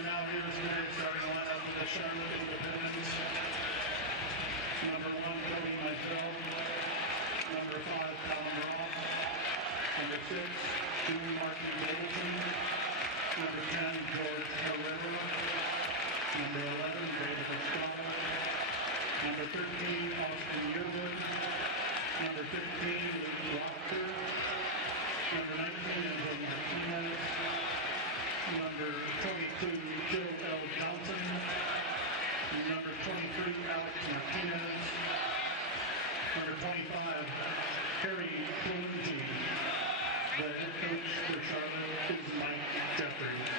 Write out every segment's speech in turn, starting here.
And now here is the starting lineup for the Charlotte Independents. Number 1, Cody Michelle. Number 5, Callum Ross. Number 6, Jimmy Martin Davidson. Number 10, George Herrera. Number 11, David Estrada. Number 13, Austin Yearwood. Number 15, Luke Rocker. Number 19, Angel Martinez. Number 22, Joe L. Johnson. Number 23, Alex Martinez. Number 25, Harry Colungi. The head coach for Charlotte is Mike Jeffries.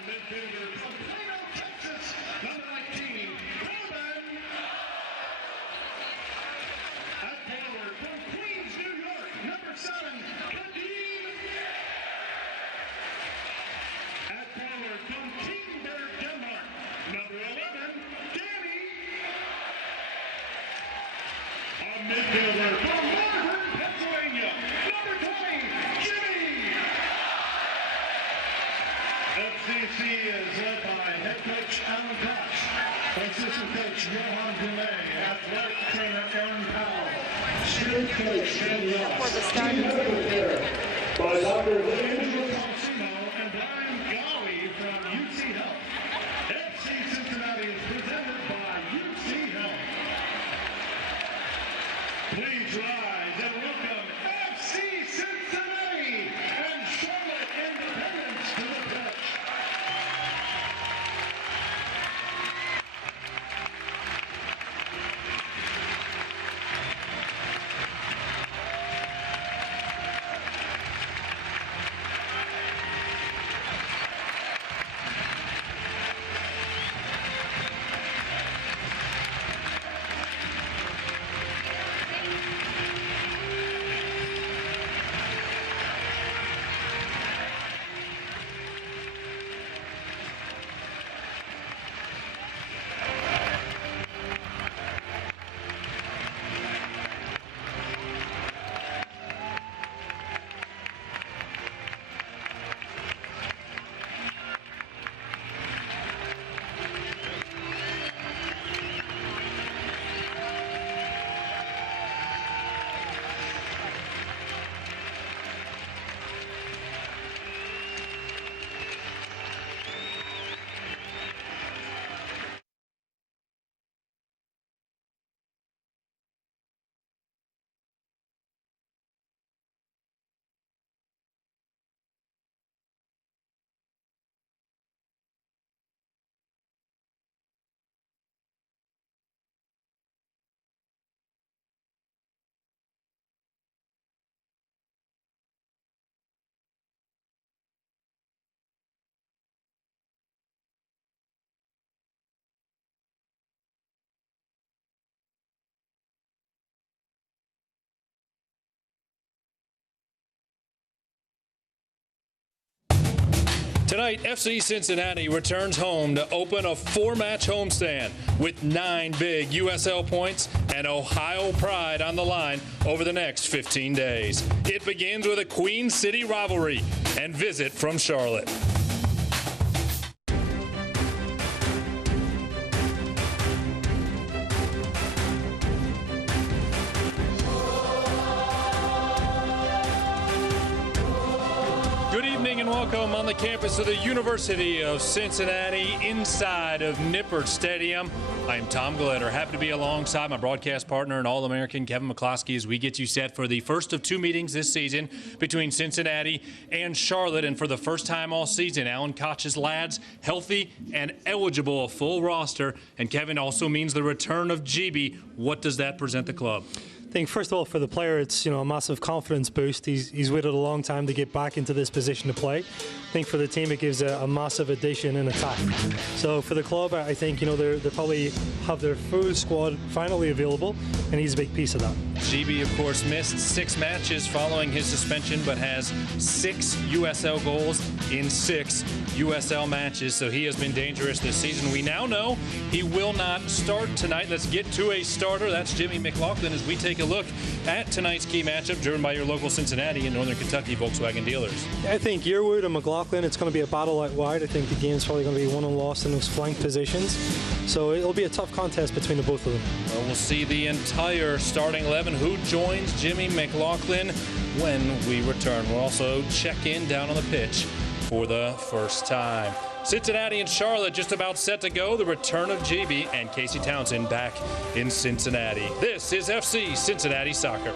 Midfielder from Plano, Texas, number 19, Corbin. At forward from Queens, New York, number 7, Kadeem. At forward from Kingberg, Denmark, number 11, Danny. A midfielder from Marburg, Pennsylvania, number 20, Jimmy. FCC is led by head coach Alan Cox, assistant coach Johan Goulet, athletic trainer Aaron Powell, strength coach Andy Ross, team medical care by Dr. Angelo Consimo and Brian Gowie from UC Health. FC Cincinnati is presented by UC Health. Please rise and welcome FC Cincinnati and Charlotte Independents to the pitch. Tonight, FC Cincinnati returns home to open a 4-match homestand with 9 big USL points and Ohio pride on the line over the next 15 days. It begins with a Queen City rivalry and visit from Charlotte. welcome on the campus of the University of Cincinnati inside of Nippert Stadium. I'm Tom Glitter, happy to be alongside my broadcast partner and All-American Kevin McCloskey as we get you set for the first of two meetings this season between Cincinnati and Charlotte. And for the first time all season, Alan Koch's lads healthy and eligible, a full roster. And Kevin, also means the return of GB. What does that present the club? I think first of all, for the player, it's a massive confidence boost. He's waited a long time to get back into this position to play. I think for the team, it gives a massive addition in attack. So for the club, I think they probably have their full squad finally available, and he's a big piece of that. GB, of course, missed 6 matches following his suspension, but has 6 USL goals in 6 USL matches. So he has been dangerous this season. We now know he will not start tonight. Let's get to a starter. That's Jimmy McLaughlin as we take a look at tonight's key matchup driven by your local Cincinnati and Northern Kentucky Volkswagen dealers. I think Yearwood and McLaughlin, it's going to be a battle out wide. I think the game's probably going to be won and lost in those flank positions. So it'll be a tough contest between the both of them. Well, we'll see the entire starting 11. Who joins Jimmy McLaughlin when we return? We'll also check in down on the pitch for the first time. Cincinnati and Charlotte just about set to go. The return of GB and Casey Townsend back in Cincinnati. This is FC Cincinnati Soccer.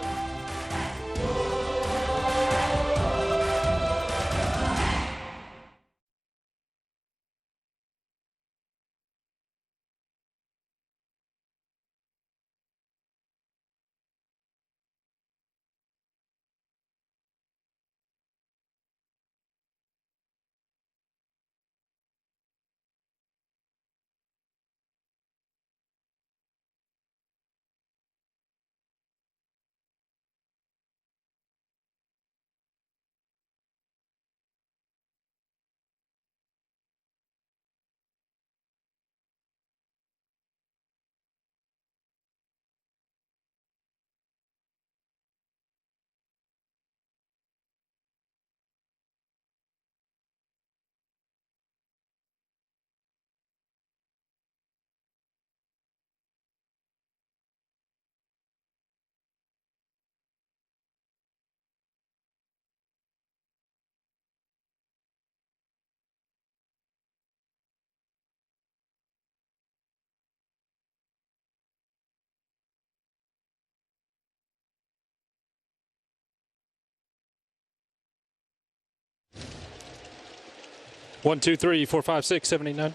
One, two, three, four, five, six, 7, 8, 9.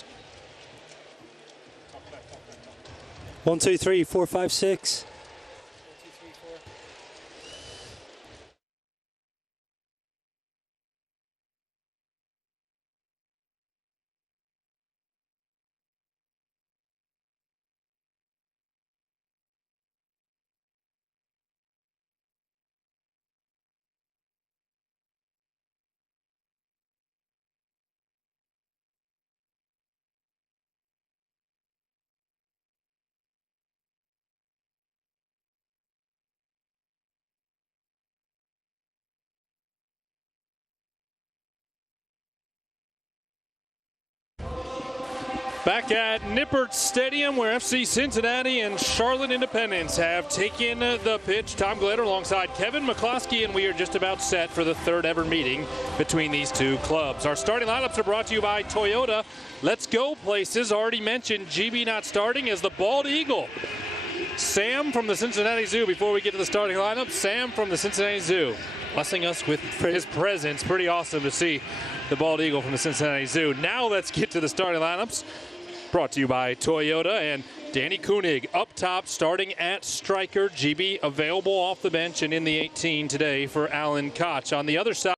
1, 2, 3, 4, 5, 6. Back at Nippert Stadium, where FC Cincinnati and Charlotte Independence have taken the pitch. Tom Glitter alongside Kevin McCloskey, and we are just about set for the third ever meeting between these two clubs. Our starting lineups are brought to you by Toyota. Let's go places. Already mentioned GB not starting as the Bald Eagle. Sam from the Cincinnati Zoo. Before we get to the starting lineup, Sam from the Cincinnati Zoo blessing us with his presence. Pretty awesome to see the Bald Eagle from the Cincinnati Zoo. Now let's get to the starting lineups. Brought to you by Toyota and Danny Koenig up top, starting at striker. GB available off the bench and in the 18 today for Alan Koch. On the other side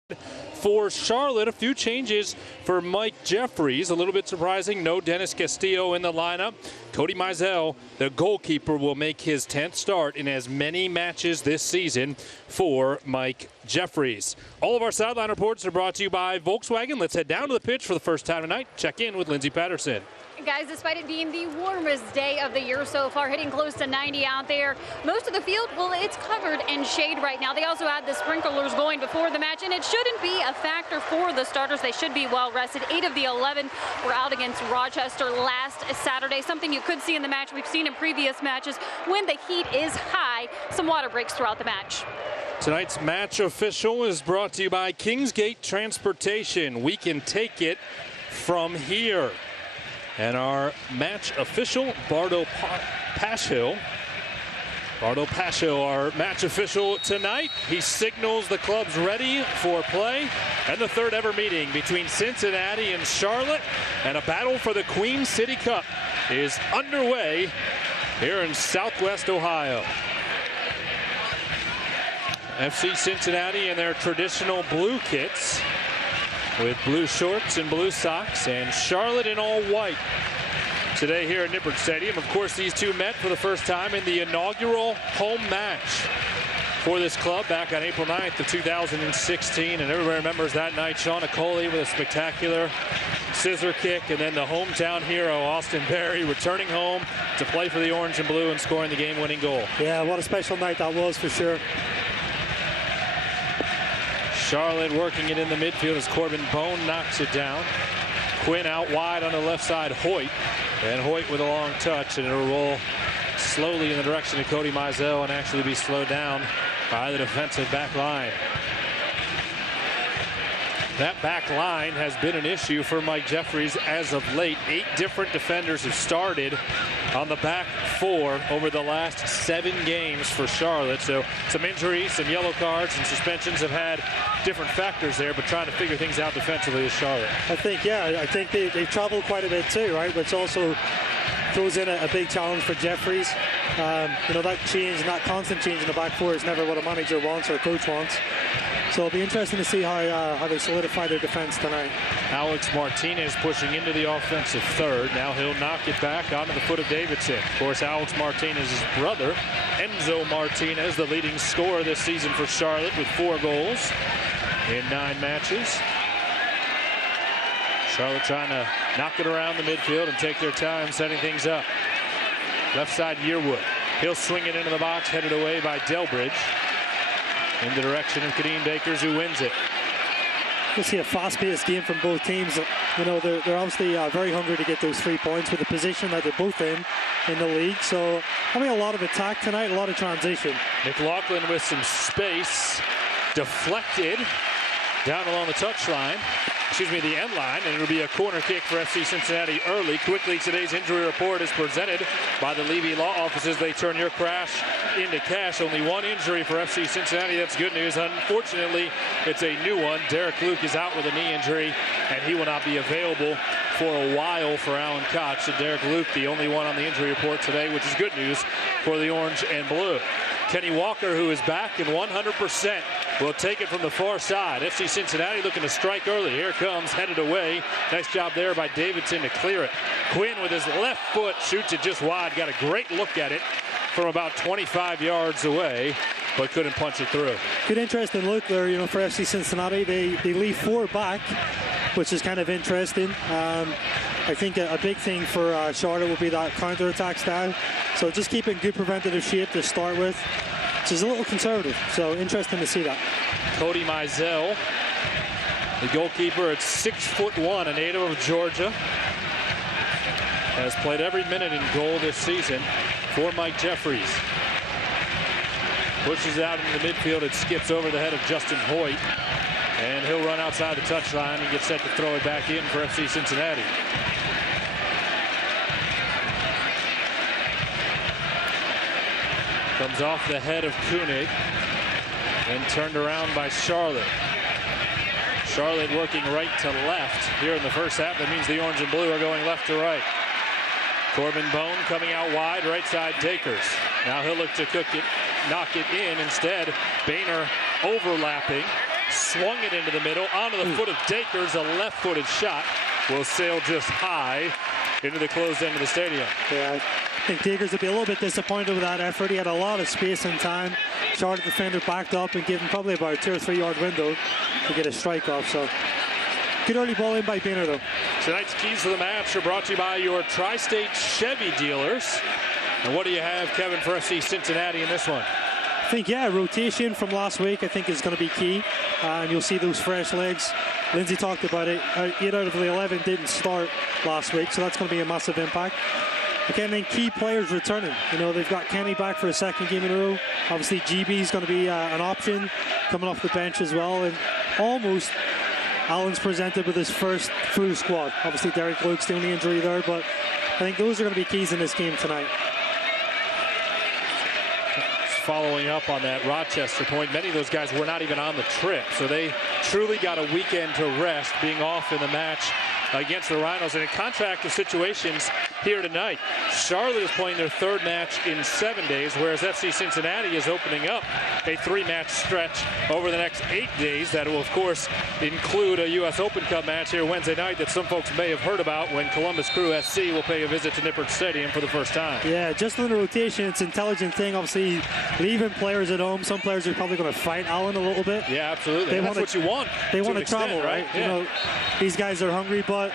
for Charlotte, a few changes for Mike Jeffries. A little bit surprising, no Dennis Castillo in the lineup. Cody Mizell, the goalkeeper, will make his 10th start in as many matches this season for Mike Jeffries. All of our sideline reports are brought to you by Volkswagen. Let's head down to the pitch for the first time tonight. Check in with Lindsay Patterson. Guys, despite it being the warmest day of the year so far, hitting close to 90 out there, most of the field, well, it's covered in shade right now. They also had the sprinklers going before the match, and it shouldn't be a factor for the starters. They should be well rested. 8 of the 11 were out against Rochester last Saturday, something you could see in the match. We've seen in previous matches when the heat is high, some water breaks throughout the match. Tonight's match official is brought to you by Kingsgate Transportation. We can take it from here. And our match official, Bardo Pashill. Bardo Pashill, our match official tonight. He signals the club's ready for play. And the third ever meeting between Cincinnati and Charlotte. And a battle for the Queen City Cup is underway here in Southwest Ohio. FC Cincinnati in their traditional blue kits with blue shorts and blue socks, and Charlotte in all white today here at Nippert Stadium. Of course, these two met for the first time in the inaugural home match for this club back on April 9th of 2016, and everybody remembers that night. Sean Acoli with a spectacular scissor kick, and then the hometown hero Austin Berry returning home to play for the orange and blue and scoring the game-winning goal. Yeah, what a special night that was for sure. Charlotte working it in the midfield as Corbin Bone knocks it down. Quinn out wide on the left side, Hoyt. And Hoyt with a long touch, and it'll roll slowly in the direction of Cody Mizell and actually be slowed down by the defensive back line. That back line has been an issue for Mike Jeffries as of late. 8 different defenders have started on the back 4 over the last 7 games for Charlotte. So some injuries, some yellow cards, and suspensions have had different factors there, but trying to figure things out defensively is Charlotte. I think they've traveled quite a bit too, right? Which also throws in a big challenge for Jeffries. That change and that constant change in the back 4 is never what a manager wants or a coach wants. So it'll be interesting to see how they solidify their defense tonight. Alex Martinez pushing into the offensive third. Now he'll knock it back onto the foot of Davidson. Of course, Alex Martinez's brother, Enzo Martinez, the leading scorer this season for Charlotte with 4 goals in 9 matches. Charlotte trying to knock it around the midfield and take their time setting things up. Left side, Yearwood. He'll swing it into the box, headed away by Delbridge. In the direction of Kadeem Bakers, who wins it. You'll see a fast-paced game from both teams. They're obviously very hungry to get those 3 points with the position that they're both in the league. So having a lot of attack tonight, a lot of transition. McLaughlin with some space, deflected down along the touchline. The end line, and it'll be a corner kick for FC Cincinnati early. Quickly, today's injury report is presented by the Levy Law Offices. They turn your crash into cash. Only 1 injury for FC Cincinnati. That's good news. Unfortunately, it's a new one. Derek Luke is out with a knee injury, and he will not be available for a while for Alan Koch. So Derek Luke, the only one on the injury report today, which is good news for the orange and blue. Kenny Walker, who is back in 100%, will take it from the far side. FC Cincinnati looking to strike early. Here comes, headed away. Nice job there by Davidson to clear it. Quinn with his left foot shoots it just wide. Got a great look at it from about 25 yards away, but couldn't punch it through. Good interesting look there, for FC Cincinnati. They leave 4 back, which is kind of interesting. I think a big thing for Charlotte will be that counter-attack style. So just keeping good preventative shape to start with, which is a little conservative. So interesting to see that. Cody Mizell, the goalkeeper at 6'1", a native of Georgia, has played every minute in goal this season for Mike Jeffries. Pushes out into the midfield. It skips over the head of Justin Hoyt. And he'll run outside the touchline and get set to throw it back in for FC Cincinnati. Comes off the head of Koenig and turned around by Charlotte. Charlotte working right to left here in the first half. That means the orange and blue are going left to right. Corbin Bone coming out wide, right side Dakers. Now he'll look to knock it in. Instead, Boehner overlapping. Swung it into the middle, onto the foot of Dakers. A left-footed shot will sail just high into the closed end of the stadium. Yeah, I think Dakers will be a little bit disappointed with that effort. He had a lot of space and time. Charlotte defender backed up and gave him probably about a 2 or 3 yard window to get a strike off. So good early ball in by Boehner, though. Tonight's keys to the match are brought to you by your Tri-State Chevy dealers. And what do you have, Kevin, for FC Cincinnati in this one? I think, rotation from last week, I think, is going to be key. And you'll see those fresh legs. Lindsay talked about it. 8 out of the 11 didn't start last week, so that's going to be a massive impact. Again, then key players returning. You know, they've got Kenny back for a second game in a row. Obviously, GB is going to be an option coming off the bench as well. And almost Allen's presented with his first full squad. Obviously, Derek Luke's the only injury there, but I think those are going to be keys in this game tonight. Following up on that Rochester point, many of those guys were not even on the trip, so they truly got a weekend to rest, being off in the match against the Rhinos. And in contrast to situations here tonight, Charlotte is playing their third match in 7 days, whereas FC Cincinnati is opening up a 3-match stretch over the next 8 days. That will, of course, include a U.S. Open Cup match here Wednesday night that some folks may have heard about when Columbus Crew SC will pay a visit to Nippert Stadium for the first time. Yeah, just on the rotation, it's an intelligent thing. Obviously, leaving players at home, some players are probably going to fight Allen a little bit. Yeah, absolutely. That's what you want. They want to travel, right? Yeah. You know, these guys are hungry, but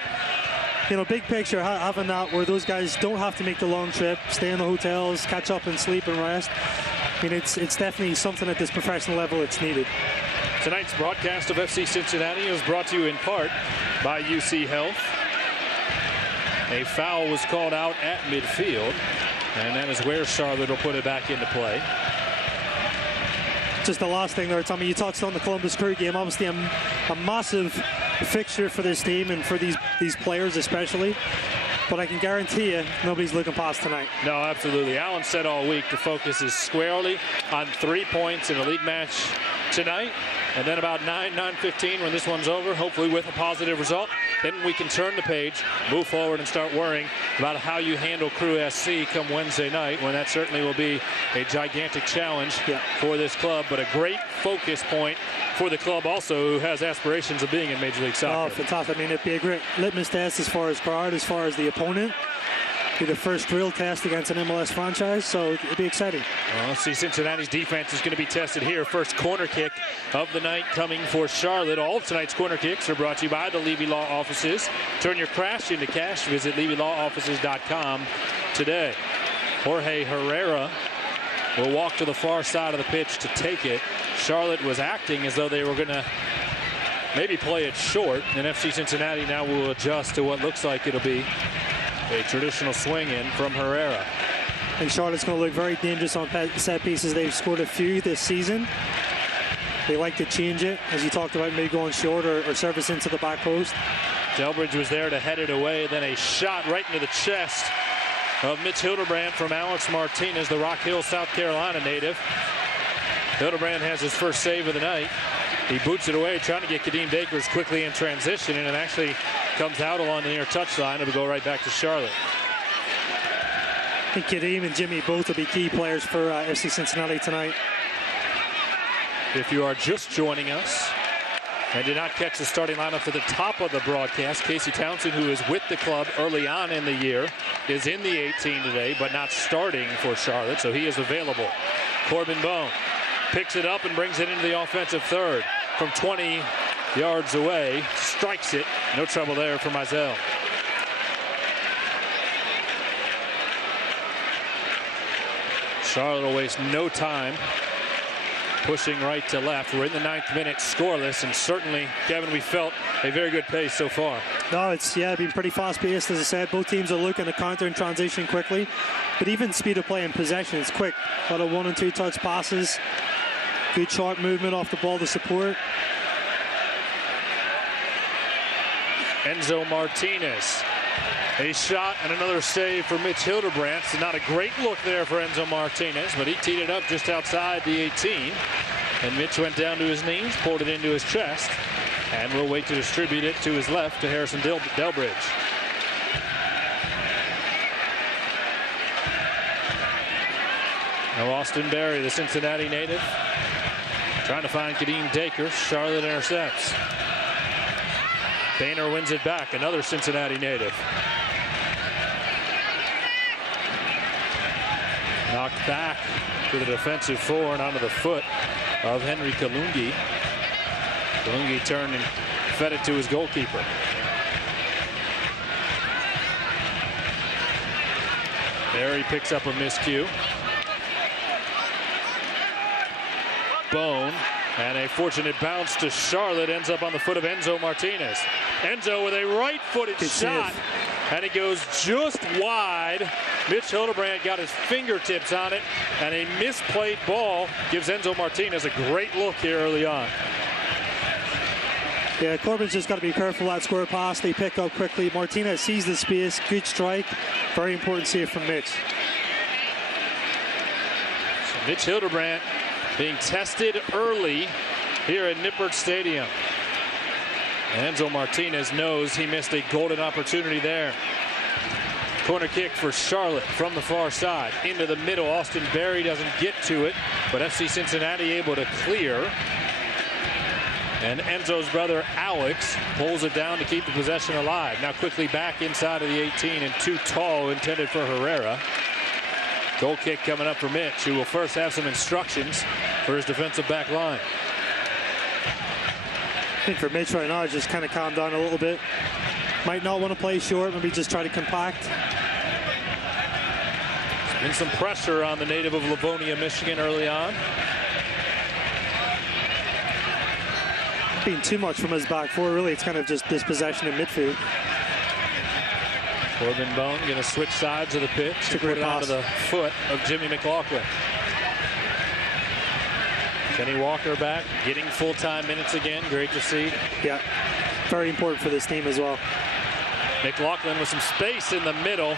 you know, big picture, having that where those guys don't have to make the long trip, stay in the hotels, catch up and sleep and rest. I mean, it's definitely something at this professional level it's needed. Tonight's broadcast of FC Cincinnati is brought to you in part by UC Health. A foul was called out at midfield, and that is where Charlotte will put it back into play. Just the last thing there, Tommy, you touched on the Columbus Crew game. Obviously, a massive fixture for this team and for these players especially. But I can guarantee you, nobody's looking past tonight. No, absolutely. Allen said all week the focus is squarely on 3 points in a league match tonight. And then about 9:15 when this one's over, hopefully with a positive result, then we can turn the page, move forward, and start worrying about how you handle Crew SC come Wednesday night, when that certainly will be a gigantic challenge for this club, but a great focus point for the club also, who has aspirations of being in Major League Soccer. Oh, fantastic. I mean, it'd be a great litmus test as far as guard, as far as the opponent. Be the first real test against an MLS franchise, so it'd be exciting. Well, let's see, Cincinnati's defense is going to be tested here. First corner kick of the night coming for Charlotte. All of tonight's corner kicks are brought to you by the Levy Law Offices. Turn your crash into cash. Visit LevyLawOffices.com today. Jorge Herrera will walk to the far side of the pitch to take it. Charlotte was acting as though they were going to maybe play it short, and FC Cincinnati now will adjust to what looks like it'll be a traditional swing in from Herrera. And Charlotte's going to look very dangerous on set pieces. They've scored a few this season. They like to change it, as you talked about, maybe going short or service into the back post. Delbridge was there to head it away, then a shot right into the chest of Mitch Hildebrand from Alex Martinez, the Rock Hill, South Carolina native. Hildebrand has his first save of the night. He boots it away, trying to get Kadeem Dakers quickly in transition, and it actually comes out along the near touchline. It'll go right back to Charlotte. I think Kadeem and Jimmy both will be key players for FC Cincinnati tonight. If you are just joining us and did not catch the starting lineup at the top of the broadcast, Casey Townsend, who is with the club early on in the year, is in the 18 today, but not starting for Charlotte, so he is available. Corbin Bone picks it up and brings it into the offensive third from 20 yards away, strikes it. No trouble there for Mizell. Charlotte will waste no time pushing right to left. We're in the 9th minute, scoreless, and certainly, Kevin, we felt a very good pace so far. No, it's been pretty fast-paced, as I said. Both teams are looking to counter and transition quickly, but even speed of play and possession is quick. A lot of 1- and 2-touch passes, good sharp movement off the ball to support. Enzo Martinez. A shot and another save for Mitch Hildebrand. So not a great look there for Enzo Martinez, but he teed it up just outside the 18. And Mitch went down to his knees, pulled it into his chest, and will wait to distribute it to his left to Harrison Delbridge. Now Austin Berry, the Cincinnati native, trying to find Kadeem Dakers. Charlotte intercepts. Boehner wins it back, another Cincinnati native. Knocked back to the defensive four and onto the foot of Henry Kalungi. Kalungi turned and fed it to his goalkeeper. Barry picks up a miscue. Bone, and a fortunate bounce to Charlotte ends up on the foot of Enzo Martinez. Enzo with a right-footed shot and it goes just wide. Mitch Hildebrand got his fingertips on it, and a misplayed ball gives Enzo Martinez a great look here early on. Yeah, Corbin's just got to be careful that square pass. They pick up quickly. Martinez sees the space. Good strike. Very important save from Mitch. So Mitch Hildebrand being tested early here at Nippert Stadium. Enzo Martinez knows he missed a golden opportunity there. Corner kick for Charlotte from the far side. Into the middle. Austin Berry doesn't get to it, but FC Cincinnati able to clear. And Enzo's brother Alex pulls it down to keep the possession alive. Now quickly back inside of the 18 and too tall, intended for Herrera. Goal kick coming up for Mitch, who will first have some instructions for his defensive back line. I think for Mitch right now, just kind of calm down a little bit. Might not want to play short, maybe just try to compact. There's been some pressure on the native of Livonia, Michigan early on. Being too much from his back four, really. It's kind of just dispossession in midfield. Corbin Bone going to switch sides of the pitch to put it onto the foot of Jimmy McLaughlin. Kenny Walker back, getting full-time minutes again. Great to see. Yeah, very important for this team as well. McLaughlin with some space in the middle,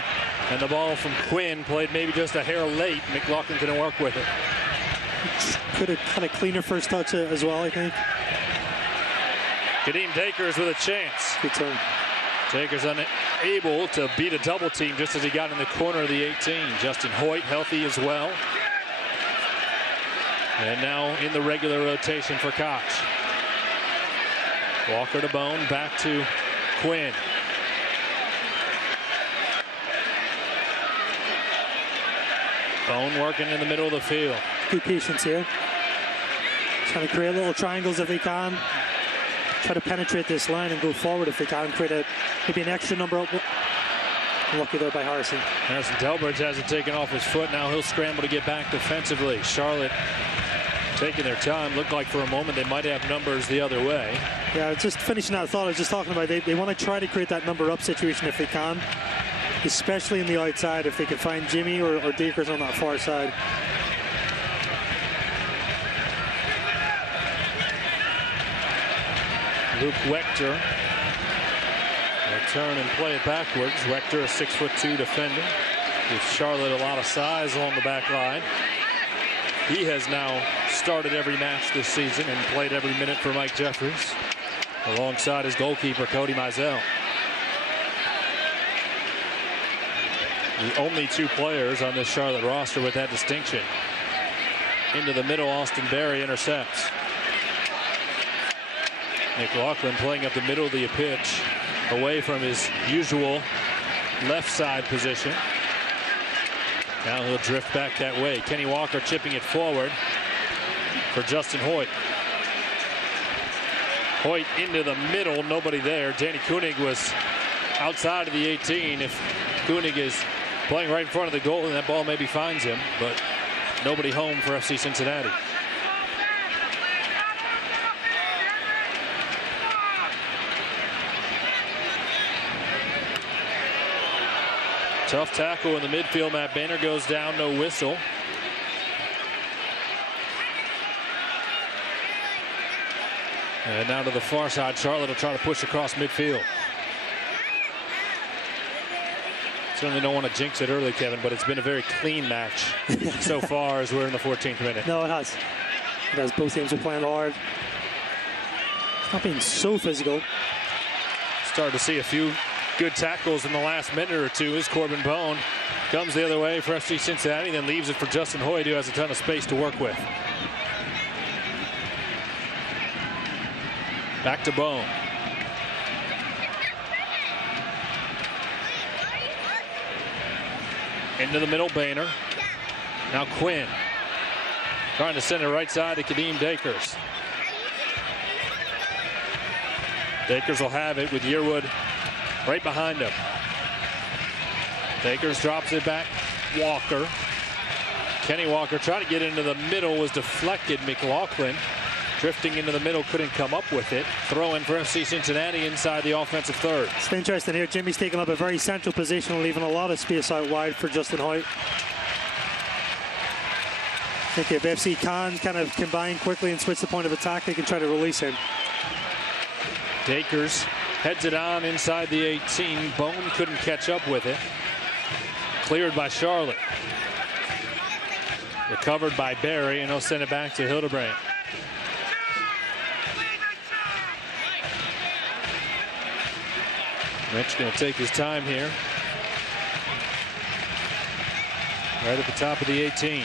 and the ball from Quinn played maybe just a hair late. McLaughlin couldn't work with it. Could have had a cleaner first touch as well, I think. Kadeem Dakers with a chance. Good turn. Dakers unable to beat a double team just as he got in the corner of the 18. Justin Hoyt healthy as well. And now in the regular rotation for Koch. Walker to Bone, back to Quinn. Bone working in the middle of the field. Good patience here. Trying to create little triangles if they can. Try to penetrate this line and go forward if they can. Create maybe an extra number up. Lucky there by Harrison. Harrison Delbridge hasn't taken off his foot. Now he'll scramble to get back defensively. Charlotte taking their time. Looked like for a moment they might have numbers the other way. Yeah, just finishing that thought I was just talking about. They want to try to create that number up situation if they can. Especially in the outside if they can find Jimmy or Dakers on that far side. Luke Wechter will turn and play it backwards. Wechter, a 6'2" defender. Gives Charlotte a lot of size along the back line. He has now started every match this season and played every minute for Mike Jeffries, alongside his goalkeeper, Cody Mizell. The only two players on this Charlotte roster with that distinction. Into the middle, Austin Berry intercepts. McLaughlin playing up the middle of the pitch, away from his usual left side position. Now he'll drift back that way. Kenny Walker chipping it forward for Justin Hoyt. Hoyt into the middle, nobody there. Danny Koenig was outside of the 18. If Koenig is playing right in front of the goal, and that ball maybe finds him, but nobody home for FC Cincinnati. Tough tackle in the midfield. Matt Banner goes down, no whistle. And now to the far side, Charlotte will try to push across midfield. Certainly don't want to jinx it early, Kevin, but it's been a very clean match so far as we're in the 14th minute. No, it has. It has. Both teams are playing hard. It's not being so physical. Started to see a few good tackles in the last minute or two as Corbin Bone comes the other way for FC Cincinnati, then leaves it for Justin Hoyt, who has a ton of space to work with. Back to Bone. Into the middle, Boehner. Now Quinn. Trying to send it right side to Kadeem Dakers. Dakers will have it with Yearwood right behind him. Dakers drops it back. Walker. Kenny Walker trying to get into the middle, was deflected. McLaughlin Drifting into the middle, couldn't come up with it. Throw in for FC Cincinnati inside the offensive third. It's interesting here. Jimmy's taking up a very central position, leaving a lot of space out wide for Justin Hoyt. I think if FC can kind of combine quickly and switch the point of attack, they can try to release him. Dakers heads it on inside the 18. Bone couldn't catch up with it. Cleared by Charlotte. Recovered by Barry, and he'll send it back to Hildebrand. Mitch going to take his time here. Right at the top of the 18.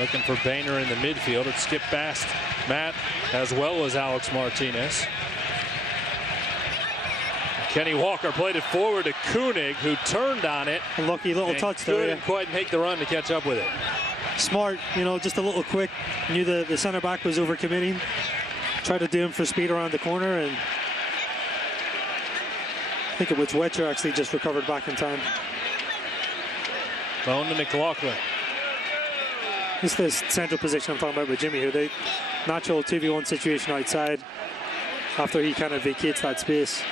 Looking for Boehner in the midfield. It skipped past Matt as well as Alex Martinez. Kenny Walker played it forward to Koenig, who turned on it. A lucky little touch there. Couldn't quite make the run to catch up with it. Smart, you know, just a little quick. Knew the center back was overcommitting. Tried to do him for speed around the corner, and I think it was Wetcher actually just recovered back in time. Bone to McLaughlin. This is the central position I'm talking about with Jimmy here. They natural 2v1 situation outside after he kind of vacates that space.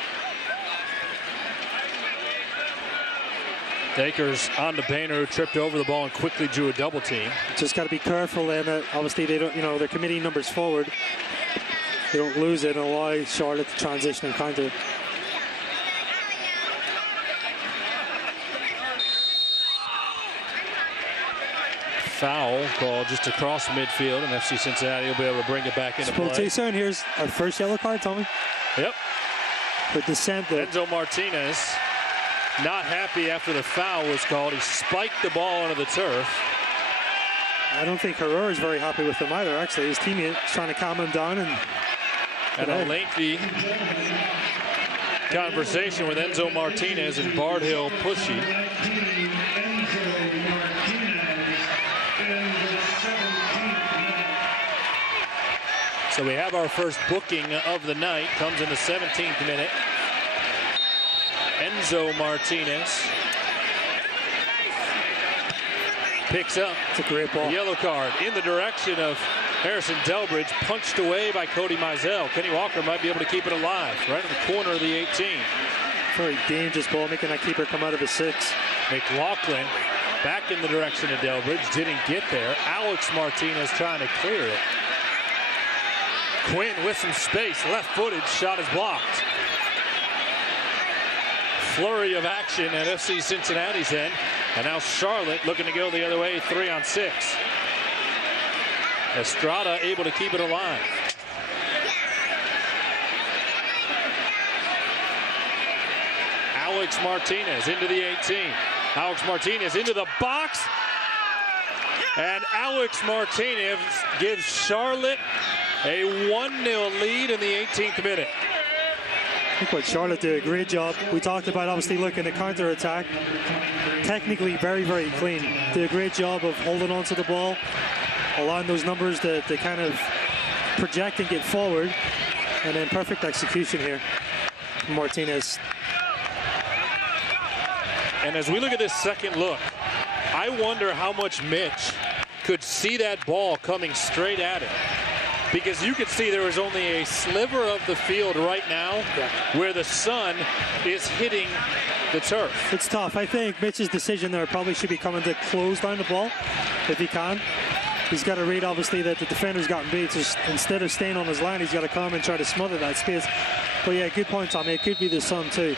Dakers on to Boehner, who tripped over the ball and quickly drew a double team. Just got to be careful, and obviously they don't, you know, they're committing numbers forward. They don't lose it and allow Charlotte to transition and counter. Foul called just across midfield, and FC Cincinnati will be able to bring it back into play. And here's our first yellow card, Tommy. Yep. For dissent there. Enzo Martinez not happy after the foul was called. He spiked the ball onto the turf. I don't think Herrera is very happy with him either, actually. His teammate is trying to calm him down. And a lengthy conversation with Enzo Martinez and Bard Hill Pushy. So we have our first booking of the night. Comes in the 17th minute. Enzo Martinez picks up it's a great ball. A yellow card in the direction of Harrison Delbridge, punched away by Cody Mizell. Kenny Walker might be able to keep it alive right in the corner of the 18. Very dangerous ball, making that keeper come out of his 6. McLaughlin back in the direction of Delbridge, didn't get there. Alex Martinez trying to clear it. Quinn with some space, left-footed, shot is blocked. Flurry of action at FC Cincinnati's end, and now Charlotte looking to go the other way, 3-on-6. Estrada able to keep it alive. Alex Martinez into the 18. Alex Martinez into the box. And Alex Martinez gives Charlotte a 1-0 lead in the 18th minute. I think what Charlotte did a great job. We talked about obviously looking at counter-attack. Technically very, very clean. Did a great job of holding on to the ball, allowing those numbers to kind of project and get forward, and then perfect execution here. Martinez. And as we look at this second look, I wonder how much Mitch could see that ball coming straight at him. Because you can see there is only a sliver of the field right now where the sun is hitting the turf. It's tough. I think Mitch's decision there probably should be coming to close down the ball if he can. He's got to read, obviously, that the defender's gotten beat. So instead of staying on his line, he's got to come and try to smother that space. But yeah, good point, Tommy. It could be the sun, too.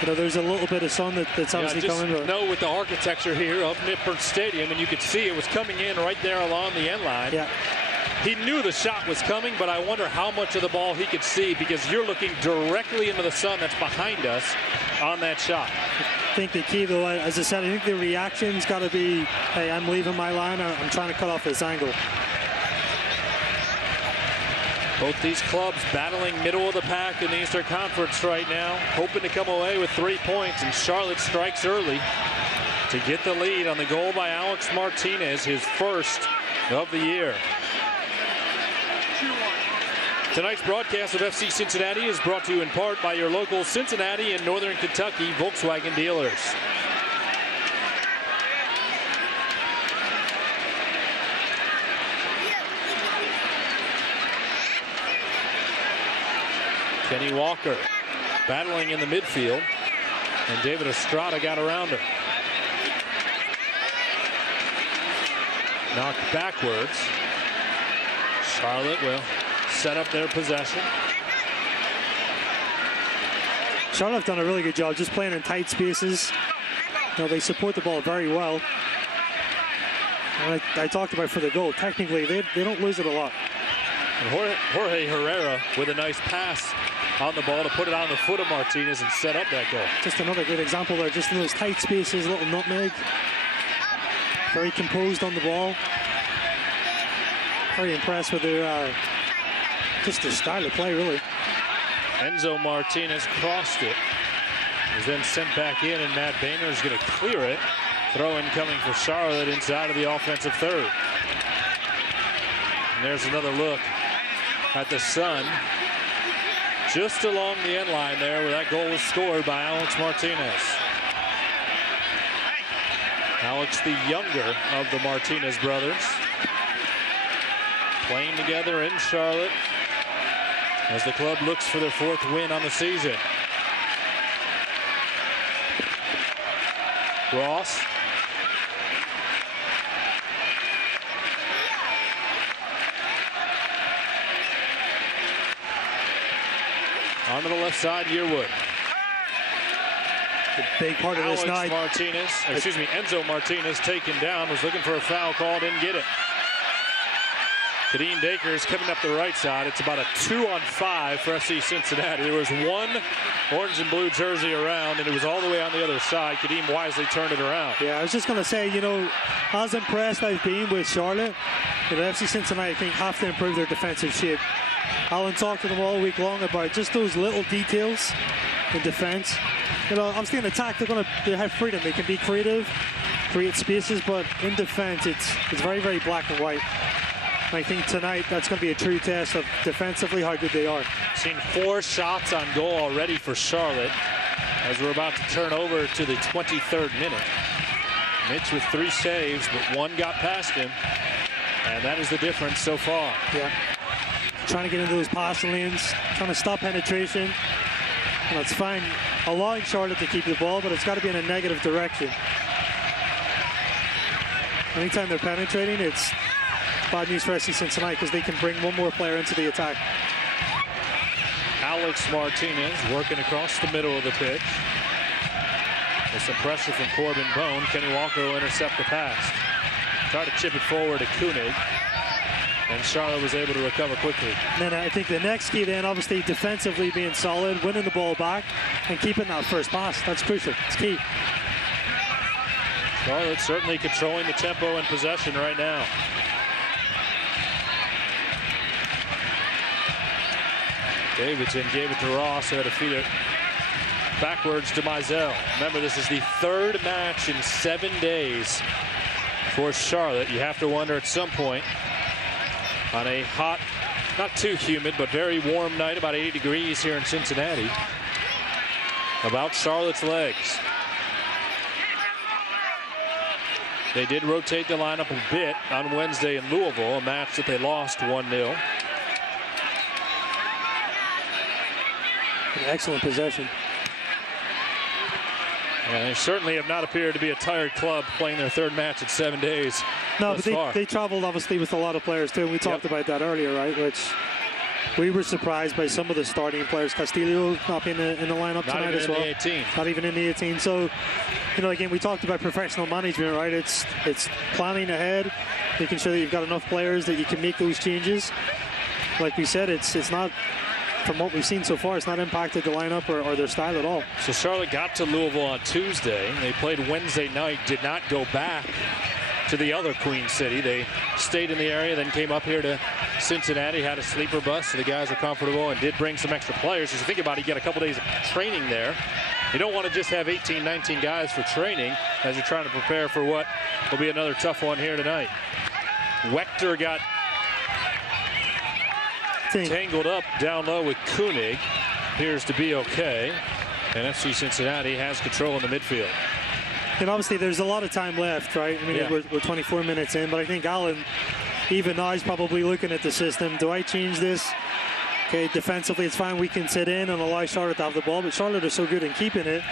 You know, there's a little bit of sun that's obviously coming. But no, with the architecture here of Nippert Stadium, and you could see it was coming in right there along the end line. Yeah. He knew the shot was coming, but I wonder how much of the ball he could see, because you're looking directly into the sun that's behind us on that shot. I think the key, though, as I said, I think the reaction's got to be, hey, I'm leaving my line. I'm trying to cut off this angle. Both these clubs battling middle of the pack in the Eastern Conference right now, hoping to come away with 3 points, and Charlotte strikes early to get the lead on the goal by Alex Martinez, his first of the year. Tonight's broadcast of FC Cincinnati is brought to you in part by your local Cincinnati and Northern Kentucky Volkswagen dealers. Kenny Walker battling in the midfield, and David Estrada got around him. Knocked backwards. Charlotte will set up their possession. Charlotte have done a really good job just playing in tight spaces. You know, they support the ball very well. And I talked about for the goal. Technically, they don't lose it a lot. And Jorge Herrera with a nice pass on the ball to put it on the foot of Martinez and set up that goal. Just another good example there. Just in those tight spaces, little nutmeg. Very composed on the ball. Very impressed with their just their style of play, really. Enzo Martinez crossed it. Was then sent back in, and Matt Boehner is going to clear it. Throw-in coming for Charlotte inside of the offensive third. And there's another look at the Sun. Just along the end line there where that goal was scored by Alex Martinez. Alex, the younger of the Martinez brothers, playing together in Charlotte as the club looks for their 4th win on the season. Ross. Onto the left side, Yearwood. The big part of this night. Enzo Martinez taken down, was looking for a foul call, didn't get it. Kadeem Dakers coming up the right side. It's about a 2-on-5 for FC Cincinnati. There was one orange and blue jersey around, and it was all the way on the other side. Kadeem wisely turned it around. Yeah, I was just going to say, you know, as impressed I've been with Charlotte, you know, FC Cincinnati, I think, have to improve their defensive shape. Alan talked to them all week long about just those little details in defense. You know, obviously in attack, they have freedom. They can be creative, create spaces, but in defense, it's very, very black and white. I think tonight that's going to be a true test of defensively how good they are. Seen 4 shots on goal already for Charlotte as we're about to turn over to the 23rd minute. Mitch with 3 saves, but 1 got past him, and that is the difference so far. Yeah. Trying to get into those passing lanes, trying to stop penetration. And it's fine allowing Charlotte to keep the ball, but it's got to be in a negative direction. Anytime they're penetrating, it's bad news for FC Cincinnati because they can bring one more player into the attack. Alex Martinez working across the middle of the pitch. With some pressure from Corbin Bone. Kenny Walker will intercept the pass. Try to chip it forward to Koenig. And Charlotte was able to recover quickly. And then I think the next key then, obviously defensively being solid, winning the ball back, and keeping that first pass. That's crucial. It's key. Charlotte certainly controlling the tempo and possession right now. Davidson gave it to Ross, who had to feed it backwards to Mizell. Remember, this is the 3rd match in 7 days for Charlotte. You have to wonder at some point, on a hot, not too humid, but very warm night, about 80 degrees here in Cincinnati, about Charlotte's legs. They did rotate the lineup a bit on Wednesday in Louisville, a match that they lost 1-0. An excellent possession. And they certainly have not appeared to be a tired club playing their 3rd match in 7 days. No, but they traveled obviously with a lot of players too. We talked about that earlier, right? Which we were surprised by some of the starting players. Castillo not being in the lineup tonight as well. Not even in the 18. Not even in the 18. So, you know, again, we talked about professional management, right? It's planning ahead, making sure that you've got enough players that you can make those changes. Like we said, it's not. From what we've seen so far, it's not impacted the lineup or their style at all. So Charlotte got to Louisville on Tuesday. They played Wednesday night, did not go back to the other Queen City. They stayed in the area, then came up here to Cincinnati, had a sleeper bus, so the guys were comfortable and did bring some extra players. As you think about it, you get a couple days of training there. You don't want to just have 18, 19 guys for training as you're trying to prepare for what will be another tough one here tonight. Wechter got tangled up down low with Koenig. Appears to be okay. And FC Cincinnati has control in the midfield. And obviously there's a lot of time left, right? I mean, we're 24 minutes in, but I think Alan, even now, is probably looking at the system. Do I change this Okay, defensively it's fine. We can sit in and allow Charlotte to have the ball, but Charlotte are so good in keeping it.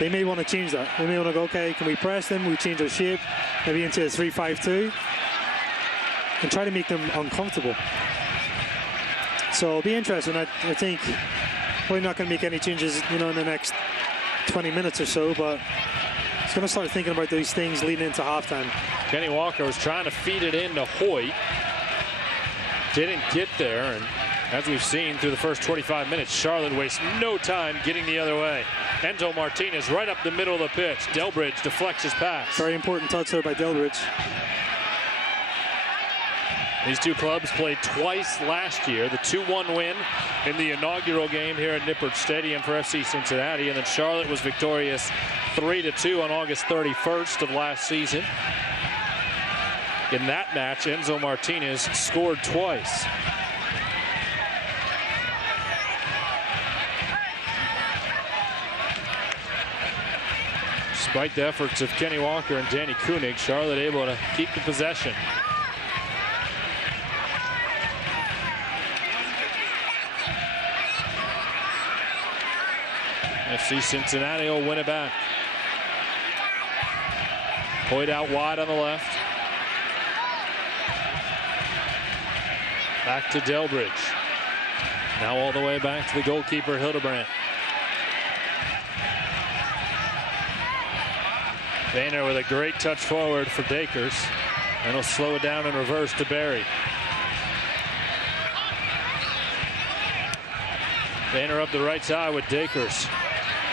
They may want to change that. They may want to go, okay, can we press them? We change our shape, maybe into a 3-5-2, and try to make them uncomfortable. So it'll be interesting. I think we're not going to make any changes, in the next 20 minutes or so, but it's going to start thinking about those things leading into halftime. Kenny Walker was trying to feed it into Hoyt. Didn't get there, and as we've seen through the first 25 minutes, Charlotte wastes no time getting the other way. Enzo Martinez right up the middle of the pitch. Delbridge deflects his pass. Very important touch there by Delbridge. These two clubs played twice last year. The 2-1 win in the inaugural game here at Nippert Stadium for FC Cincinnati, and then Charlotte was victorious 3-2 on August 31st of last season. In that match, Enzo Martinez scored twice. Despite the efforts of Kenny Walker and Danny Koenig, Charlotte able to keep the possession. FC Cincinnati will win it back. Hoyt out wide on the left. Back to Delbridge. Now all the way back to the goalkeeper, Hildebrandt. Boehner with a great touch forward for Dakers. And he'll slow it down in reverse to Barry. Boehner up the right side with Dakers.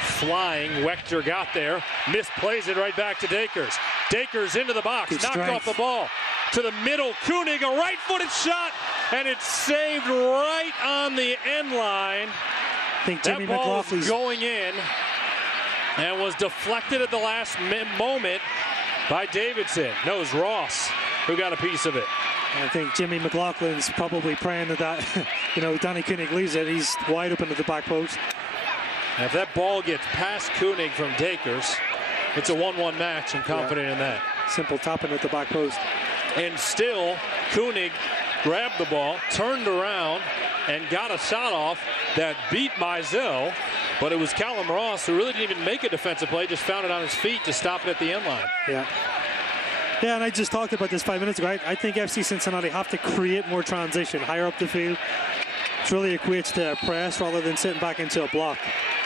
Flying, Wechter got there, misplays it right back to Dakers. Dakers into the box, knocked off the ball. To the middle, Koenig, a right-footed shot, and it's saved right on the end line. I think Jimmy that ball McLaughlin's was going in and was deflected at the last moment by Davidson. No, it was Ross who got a piece of it. I think Jimmy McLaughlin's probably praying that, Danny Koenig leaves it. He's wide open at the back post. And if that ball gets past Koenig from Dakers, it's a 1-1 match. I'm confident in that. Simple tapping at the back post. And still, Koenig grabbed the ball, turned around, and got a shot off that beat Mizell. But it was Callum Ross who really didn't even make a defensive play, just found it on his feet to stop it at the end line. Yeah, and I just talked about this 5 minutes ago. I think FC Cincinnati have to create more transition higher up the field. It really equates to a press rather than sitting back into a block.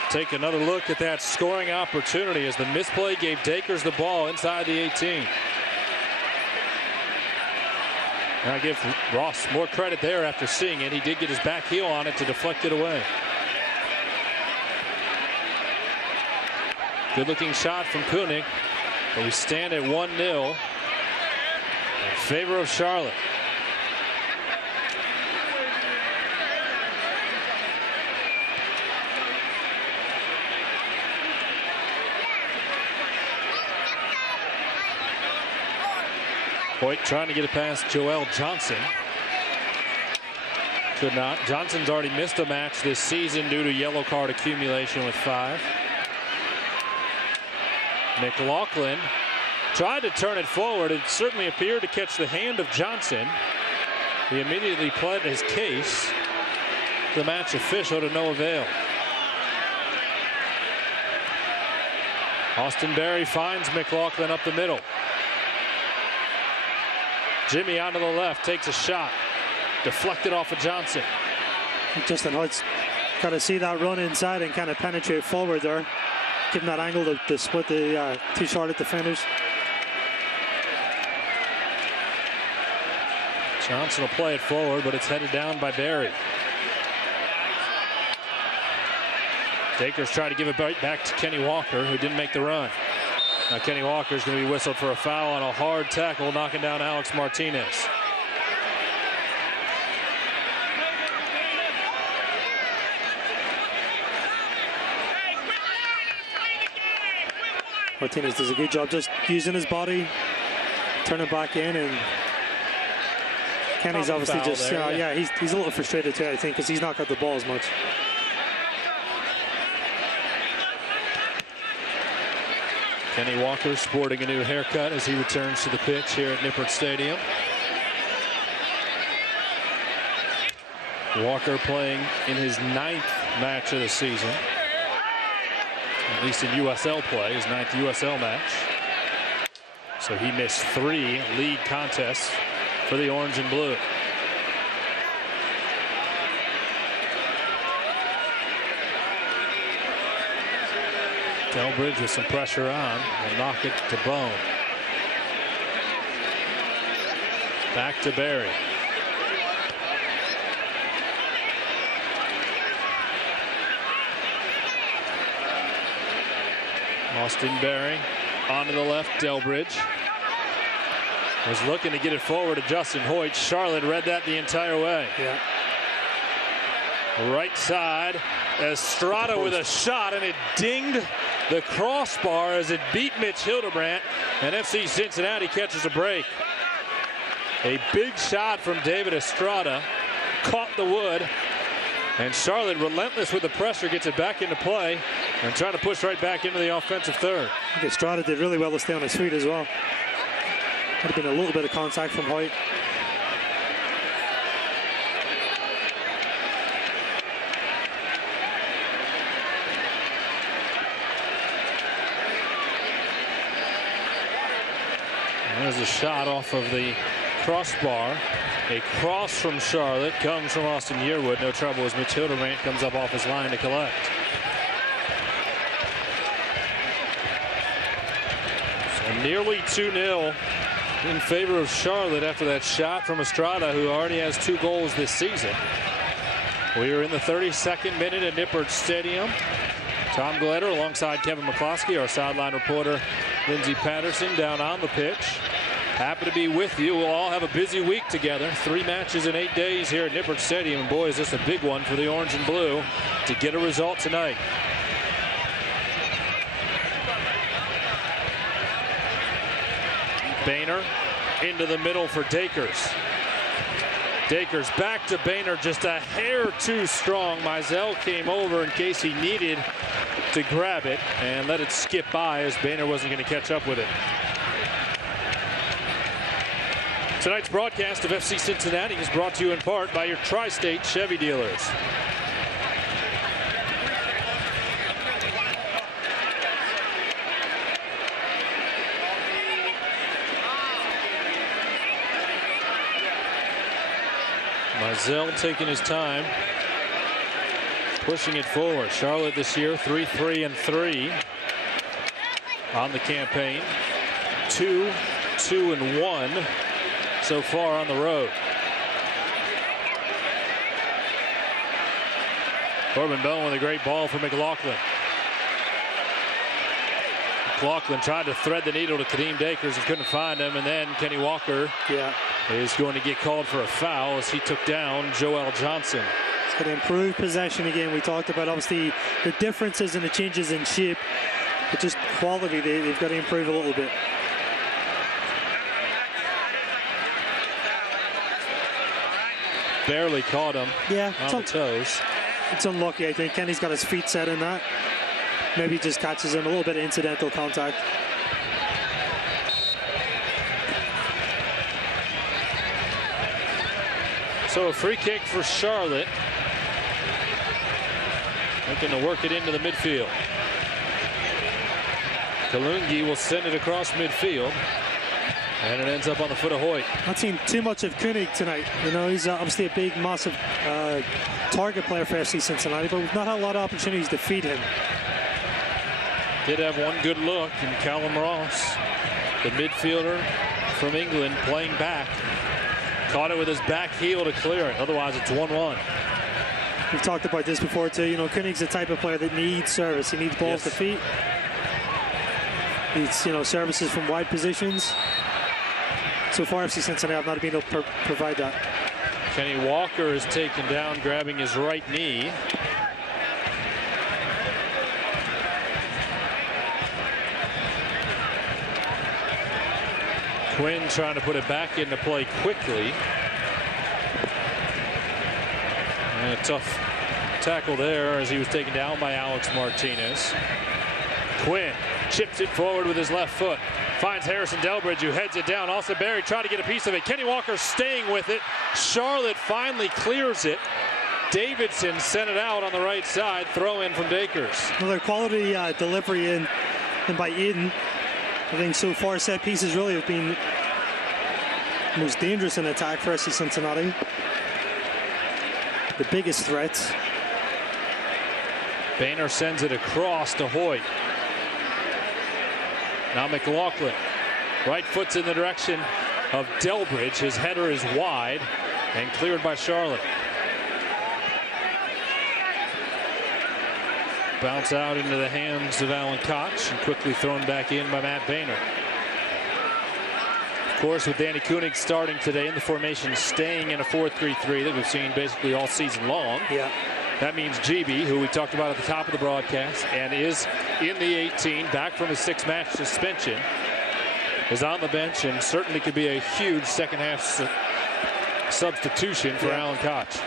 Take another look at that scoring opportunity as the misplay gave Dakers the ball inside the 18. And I give Ross more credit there after seeing it. He did get his back heel on it to deflect it away. Good looking shot from Koenig. But we stand at 1-0 in favor of Charlotte. Hoyt trying to get it past Joel Johnson. Could not. Johnson's already missed a match this season due to yellow card accumulation with 5. McLaughlin tried to turn it forward. It certainly appeared to catch the hand of Johnson. He immediately pled his case. The match official to no avail. Austin Berry finds McLaughlin up the middle. Jimmy out to the left, takes a shot. Deflected off of Johnson. Justin Hoyt's got to see that run inside and kind of penetrate forward there. Give him that angle to split the two Charlotte defenders. Johnson will play it forward, but it's headed down by Barry. Dakers try to give it back to Kenny Walker, who didn't make the run. Now Kenny Walker's going to be whistled for a foul on a hard tackle, knocking down Alex Martinez. Martinez does a good job just using his body, turning back in, and Kenny's obviously just, he's a little frustrated too, I think, because he's not got the ball as much. Kenny Walker sporting a new haircut as he returns to the pitch here at Nippert Stadium. Walker playing in his 9th match of the season, at least in USL play, his 9th USL match. So he missed 3 league contests for the orange and blue. Delbridge with some pressure on will knock it to Bone. Back to Barry. Austin Barry onto the left. Delbridge was looking to get it forward to Justin Hoyt. Charlotte read that the entire way. Yeah. Right side. Estrada with a shot, and it dinged the crossbar as it beat Mitch Hildebrandt, and FC Cincinnati catches a break. A big shot from David Estrada caught the wood, and Charlotte, relentless with the pressure, gets it back into play and trying to push right back into the offensive third. I think Estrada did really well to stay on his feet as well. Could have been a little bit of contact from Hoyt. There's a shot off of the crossbar. A cross from Charlotte comes from Austin Yearwood. No trouble as Mitch Hildebrandt comes up off his line to collect. So nearly 2-0 in favor of Charlotte after that shot from Estrada, who already has 2 goals this season. We are in the 32nd minute at Nippert Stadium. Tom Gledder alongside Kevin McCloskey, our sideline reporter Lindsey Patterson down on the pitch. Happy to be with you. We'll all have a busy week together. 3 matches in 8 days here at Nippert Stadium. And boy, is this a big one for the orange and blue to get a result tonight. Boehner into the middle for Dakers. Dakers back to Boehner, just a hair too strong. Mizell came over in case he needed to grab it and let it skip by as Boehner wasn't going to catch up with it. Tonight's broadcast of FC Cincinnati is brought to you in part by your Tri-State Chevy dealers. Mizell taking his time, pushing it forward. Charlotte this year 3-3-3 on the campaign. 2-2-1 so far on the road. Corbin Bone with a great ball for McLaughlin. McLaughlin tried to thread the needle to Kadeem Dakers and couldn't find him, and then Kenny Walker is going to get called for a foul as he took down Joel Johnson. It's going to improve possession again. We talked about obviously the differences and the changes in shape, but just quality, they've got to improve a little bit. Barely caught him on the toes. It's unlucky, I think. Kenny's got his feet set in that. Maybe just catches him a little bit of incidental contact. So a free kick for Charlotte. Looking to work it into the midfield. Kalungi will send it across midfield. And it ends up on the foot of Hoyt. Not seen too much of Koenig tonight. You know, he's obviously a big, massive target player for FC Cincinnati, but we've not had a lot of opportunities to feed him. Did have one good look in Callum Ross, the midfielder from England, playing back. Caught it with his back heel to clear it. Otherwise, it's 1-1. We've talked about this before, too. You know, Koenig's the type of player that needs service. He needs balls to feet. Needs, you know, services from wide positions. So far, FC Cincinnati have not been able to provide that. Kenny Walker is taken down, grabbing his right knee. Quinn trying to put it back into play quickly. And a tough tackle there as he was taken down by Alex Martinez. Quinn chips it forward with his left foot. Finds Harrison Delbridge, who heads it down. Austin Barry trying to get a piece of it. Kenny Walker staying with it. Charlotte finally clears it. Davidson sent it out on the right side. Throw in from Dakers. Another quality delivery in by Eden. I think so far set pieces really have been the most dangerous in attack for FC Cincinnati. The biggest threats. Boehner sends it across to Hoyt. Now McLaughlin. Right foot's in the direction of Delbridge. His header is wide and cleared by Charlotte. Bounce out into the hands of Alan Koch and quickly thrown back in by Matt Boehner. Of course, with Danny Koenig starting today in the formation, staying in a 4-3-3 that we've seen basically all season long. Yeah. That means GB, who we talked about at the top of the broadcast and is in the 18, back from his 6-match suspension, is on the bench and certainly could be a huge second half substitution for Alan Koch.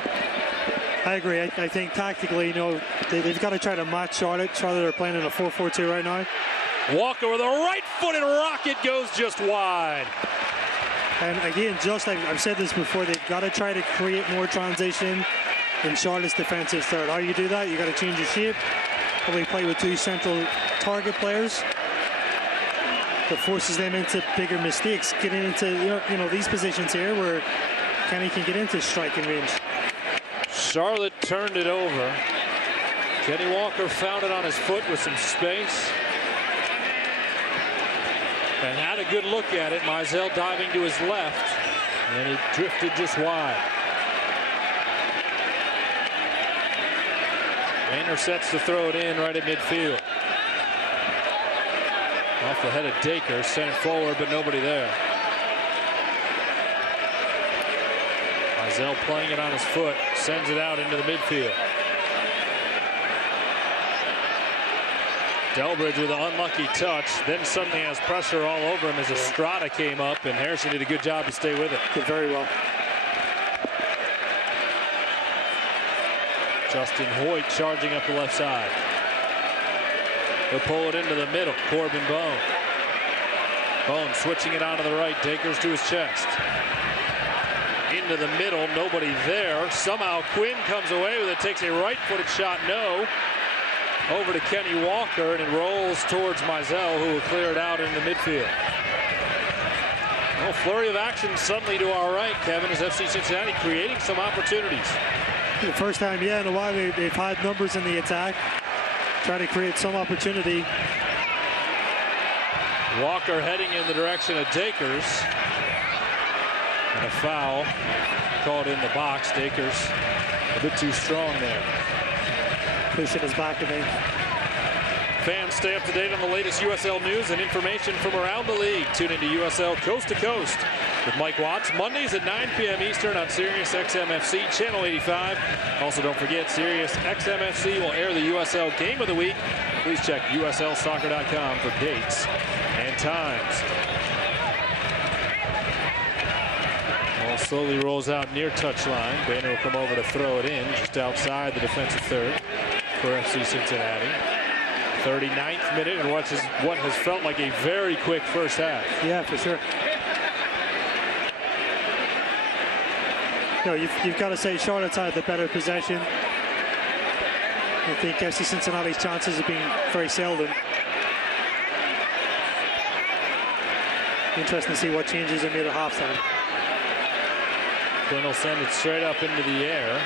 I agree. I think tactically, you know, they've got to try to match Charlotte. Charlotte are playing in a 4-4-2 right now. Walker with a right-footed rocket goes just wide. And again, just I've said this before, they've got to try to create more transition in Charlotte's defensive third. How you do that? You got to change your shape. Probably play with 2 central target players. That forces them into bigger mistakes, getting into you know these positions here where Kenny can get into striking range. Charlotte turned it over. Kenny Walker found it on his foot with some space and had a good look at it. Mizell diving to his left, and it drifted just wide. Boehner sets to throw it in right at midfield. Off the head of Dakers, sent it forward, but nobody there. Mizell playing it on his foot, sends it out into the midfield. Delbridge with an unlucky touch, then suddenly has pressure all over him as Estrada came up, and Harrison did a good job to stay with it. Did very well. Justin Hoyt charging up the left side. He'll pull it into the middle. Corbin Bone. Bone switching it onto the right. Dakers to his chest. Into the middle. Nobody there. Somehow Quinn comes away with it. Takes a right-footed shot. No. Over to Kenny Walker, and it rolls towards Mizell, who will clear it out in the midfield. Well, flurry of action suddenly to our right, Kevin, as FC Cincinnati creating some opportunities. The first time, in a while they've had numbers in the attack. Try to create some opportunity. Walker heading in the direction of Dakers. And a foul called in the box. Dakers a bit too strong there. Pushing his back, I think. Fans, stay up to date on the latest USL news and information from around the league. Tune into USL Coast to Coast with Mike Watts, Mondays at 9 p.m. Eastern on Sirius XM-FC, Channel 85. Also, don't forget, Sirius XM-FC will air the USL Game of the Week. Please check USLsoccer.com for dates and times. Ball slowly rolls out near touchline. Boehner will come over to throw it in just outside the defensive third for FC Cincinnati. 39th minute, and what has felt like a very quick first half. Yeah, for sure. No, you've got to say Charlotte's had the better possession. I think FC Cincinnati's chances have been very seldom. Interesting to see what changes are made at halftime. Quinn will send it straight up into the air.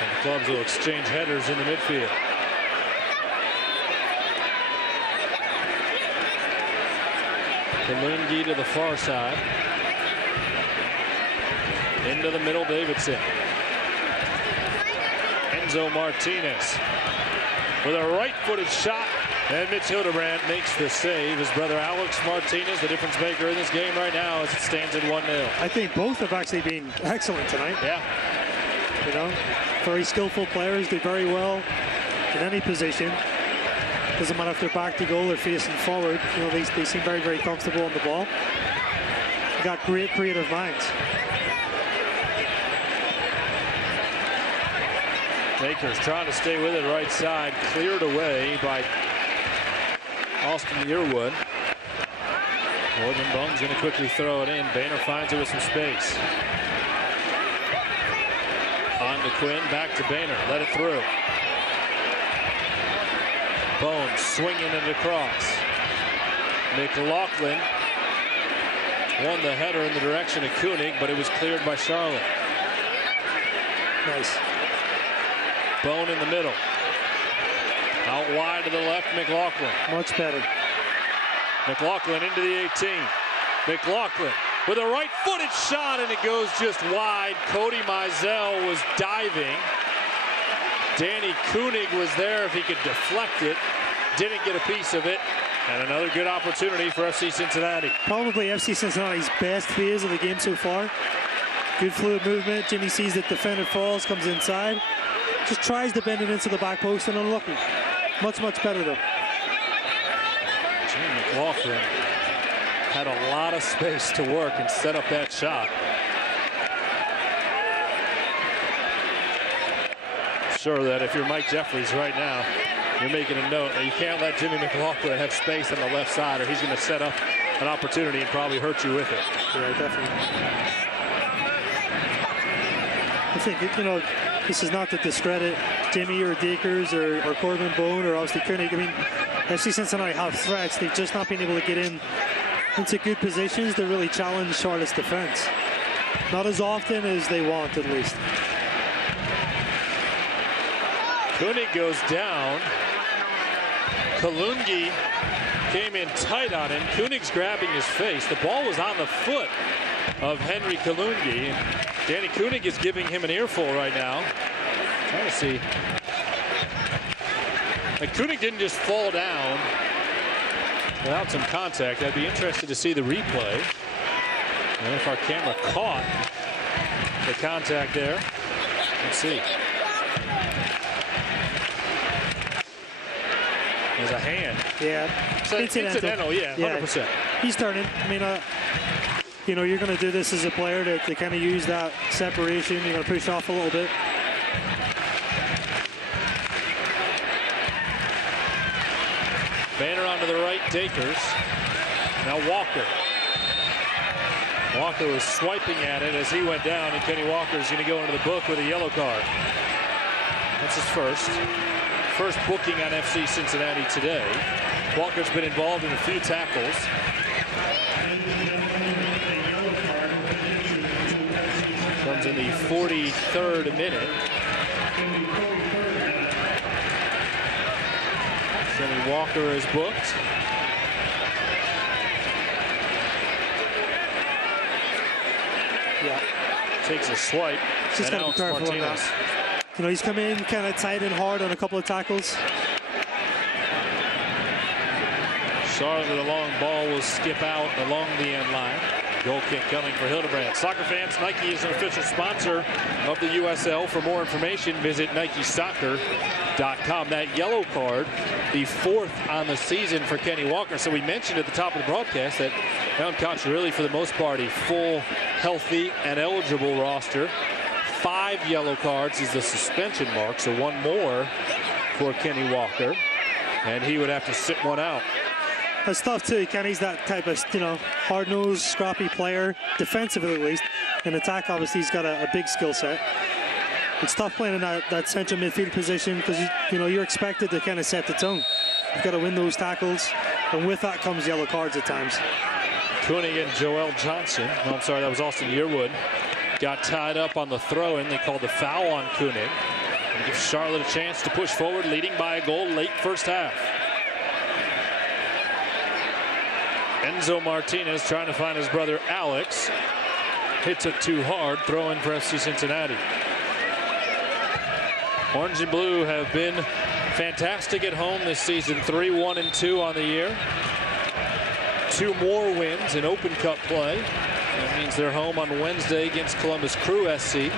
And the clubs will exchange headers in the midfield. Kalungi to the far side. Into the middle, Davidson. Enzo Martinez with a right-footed shot, and Mitch Hildebrand makes the save. His brother Alex Martinez, the difference maker in this game right now, as it stands at 1-0. I think both have actually been excellent tonight. Yeah. You know, very skillful players, do very well in any position. Doesn't matter if they're back to goal or facing forward. You know, they seem very, very comfortable on the ball. They got great creative minds. Dakers trying to stay with it right side, cleared away by Austin Yearwood. Corbin Bone's going to quickly throw it in. Boehner finds it with some space. to Quinn, back to Boehner, let it through. Bone swinging it across. McLaughlin won the header in the direction of Koenig, but it was cleared by Charlotte. Nice. Bone in the middle. Out wide to the left, McLaughlin. Much better. McLaughlin into the 18. McLaughlin with a right-footed shot, and it goes just wide. Cody Mizell was diving. Danny Koenig was there if he could deflect it. Didn't get a piece of it. And another good opportunity for FC Cincinnati. Probably FC Cincinnati's best phase of the game so far. Good fluid movement. Jimmy sees that defender falls, comes inside. Just tries to bend it into the back post, and unlucky. Much, much better though. Jimmy McLaughlin had a lot of space to work and set up that shot. Sure that if you're Mike Jeffries right now, you're making a note that you can't let Jimmy McLaughlin have space on the left side, or he's going to set up an opportunity and probably hurt you with it. Yeah, definitely. I think, you know, this is not to discredit Jimmy or Dakers or Corbin Bone or obviously Koenig. I mean, FC Cincinnati have threats. They've just not been able to get into good positions to really challenge Charlotte's defense. Not as often as they want, at least. Koenig goes down. Kalungi came in tight on him. Koenig's grabbing his face. The ball was on the foot of Henry Kalungi. And Danny Koenig is giving him an earful right now. Trying to see. And Koenig didn't just fall down without some contact. I'd be interested to see the replay. And if our camera caught the contact there. Let's see. There's a hand. Yeah. So incidental, yeah, 100%. He's turning. I mean, you know, you're going to do this as a player to kind of use that separation. You're going to push off a little bit. Banner onto the right, Dakers. Now Walker. Walker was swiping at it as he went down, and Kenny Walker is going to go into the book with a yellow card. That's his first booking on FC Cincinnati today. Walker's been involved in a few tackles. Comes in the 43rd minute. Kenny Walker is booked. Yeah. Takes a swipe. Just got to be careful on that. You know, he's come in kind of tight and hard on a couple of tackles. Charlotte with a long ball will skip out along the end line. Goal kick coming for Hildebrand. Soccer fans, Nike is an official sponsor of the USL. For more information, visit NikeSoccer.com. That yellow card, the fourth on the season for Kenny Walker. So we mentioned at the top of the broadcast that Mount Koch really, for the most part, a full, healthy, and eligible roster. 5 yellow cards is the suspension mark, so one more for Kenny Walker, and he would have to sit one out. That's tough too. Kenny's that type of, you know, hard-nosed, scrappy player, defensively at least. In attack, obviously, he's got a big skill set. It's tough playing in that central midfield position because you know, you're expected to kind of set the tone. You've got to win those tackles, and with that comes yellow cards at times. Koenig and Joel Johnson, no, I'm sorry, that was Austin Yearwood, got tied up on the throw-in. They called the foul on Koenig. And gives Charlotte a chance to push forward, leading by a goal late first half. Enzo Martinez trying to find his brother Alex. Hits it too hard. Throw in for FC Cincinnati. Orange and Blue have been fantastic at home this season. 3-1-2 on the year. 2 more wins in Open Cup play. That means they're home on Wednesday against Columbus Crew SC.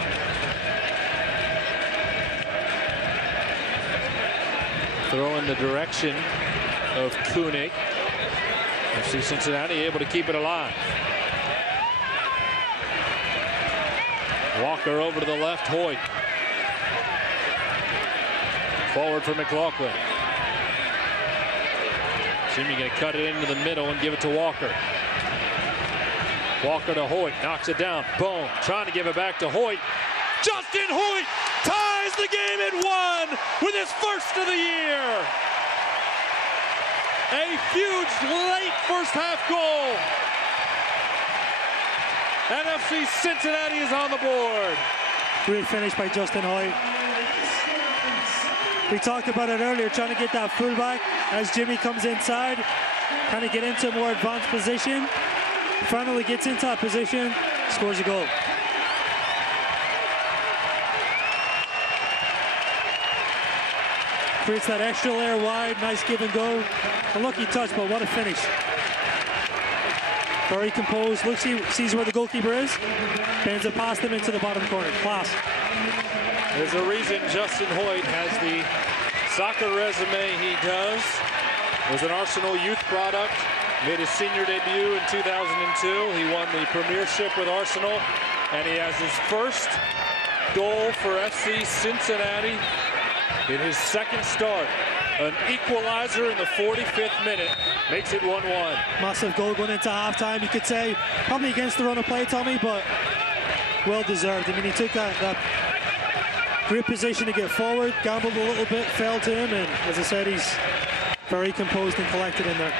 Throw in the direction of Koenig. FC Cincinnati able to keep it alive. Walker over to the left, Hoyt. Forward for McLaughlin. Jimmy going to cut it into the middle and give it to Walker. Walker to Hoyt, knocks it down. Bone trying to give it back to Hoyt. Justin Hoyt ties the game at 1 with his first of the year. A huge late first half goal. And FC Cincinnati is on the board. Great finish by Justin Hoyt. We talked about it earlier, trying to get that fullback as Jimmy comes inside, trying to get into a more advanced position. Finally gets into that position, scores a goal. Creates that extra layer wide, nice give and go. A lucky touch, but what a finish. Very composed, looks, sees where the goalkeeper is, bends it past him into the bottom corner. Class. There's a reason Justin Hoyt has the soccer resume he does. Was an Arsenal youth product, made his senior debut in 2002. He won the premiership with Arsenal, and he has his first goal for FC Cincinnati in his second start. An equalizer in the 45th minute makes it 1-1. Massive goal going into halftime. You could say probably against the run of play, Tommy, but well deserved. I mean, he took that great position to get forward, gambled a little bit, fell to him, and as I said, he's very composed and collected in there.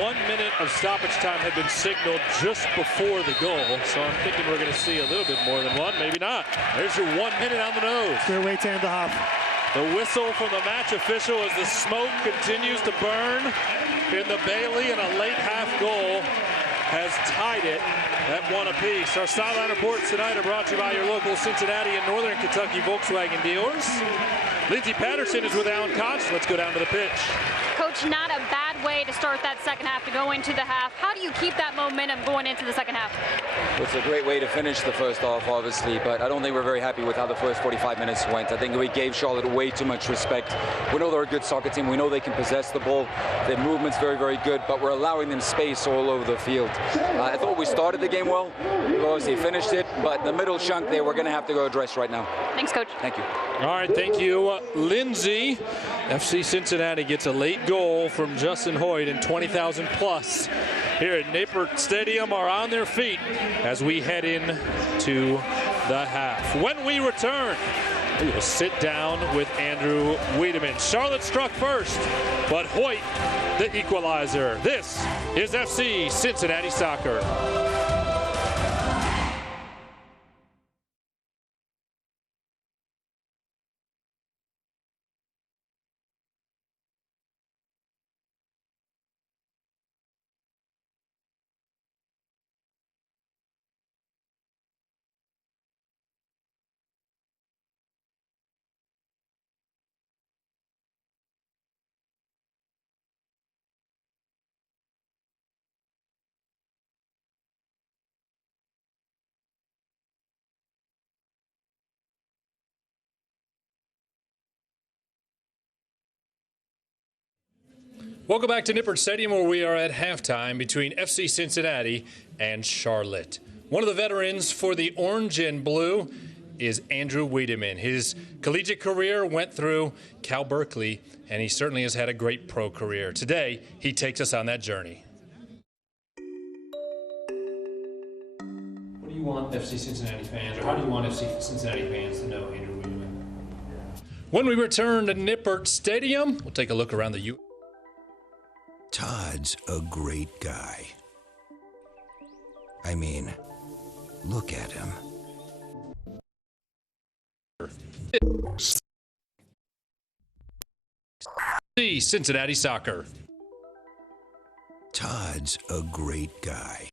1 minute of stoppage time had been signaled just before the goal, so I'm thinking we're going to see a little bit more than one, maybe not. There's your 1 minute on the nose. Great way to end the half. The whistle from the match official as the smoke continues to burn in the Bailey, and a late half goal has tied it at 1 apiece. Our sideline reports tonight are brought to you by your local Cincinnati and Northern Kentucky Volkswagen dealers. Lindsey Patterson is with Alan Koch. Let's go down to the pitch. Coach, not a bad way to start that second half, to go into the half. How do you keep that momentum going into the second half? It's a great way to finish the first half, obviously, but I don't think we're very happy with how the first 45 minutes went. I think we gave Charlotte way too much respect. We know they're a good soccer team. We know they can possess the ball. Their movement's very, very good, but we're allowing them space all over the field. I thought we started the game well. We obviously finished it, but the middle chunk there, we're going to have to go address right now. Thanks, Coach. Thank you. All right, thank you, Lindsay. FC Cincinnati gets a late goal from Justin Hoyt, and 20,000 plus here at Napier Stadium are on their feet as we head in to the half. When we return, we will sit down with Andrew Wiedemann. Charlotte struck first, but Hoyt the equalizer. This is FC Cincinnati Soccer. Welcome back to Nippert Stadium, where we are at halftime between FC Cincinnati and Charlotte. One of the veterans for the Orange and Blue is Andrew Wiedemann. His collegiate career went through Cal Berkeley, and he certainly has had a great pro career. Today, he takes us on that journey. What do you want FC Cincinnati fans, or how do you want FC Cincinnati fans to know Andrew Wiedemann? When we return to Nippert Stadium, we'll take a look around the U. Todd's a great guy. I mean, look at him. See Cincinnati Soccer. Todd's a great guy.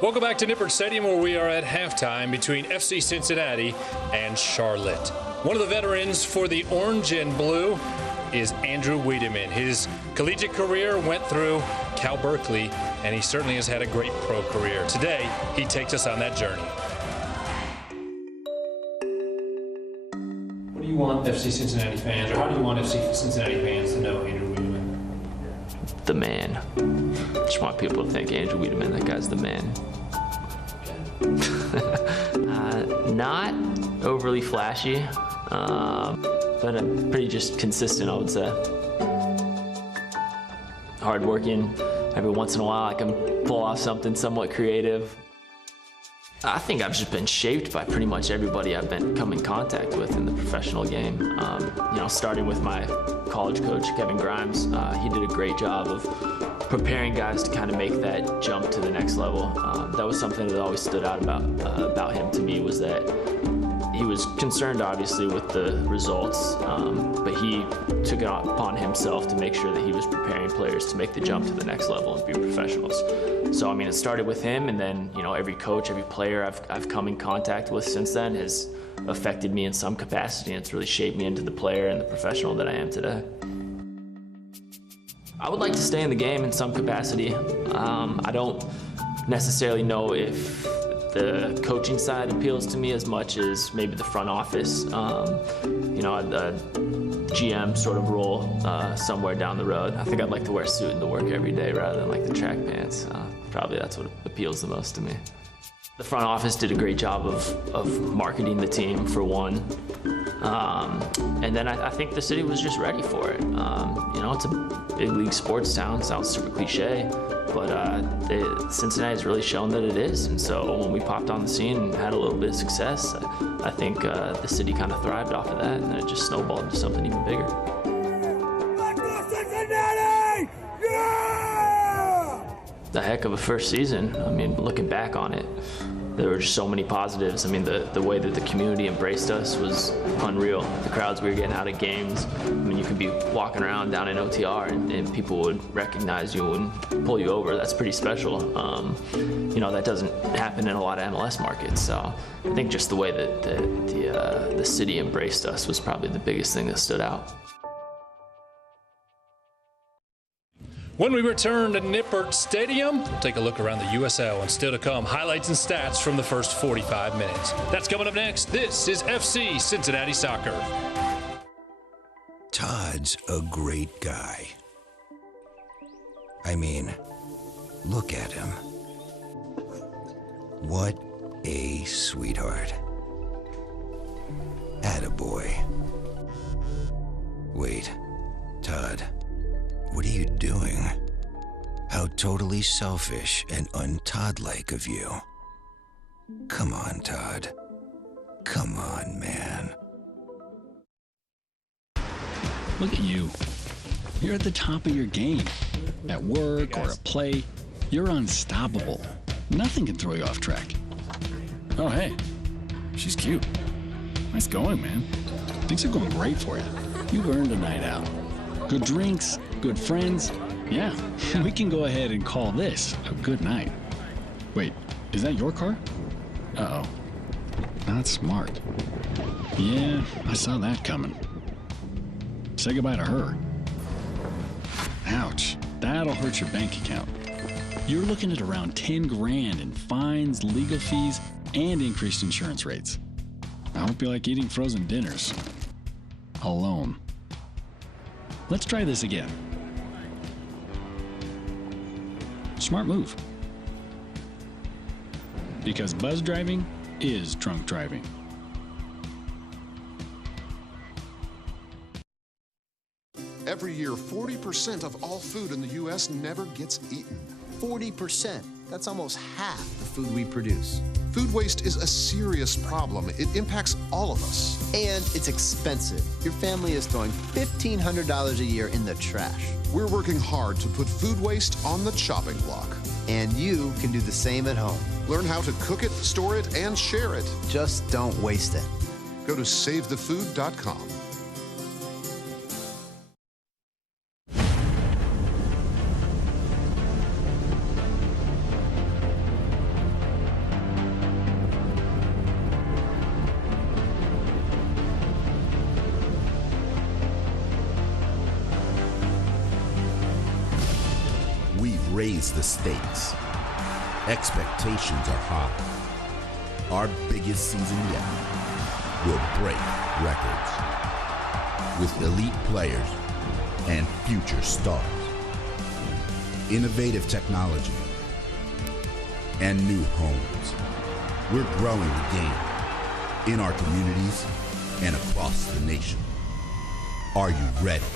Welcome back to Nippert Stadium, where we are at halftime between FC Cincinnati and Charlotte. One of the veterans for the Orange and Blue is Andrew Wiedemann. His collegiate career went through Cal Berkeley, and he certainly has had a great pro career. Today, he takes us on that journey. you want FC Cincinnati fans, or how do you want FC Cincinnati fans to know Andrew Wiedemann? The man. Just want people to think Andrew Wiedemann, that guy's the man. Not overly flashy, but I'm pretty just consistent, I would say. Hardworking. Every once in a while I can pull off something somewhat creative. I think I've just been shaped by pretty much everybody I've come in contact with in the professional game. You know, starting with my college coach, Kevin Grimes. He did a great job of preparing guys to kind of make that jump to the next level. That was something that always stood out about him to me, was that he was concerned obviously with the results, but he took it upon himself to make sure that he was preparing players to make the jump to the next level and be professionals. So I mean, it started with him, and then, you know, every coach, every player I've come in contact with since then has affected me in some capacity, and it's really shaped me into the player and the professional that I am today. I would like to stay in the game in some capacity. I don't necessarily know if the coaching side appeals to me as much as maybe the front office, you know, a GM sort of role somewhere down the road. I think I'd like to wear a suit into work every day rather than like the track pants. Probably that's what appeals the most to me. The front office did a great job of marketing the team, for one. And then I think the city was just ready for it. You know, it's a big league sports town, sounds super cliche, but Cincinnati's really shown that it is. And so when we popped on the scene and had a little bit of success, I think the city kind of thrived off of that, and then it just snowballed into something even bigger. Let's go Cincinnati! Yeah! A heck of a first season. I mean, looking back on it, there were just so many positives. I mean, the way that the community embraced us was unreal. The crowds we were getting out of games. I mean, you could be walking around down in OTR and people would recognize you and pull you over. That's pretty special. You know, that doesn't happen in a lot of MLS markets. So I think just the way that the city embraced us was probably the biggest thing that stood out. When we return to Nippert Stadium, we'll take a look around the USL, and still to come, highlights and stats from the first 45 minutes. That's coming up next. This is FC Cincinnati Soccer. Todd's a great guy. I mean, look at him. What a sweetheart. Attaboy. Wait, Todd. What are you doing? How totally selfish and un-Todd-like of you. Come on, Todd. Come on, man. Look at you. You're at the top of your game. At work or at play, you're unstoppable. Nothing can throw you off track. Oh, hey. She's cute. Nice going, man. Things are going great for you. You've earned a night out. Good drinks, good friends. Yeah, we can go ahead and call this a good night. Wait, is that your car? Uh-oh. Not smart. Yeah, I saw that coming. Say goodbye to her. Ouch, that'll hurt your bank account. You're looking at around 10 grand in fines, legal fees, and increased insurance rates. I hope you like eating frozen dinners. Alone. Let's try this again. Smart move. Because buzz driving is drunk driving. Every year, 40% of all food in the U.S. never gets eaten. 40%. That's almost half the food we produce. Food waste is a serious problem. It impacts all of us. And it's expensive. Your family is throwing $1,500 a year in the trash. We're working hard to put food waste on the chopping block. And you can do the same at home. Learn how to cook it, store it, and share it. Just don't waste it. Go to SaveTheFood.com. Raise the stakes. Expectations are high. Our biggest season yet. will break records. With elite players and future stars, innovative technology, and new homes, we're growing the game in our communities and across the nation. Are you ready?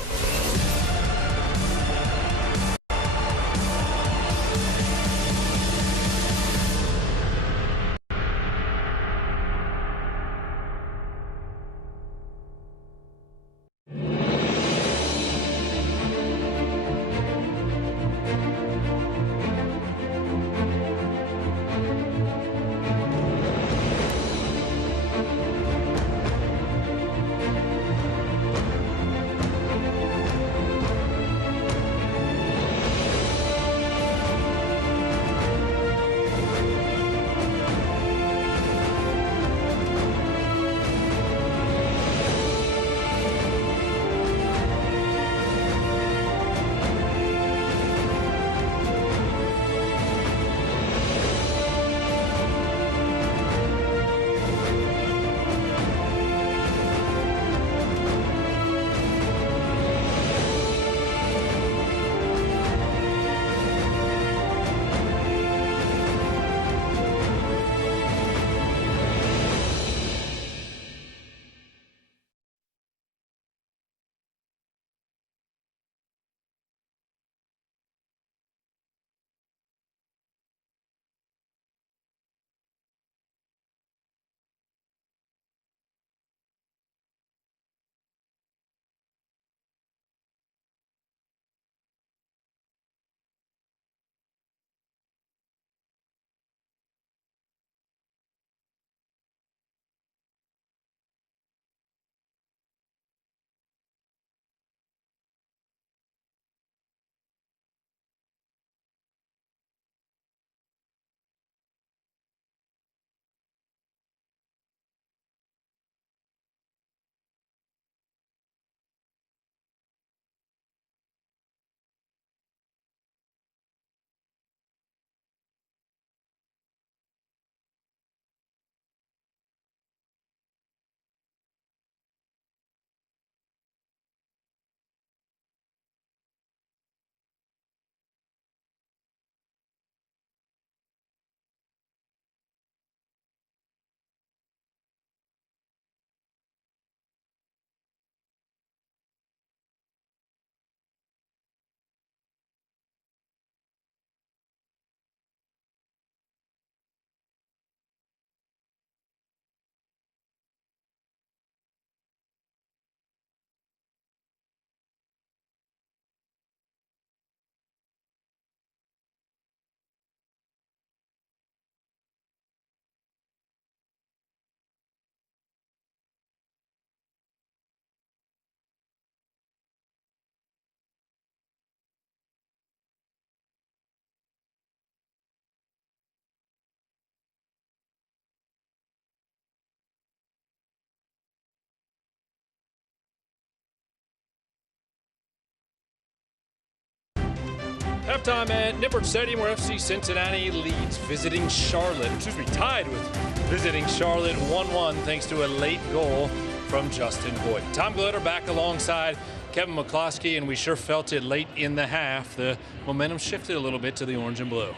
Halftime at Nippert Stadium, where FC Cincinnati leads tied with visiting Charlotte 1-1 thanks to a late goal from Justin Hoyt. Tom Glitter back alongside Kevin McCloskey, and we sure felt it late in the half. The momentum shifted a little bit to the orange and blue.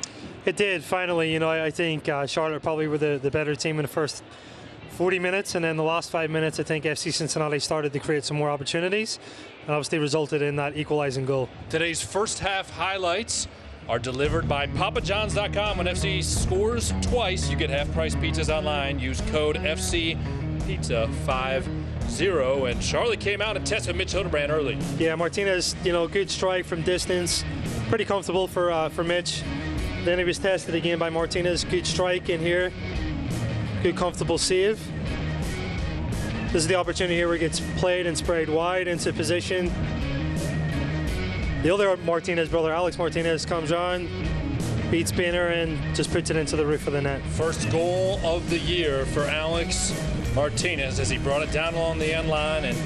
It did, finally. You know, I think Charlotte probably were the better team in the first 40 minutes, and then the last 5 minutes, I think FC Cincinnati started to create some more opportunities, and obviously resulted in that equalizing goal. Today's first half highlights are delivered by PapaJohns.com. When FC scores twice, you get half-price pizzas online. Use code FCPizza50. And Charlotte came out and tested Mitch Hildebrand early. Yeah, Martinez, you know, good strike from distance. Pretty comfortable for Mitch. Then he was tested again by Martinez. Good strike in here. Good comfortable save. This is the opportunity here where he gets played and sprayed wide into position. The other Martinez brother, Alex Martinez, comes on, beats Spinner, and just puts it into the roof of the net. First goal of the year for Alex Martinez as he brought it down along the end line and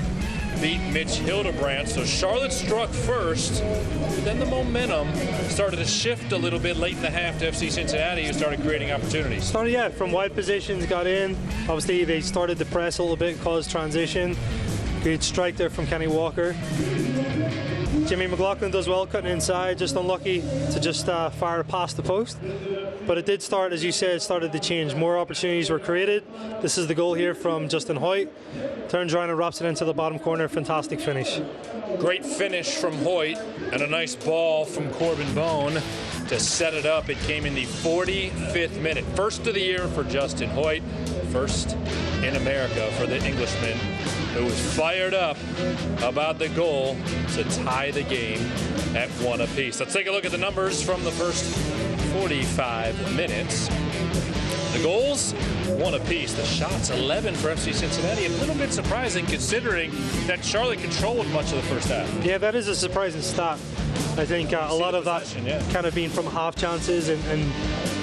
beat Mitch Hildebrandt. So Charlotte struck first, but then the momentum started to shift a little bit late in the half to FC Cincinnati, who started creating opportunities. Started, from wide positions, got in. Obviously, they started to press a little bit, caused transition. Good strike there from Kenny Walker. Jimmy McLaughlin does well cutting inside, just unlucky to just fire past the post. But it did start, as you said, started to change. More opportunities were created. This is the goal here from Justin Hoyt. Turns around and wraps it into the bottom corner. Fantastic finish. Great finish from Hoyt and a nice ball from Corbin Bone to set it up. It came in the 45th minute. First of the year for Justin Hoyt. First in America for the Englishman, who was fired up about the goal to tie the game at 1 apiece. Let's take a look at the numbers from the first 45 minutes. The goals, 1 apiece. The shots, 11 for FC Cincinnati. A little bit surprising considering that Charlotte controlled much of the first half. Yeah, that is a surprising stat. I think a lot of that kind of being from half chances and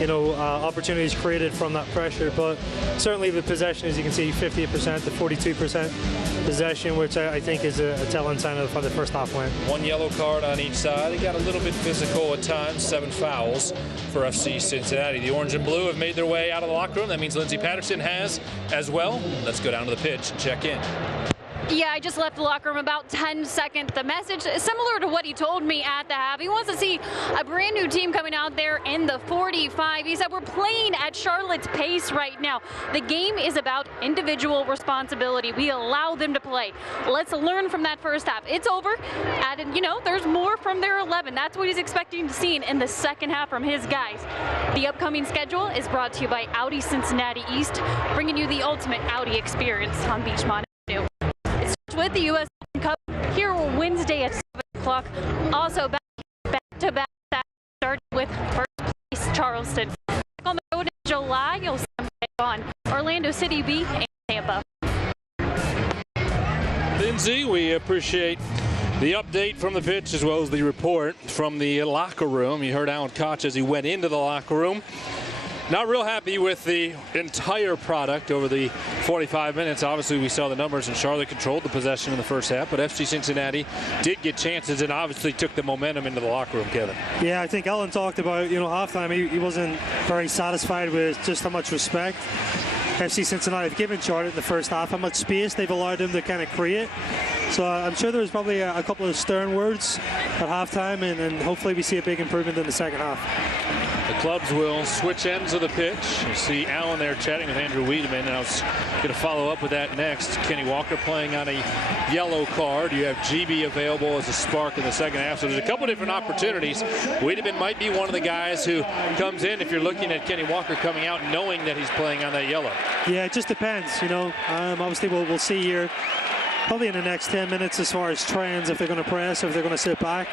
opportunities created from that pressure. But certainly the possession, as you can see, 50% to 42% possession, which I think is a telling sign of how the first half went. 1 yellow card on each side. It got a little bit physical at times. 7 fouls for FC Cincinnati. The orange and blue have made their way out of the locker room. That means Lindsey Patterson has as well. Let's go down to the pitch and check in. Yeah, I just left the locker room about 10 seconds. The message is similar to what he told me at the half. He wants to see a brand new team coming out there in the 45. He said we're playing at Charlotte's pace right now. The game is about individual responsibility. We allow them to play. Let's learn from that first half. It's over. And, there's more from their 11. That's what he's expecting to see in the second half from his guys. The upcoming schedule is brought to you by Audi Cincinnati East, bringing you the ultimate Audi experience on Beachmont Avenue. With the USL Cup here Wednesday at 7 o'clock. Also back-to-back starting with first place Charleston. Back on the road in July, you'll see them on Orlando City B and Tampa. Lindsay, we appreciate the update from the pitch as well as the report from the locker room. You heard Alan Koch as he went into the locker room. Not real happy with the entire product over the 45 minutes. Obviously, we saw the numbers, and Charlotte controlled the possession in the first half, but FC Cincinnati did get chances and obviously took the momentum into the locker room, Kevin. Yeah, I think Alan talked about, halftime, he wasn't very satisfied with just how much respect FC Cincinnati have given Charlotte in the first half, how much space they've allowed them to kind of create. So I'm sure there was probably a couple of stern words at halftime, and hopefully we see a big improvement in the second half. The clubs will switch ends of the pitch. You see Allen there chatting with Andrew Wiedemann, and I was going to follow up with that next. Kenny Walker playing on a yellow card. You have GB available as a spark in the second half. So there's a couple different opportunities. Wiedemann might be one of the guys who comes in if you're looking at Kenny Walker coming out knowing that he's playing on that yellow. Yeah, it just depends. Obviously we'll see here probably in the next 10 minutes as far as trends, if they're going to press or if they're going to sit back.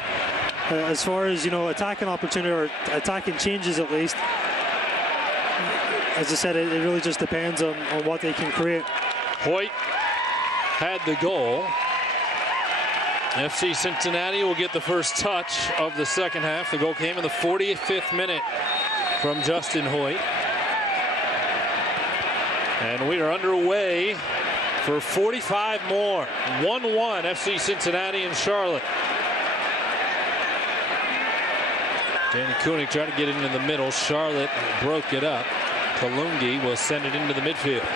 As far as, attacking opportunity or attacking changes at least, as I said, it really just depends on what they can create. Hoyt had the goal. FC Cincinnati will get the first touch of the second half. The goal came in the 45th minute from Justin Hoyt. And we are underway for 45 more. 1-1 FC Cincinnati and Charlotte. Danny Koenig tried to get it into the middle. Charlotte broke it up. Kalungi will send it into the midfield.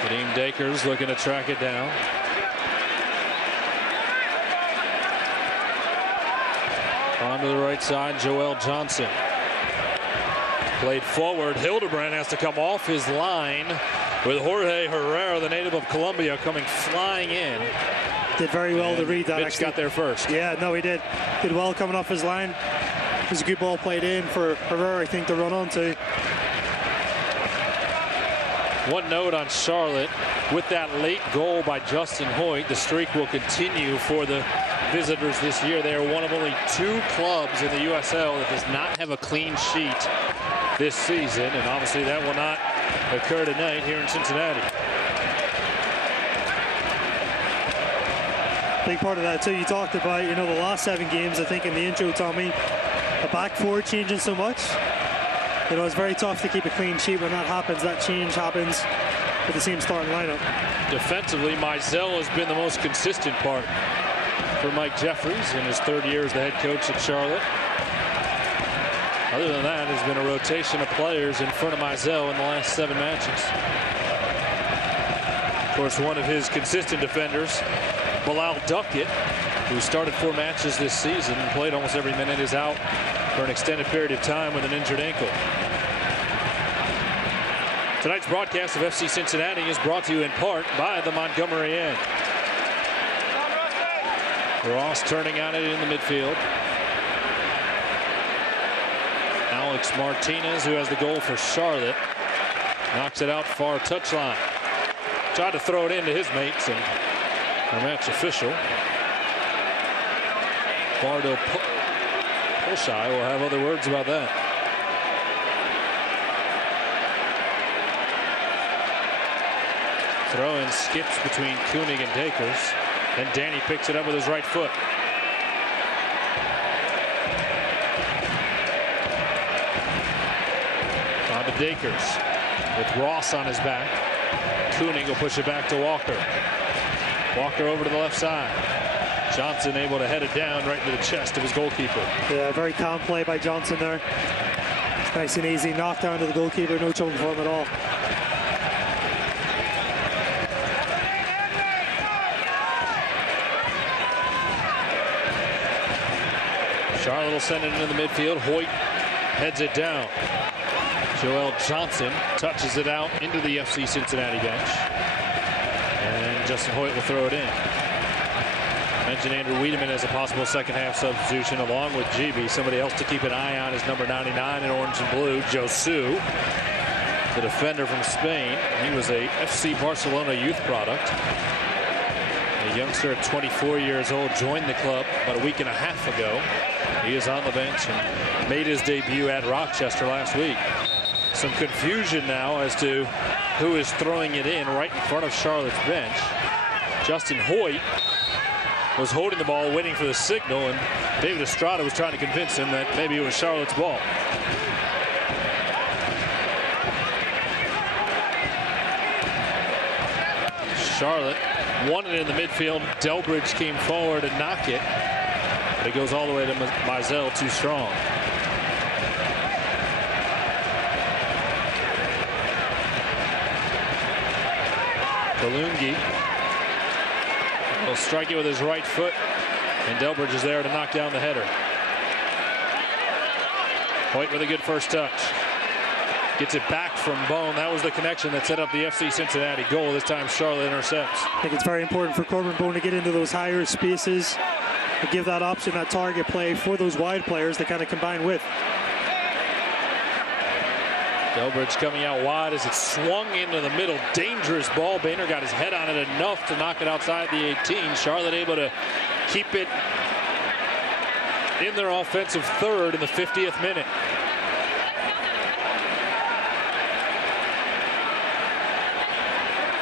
Kadeem Dakers looking to track it down. On to the right side, Joel Johnson. Played forward. Hildebrandt has to come off his line with Jorge Herrera, the native of Colombia, coming flying in. Did very well to read that. Mitch actually got there first. Yeah, no, he did. Did well coming off his line. It was a good ball played in for Herrera, I think, to run onto. One note on Charlotte. With that late goal by Justin Hoyt, the streak will continue for the visitors this year. They are one of only 2 clubs in the USL that does not have a clean sheet this season, and obviously that will not occur tonight here in Cincinnati. Big part of that too. You talked about, the last 7 games. I think in the intro, Tommy, the back four changing so much. It's very tough to keep a clean sheet when that happens. That change happens. with the same starting lineup. Defensively, Mizell has been the most consistent part for Mike Jeffries in his 3rd year as the head coach at Charlotte. Other than that, there's been a rotation of players in front of Mizell in the last 7 matches. Of course, one of his consistent defenders, Bilal Duckett, who started 4 matches this season and played almost every minute, is out for an extended period of time with an injured ankle. Tonight's broadcast of FC Cincinnati is brought to you in part by the Montgomery Inn. Ross turning on it in the midfield. Alex Martinez, who has the goal for Charlotte, knocks it out far touchline. Tried to throw it into his mates, and our match official, Bardo Pulshai, will have other words about that. Throw-in skips between Koenig and Dakers. And Danny picks it up with his right foot. On to Dakers with Ross on his back. Koenig will push it back to Walker. Walker over to the left side. Johnson able to head it down right into the chest of his goalkeeper. Yeah, very calm play by Johnson there. It's nice and easy. Knocked down to the goalkeeper. No trouble for him at all. Charlotte will send it into the midfield. Hoyt heads it down. Joel Johnson touches it out into the FC Cincinnati bench. And Justin Hoyt will throw it in. Mentioned Andrew Wiedemann as a possible second half substitution along with GB. Somebody else to keep an eye on is number 99 in orange and blue, Josu, the defender from Spain. He was a FC Barcelona youth product. A youngster at 24 years old joined the club about a week and a half ago. He is on the bench and made his debut at Rochester last week. Some confusion now as to who is throwing it in right in front of Charlotte's bench. Justin Hoyt was holding the ball waiting for the signal, and David Estrada was trying to convince him that maybe it was Charlotte's ball. Charlotte won it in the midfield. Delbridge came forward and knocked it, but it goes all the way to Mizell, too strong. Kalungi will strike it with his right foot, and Delbridge is there to knock down the header. Hoyt with a good first touch. Gets it back from Bone. That was the connection that set up the FC Cincinnati goal. This time Charlotte intercepts. I think it's very important for Corbin Bone to get into those higher spaces and give that option, that target play for those wide players to kind of combine with. Delbridge coming out wide as it swung into the middle. Dangerous ball. Boehner got his head on it enough to knock it outside the 18. Charlotte able to keep it in their offensive third in the 50th minute.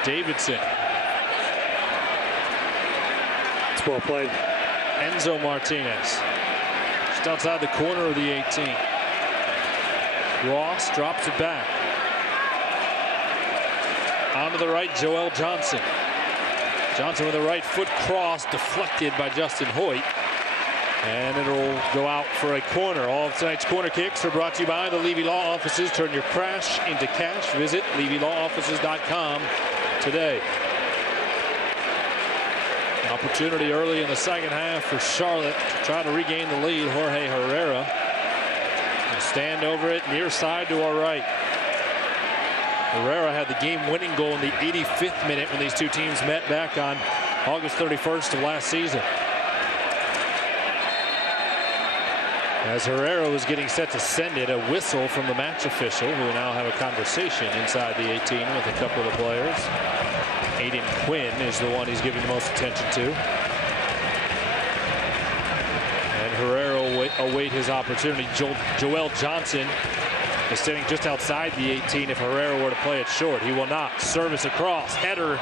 Davidson. It's well played. Enzo Martinez. Just outside the corner of the 18. Ross drops it back. On to the right, Joel Johnson. Johnson with a right foot cross, deflected by Justin Hoyt. And it'll go out for a corner. All of tonight's corner kicks are brought to you by the Levy Law Offices. Turn your crash into cash. Visit LevyLawOffices.com today. Opportunity early in the second half for Charlotte to try to regain the lead. Jorge Herrera will stand over it near side to our right. Herrera had the game-winning goal in the 85th minute when these two teams met back on August 31st of last season. As Herrera was getting set to send it, a whistle from the match official, who will now have a conversation inside the 18 with a couple of the players. Aiden Quinn is the one he's giving the most attention to. And Herrera will await his opportunity. Joel Johnson is sitting just outside the 18 if Herrera were to play it short. He will not. Service across. Header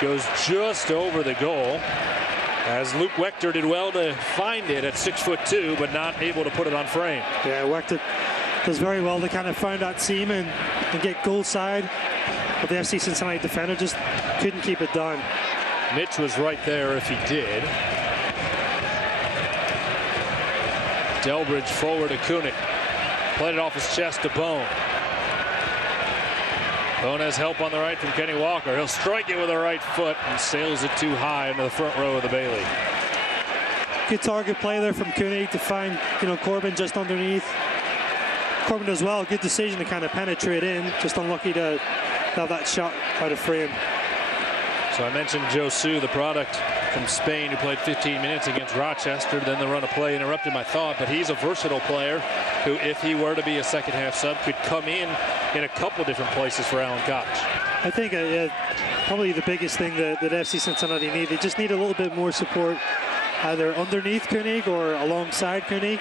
goes just over the goal, as Luke Wechter did well to find it at 6'2", but not able to put it on frame. Yeah, Wechter does very well to kind of find that seam and get goal side But the FC Cincinnati defender just couldn't keep it down. Mitch was right there if he did. Delbridge forward to Kunig. Played it off his chest to Bone. Bone has help on the right from Kenny Walker. He'll strike it with the right foot and sails it too high into the front row of the Bailey. Good target play there from Kunig to find, Corbin just underneath. Corbin does well. Good decision to kind of penetrate in. Just unlucky to have that shot out of frame. So I mentioned Josu, the product from Spain, who played 15 minutes against Rochester. Then the run of play interrupted my thought, but he's a versatile player who, if he were to be a second half sub, could come in a couple different places for Alan Koch. I think probably the biggest thing that FC Cincinnati need, they just need a little bit more support, either underneath Kunig or alongside Kunig,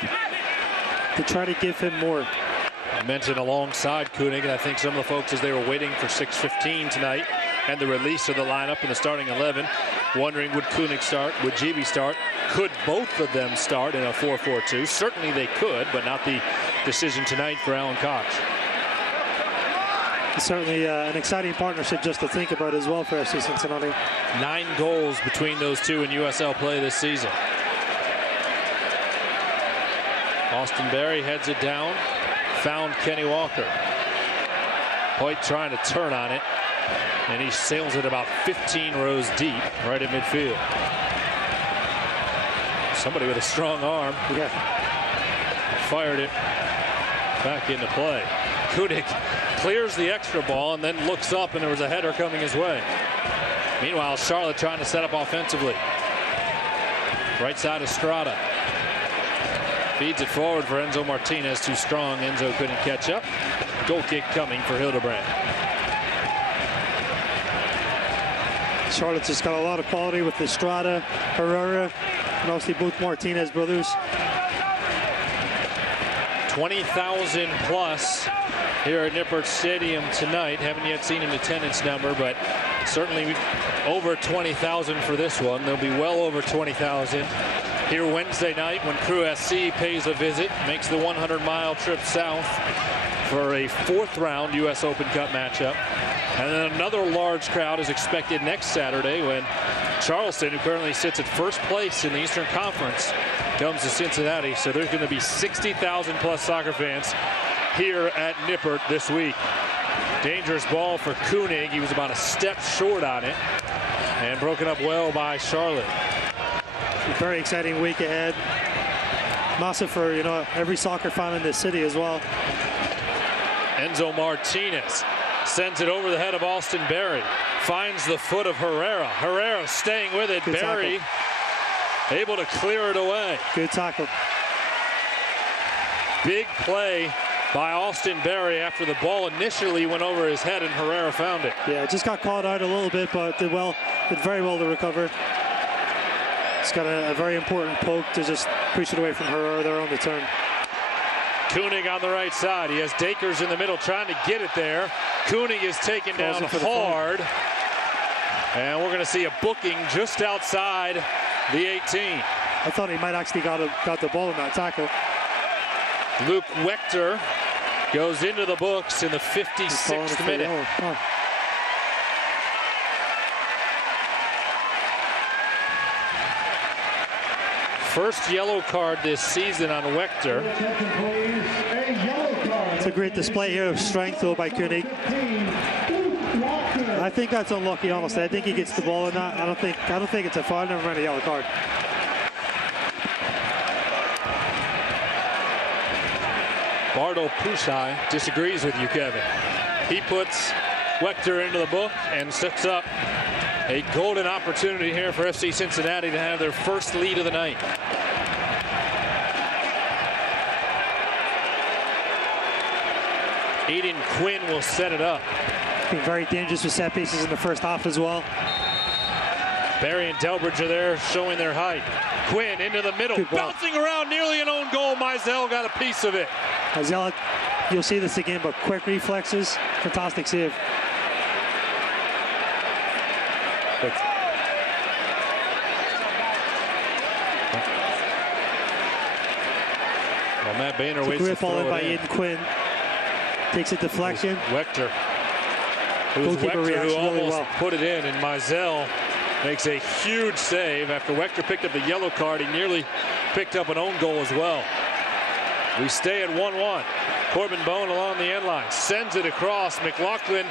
to try to give him more. I mentioned alongside Kunig, and I think some of the folks, as they were waiting for 6:15 tonight and the release of the lineup in the starting 11, wondering would Kunig start, would GB start, could both of them start in a 4-4-2? Certainly they could, but not the decision tonight for Alan Koch. Certainly an exciting partnership just to think about as well for FC Cincinnati. 9 goals between those two in USL play this season. Austin Berry heads it down. Found Kenny Walker. Hoyt trying to turn on it. And he sails it about 15 rows deep right at midfield. Somebody with a strong arm. Yeah. Fired it back into play. Kunig clears the extra ball and then looks up, and there was a header coming his way. Meanwhile, Charlotte trying to set up offensively. Right side Estrada. Feeds it forward for Enzo Martinez. Too strong. Enzo couldn't catch up. Goal kick coming for Hildebrand. Charlotte's just got a lot of quality with Estrada, Herrera, and obviously both Martinez brothers. 20,000 plus here at Nippert Stadium tonight. Haven't yet seen an attendance number, but certainly over 20,000 for this one. There'll be well over 20,000 here Wednesday night when Crew SC pays a visit, makes the 100-mile trip south for a 4th round U.S. Open Cup matchup. And then another large crowd is expected next Saturday when Charleston, who currently sits at first place in the Eastern Conference, comes to Cincinnati. So there's going to be 60,000 plus soccer fans here at Nippert this week. Dangerous ball for Kunig. He was about a step short on it and broken up well by Charlotte. A very exciting week ahead. Massive for every soccer fan in this city as well. Enzo Martinez sends it over the head of Austin Berry. Finds the foot of Herrera. Herrera staying with it. Good Berry tackle. Able to clear it away. Good tackle. Big play by Austin Berry after the ball initially went over his head and Herrera found it. Yeah, it just got caught out a little bit, but did very well to recover. It's got a very important poke to just push it away from Herrera there on the turn. Kunig on the right side. He has Dakers in the middle trying to get it there. Kunig is taken down hard. And we're going to see a booking just outside the 18. I thought he might actually got the ball in that tackle. Luke Wechter goes into the books in the 56th minute. Oh. First yellow card this season on Wechter. It's a great display here of strength though by Kunig. I think that's unlucky, honestly. I think he gets the ball in that. I don't think it's a foul. Never mind a yellow card. Bardo Pusai disagrees with you, Kevin. He puts Wechter into the book and sets up a golden opportunity here for FC Cincinnati to have their first lead of the night. Aiden Quinn will set it up. Been very dangerous with set pieces in the first half as well. Barry and Delbridge are there showing their height. Quinn into the middle, bouncing around, nearly an own goal. Mizell got a piece of it. Mizell, you'll see this again, but quick reflexes, fantastic save. Well, Matt Boehner waits to great ball throw in by it in. Aiden Quinn. Takes a deflection. Wechter. It was Goalkeeper Wechter reacts who really almost well. put it in, and Mizell makes a huge save. After Wechter picked up the yellow card, he nearly picked up an own goal as well. We stay at 1-1. Corbin Bone along the end line, sends it across. McLaughlin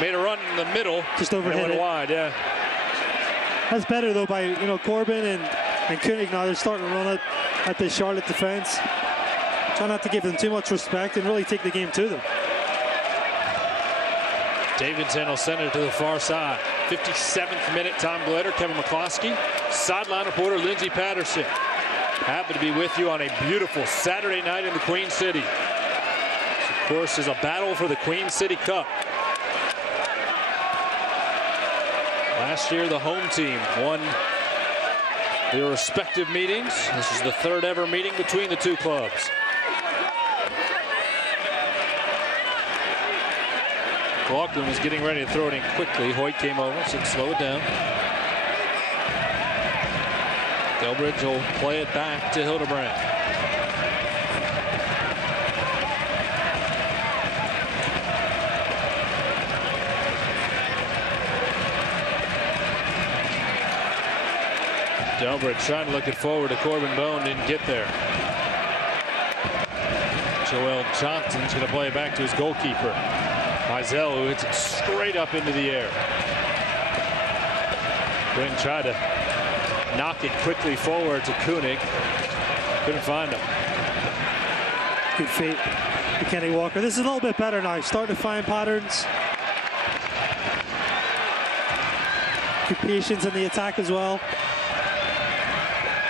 made a run in the middle. Just overhit it. Wide, yeah. That's better though by Corbin and Koenig now. They're starting to run it at the Charlotte defense. Try not to give them too much respect and really take the game to them. Davidson will send it to the far side. 57th minute, Tom Glitter, Kevin McCloskey, sideline reporter Lindsey Patterson. Happy to be with you on a beautiful Saturday night in the Queen City. This, of course, is a battle for the Queen City Cup. Last year, the home team won their respective meetings. This is the third ever meeting between the two clubs. McLaughlin was getting ready to throw it in quickly. Hoyt came over, said slow it down. Delbridge will play it back to Hildebrand. Delbridge trying to look it forward to Corbin Bone, didn't get there. Joel Johnson's going to play it back to his goalkeeper. Mizell, who hits it straight up into the air. Quinn tried to knock it quickly forward to Koenig. Couldn't find him. Good feet to Kenny Walker. This is a little bit better now. Starting to find patterns. Good patience in the attack as well.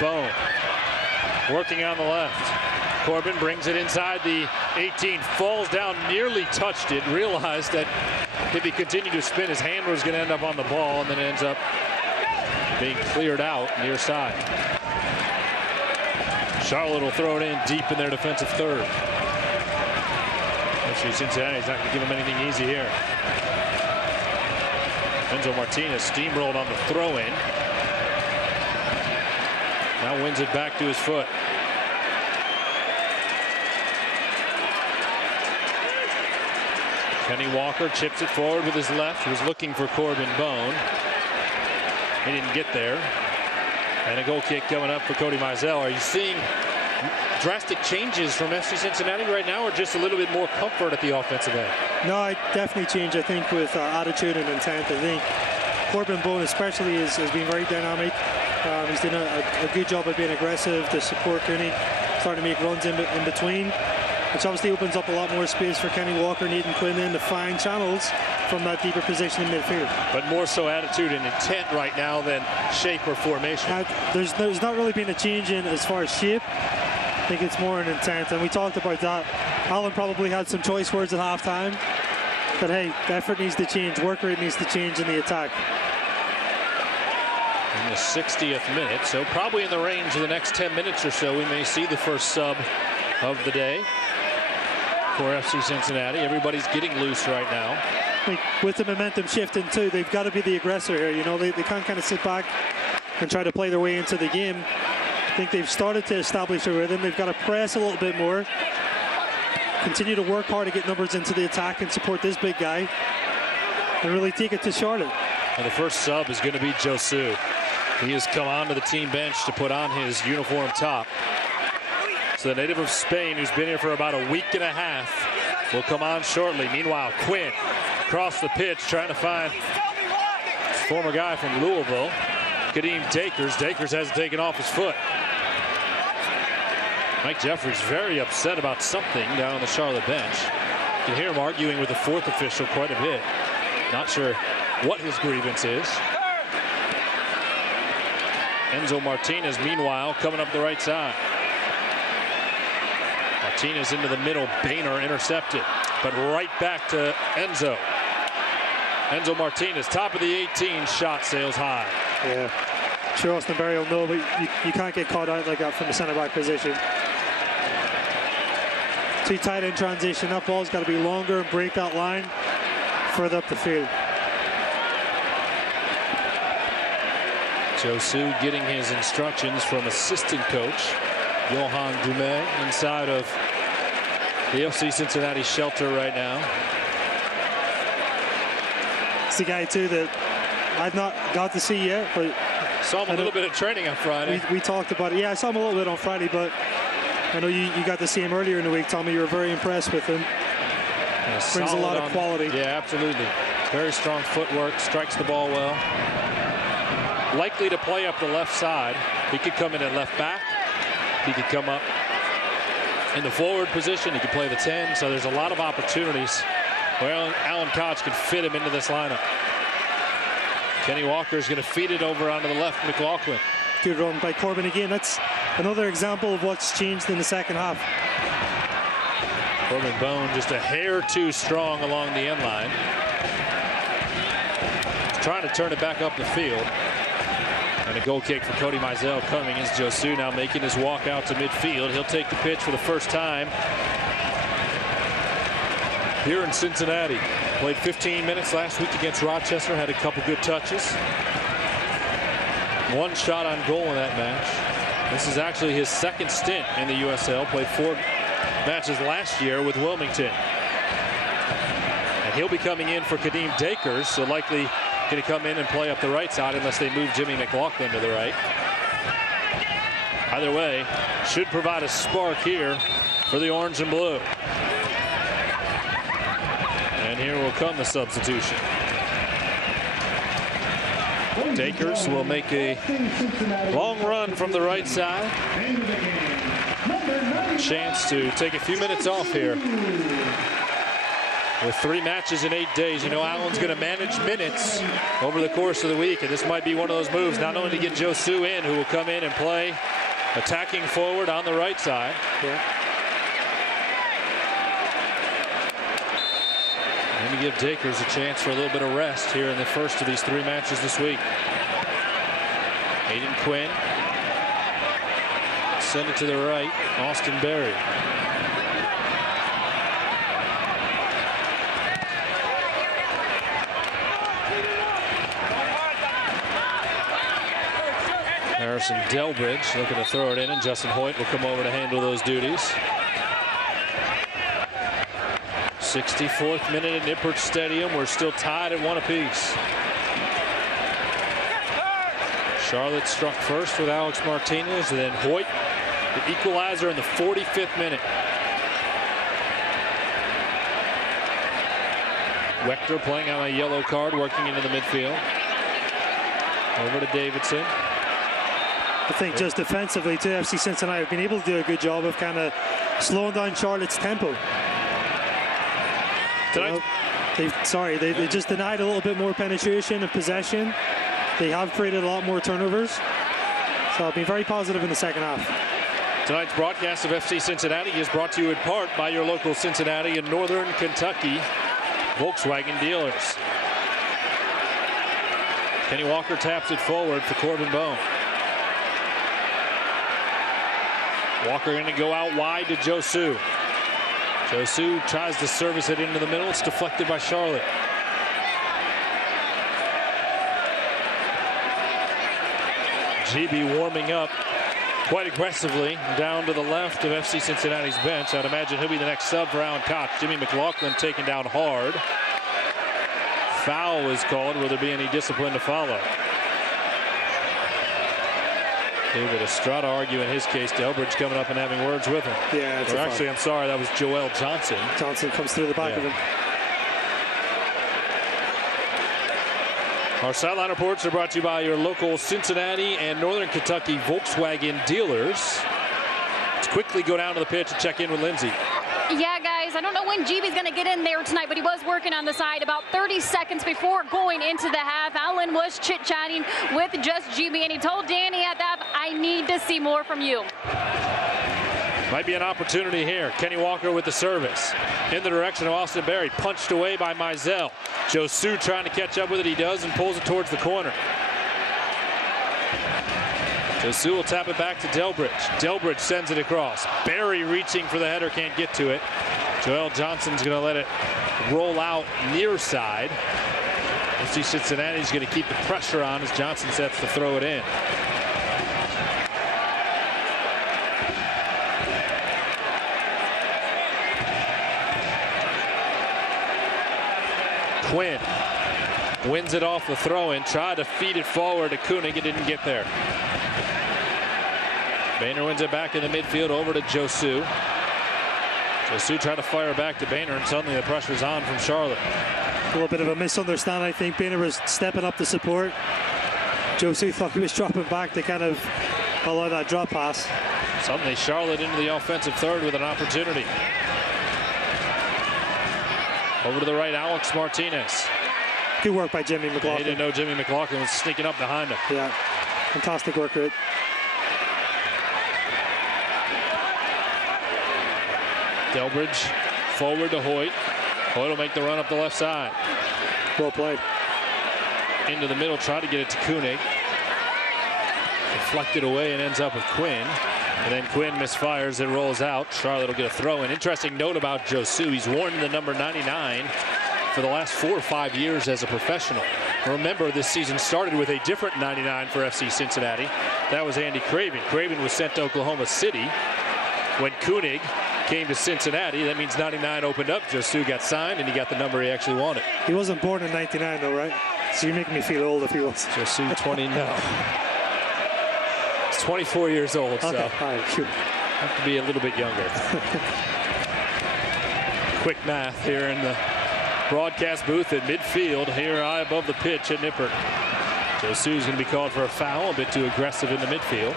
Bone working on the left. Corbin brings it inside the 18, falls down, nearly touched it, realized that if he continued to spin, his hand was going to end up on the ball, and then ends up being cleared out near side. Charlotte will throw it in deep in their defensive third. Actually, Cincinnati's not going to give him anything easy here. Enzo Martinez steamrolled on the throw-in. Now wins it back to his foot. Kenny Walker chips it forward with his left. He was looking for Corbin Bone. He didn't get there. And a goal kick coming up for Cody Mizell. Are you seeing drastic changes from FC Cincinnati right now, or just a little bit more comfort at the offensive end? No, I definitely change. I think with attitude and intent. I think Corbin Bone especially has been very dynamic. He's done a good job of being aggressive to support Koenig, starting to make runs in between, which obviously opens up a lot more space for Kenny Walker and Nathan Quinlan to find channels from that deeper position in midfield. But more so attitude and intent right now than shape or formation. There's not really been a change in as far as shape. I think it's more an intent, and we talked about that. Alan probably had some choice words at halftime that, hey, the effort needs to change, work rate needs to change in the attack. In the 60th minute, so probably in the range of the next 10 minutes or so, we may see the first sub of the day for FC Cincinnati. Everybody's getting loose right now. I think with the momentum shifting too, they've got to be the aggressor here. You know, they can't kind of sit back and try to play their way into the game. I think they've started to establish a rhythm. They've got to press a little bit more, continue to work hard to get numbers into the attack and support this big guy, and really take it to Charlotte. And the first sub is going to be Josu. He has come onto the team bench to put on his uniform top. So the native of Spain, who's been here for about a week and a half, will come on shortly. Meanwhile, Quinn across the pitch trying to find former guy from Louisville, Kadeem Dakers. Dakers hasn't taken off his foot. Mike Jeffries very upset about something down on the Charlotte bench. You can hear him arguing with the fourth official quite a bit. Not sure what his grievance is. Enzo Martinez, meanwhile, coming up the right side. Martinez into the middle. Boehner intercepted, but right back to Enzo. Enzo Martinez, top of the 18, shot sails high. Yeah, sure, Austin Berry will know, but you can't get caught out like that from the center back position. Too tight in transition. That ball's got to be longer and break that line further up the field. Josu getting his instructions from assistant coach Johan Dumais inside of the FC Cincinnati shelter right now. a guy too that I've not got to see yet, but saw him a little bit of training on Friday. We talked about it. Yeah, I saw him a little bit on Friday, but I know you got to see him earlier in the week, Tommy. You were very impressed with him. Brings a lot of quality. Yeah, absolutely. Very strong footwork, strikes the ball well. Likely to play up the left side. He could come in at left back. He could come up in the forward position. He could play the 10. So there's a lot of opportunities where Alan Koch can fit him into this lineup. Kenny Walker is going to feed it over onto the left, McLaughlin. Good run by Corbin again. That's another example of what's changed in the second half. Corbin Bone just a hair too strong along the end line. He's trying to turn it back up the field. And a goal kick for Cody Mizell coming as Josu now making his walk out to midfield. He'll take the pitch for the first time here in Cincinnati. Played 15 minutes last week against Rochester. Had a couple good touches. One shot on goal in that match. This is actually his second stint in the USL. Played 4 matches last year with Wilmington. And he'll be coming in for Kadeem Dakers, so likely going to come in and play up the right side unless they move Jimmy McLaughlin to the right. Either way, should provide a spark here for the orange and blue. And here will come the substitution. Dakers will make a long run from the right side. Chance to take a few minutes off here. With 3 matches in 8 days, you know Allen's going to manage minutes over the course of the week, and this might be one of those moves, not only to get Josu in, who will come in and play attacking forward on the right side. Yeah. Maybe give Dakers a chance for a little bit of rest here in the first of these 3 matches this week. Aiden Quinn. Send it to the right. Austin Berry. Harrison Delbridge looking to throw it in, and Justin Hoyt will come over to handle those duties. 64th minute at Nippert Stadium. We're still tied at 1 apiece. Charlotte struck first with Alex Martinez, and then Hoyt, the equalizer in the 45th minute. Wechter playing on a yellow card, working into the midfield. Over to Davidson. I think just defensively too, FC Cincinnati have been able to do a good job of kind of slowing down Charlotte's tempo. They just denied a little bit more penetration and possession. They have created a lot more turnovers. So I've been very positive in the second half. Tonight's broadcast of FC Cincinnati is brought to you in part by your local Cincinnati and Northern Kentucky Volkswagen dealers. Kenny Walker taps it forward for Corbin Bone. Walker going to go out wide to Josu. Josu tries to service it into the middle. It's deflected by Charlotte. GB warming up quite aggressively down to the left of FC Cincinnati's bench. I'd imagine he'll be the next sub for Alan Koch. Jimmy McLaughlin taken down hard. Foul is called. Will there be any discipline to follow? David Estrada arguing his case. Delbridge coming up and having words with him. Yeah, it's actually, I'm sorry, that was Joel Johnson. Johnson comes through the back of him. Our sideline reports are brought to you by your local Cincinnati and Northern Kentucky Volkswagen dealers. Let's quickly go down to the pitch and check in with Lindsay. Yeah, guys, I don't know when GB's going to get in there tonight, but he was working on the side about 30 seconds before going into the half. Allen was chit-chatting with just GB, and he told Danny at that, I need to see more from you. Might be an opportunity here. Kenny Walker with the service. In the direction of Austin Berry. Punched away by Mizell. Josu trying to catch up with it. He does and pulls it towards the corner. Josu will tap it back to Delbridge. Delbridge sends it across. Berry reaching for the header, can't get to it. Joel Johnson's going to let it roll out near side. FC Cincinnati's going to keep the pressure on as Johnson sets to throw it in. Quinn wins it off the throw-in, tried to feed it forward to Koenig. It didn't get there. Boehner wins it back in the midfield over to Josu. Josu tried to fire back to Boehner, and suddenly the pressure's on from Charlotte. A little bit of a misunderstanding. I think Boehner was stepping up to support. Josu thought he was dropping back to kind of allow that drop pass. Suddenly Charlotte into the offensive third with an opportunity. Over to the right, Alex Martinez. Good work by Jimmy McLaughlin. He didn't know Jimmy McLaughlin was sneaking up behind him. Yeah, fantastic work rate. Delbridge forward to Hoyt. Hoyt will make the run up the left side. Well played. Into the middle, try to get it to Koenig. Deflected away and ends up with Quinn. And then Quinn misfires, it rolls out. Charlotte will get a throw in. Interesting note about Josu. He's worn the number 99 for the last 4 or 5 years as a professional. Remember, this season started with a different 99 for FC Cincinnati. That was Andy Craven. Craven was sent to Oklahoma City. When Koenig came to Cincinnati, that means 99 opened up. Josu got signed, and he got the number he actually wanted. He wasn't born in 99, though, right? So you're making me feel old if he was. Josu 20 now. He's 24 years old, okay, so right, have to be a little bit younger. Quick math here in the broadcast booth at midfield, here high above the pitch at Nippert. Josu's going to be called for a foul, a bit too aggressive in the midfield.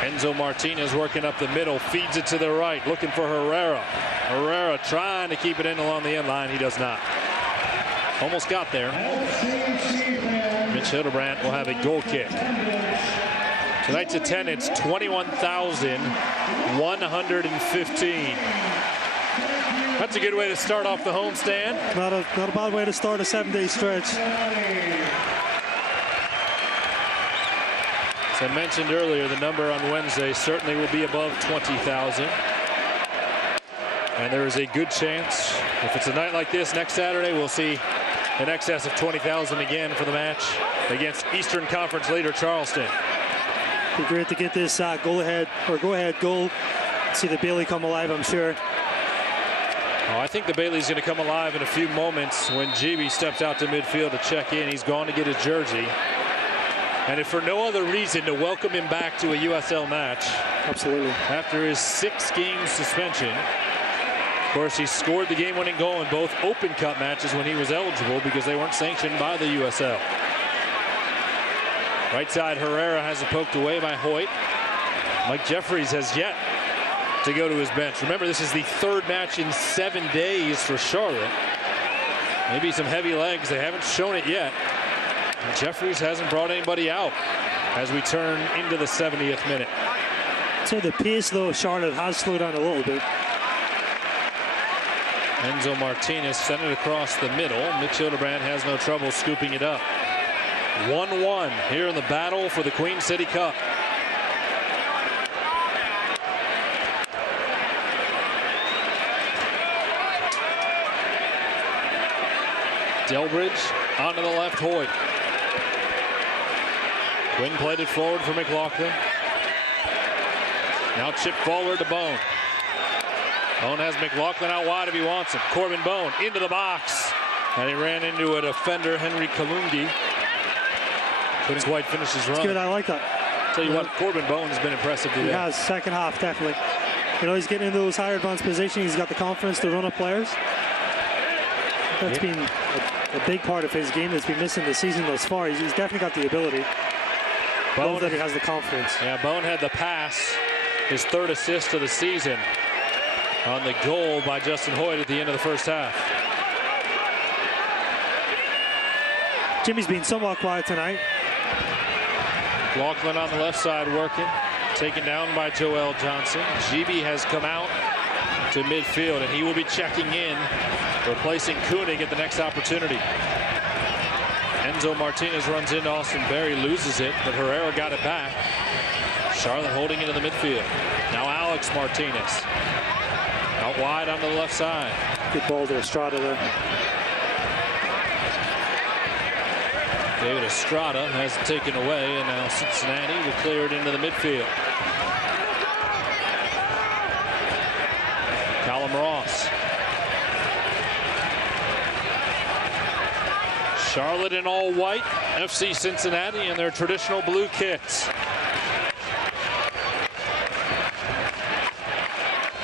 Enzo Martinez working up the middle, feeds it to the right, looking for Herrera. Herrera trying to keep it in along the end line. He does not. Almost got there. Mitch Hildebrandt will have a goal kick. Tonight's attendance, 21,115. That's a good way to start off the homestand. Not a bad way to start a 7-day stretch. As I mentioned earlier, the number on Wednesday certainly will be above 20,000. And there is a good chance, if it's a night like this, next Saturday we'll see in excess of 20,000 again for the match against Eastern Conference leader Charleston. Be great to get this go-ahead goal. See the Bailey come alive, I'm sure. Oh, I think the Bailey's going to come alive in a few moments when GB steps out to midfield to check in. He's gone to get his jersey. And if for no other reason, to welcome him back to a USL match. Absolutely. After his 6-game suspension. Of course, he scored the game-winning goal in both Open Cup matches when he was eligible because they weren't sanctioned by the USL. Right side, Herrera has it poked away by Hoyt. Mike Jeffries has yet to go to his bench. Remember, this is the 3rd match in 7 days for Charlotte. Maybe some heavy legs. They haven't shown it yet. And Jeffries hasn't brought anybody out as we turn into the 70th minute. So the pace, though, of Charlotte has slowed down a little bit. Enzo Martinez sent it across the middle. Mitch Hildebrandt has no trouble scooping it up. 1-1 here in the battle for the Queen City Cup. Delbridge onto the left, Hoyt. Quinn played it forward for McLaughlin. Now chip forward to Bone. Bone has McLaughlin out wide if he wants him. Corbin Bone into the box. And he ran into a defender, Henry Kalungi. Couldn't quite finish his run. That's good, I like that. Tell you what, Corbin Bone has been impressive today. He has, second half, definitely. You know, he's getting into those higher advanced positions. He's got the confidence to run up players. That's been a big part of his game that's been missing this season thus far. He's definitely got the ability. Bone that he has the confidence. Yeah, Bone had the pass, his 3rd assist of the season on the goal by Justin Hoyt at the end of the first half. Jimmy's been somewhat quiet tonight. Laughlin on the left side working, taken down by Joel Johnson. GB has come out to midfield, and he will be checking in, replacing Koenig at the next opportunity. Enzo Martinez runs into Austin Berry, loses it, but Herrera got it back. Charlotte holding into the midfield. Now Alex Martinez. Out wide on the left side. Good ball to Estrada there. David Estrada has it taken away, and now Cincinnati will clear it into the midfield. Callum Ross. Charlotte in all white, FC Cincinnati in their traditional blue kits.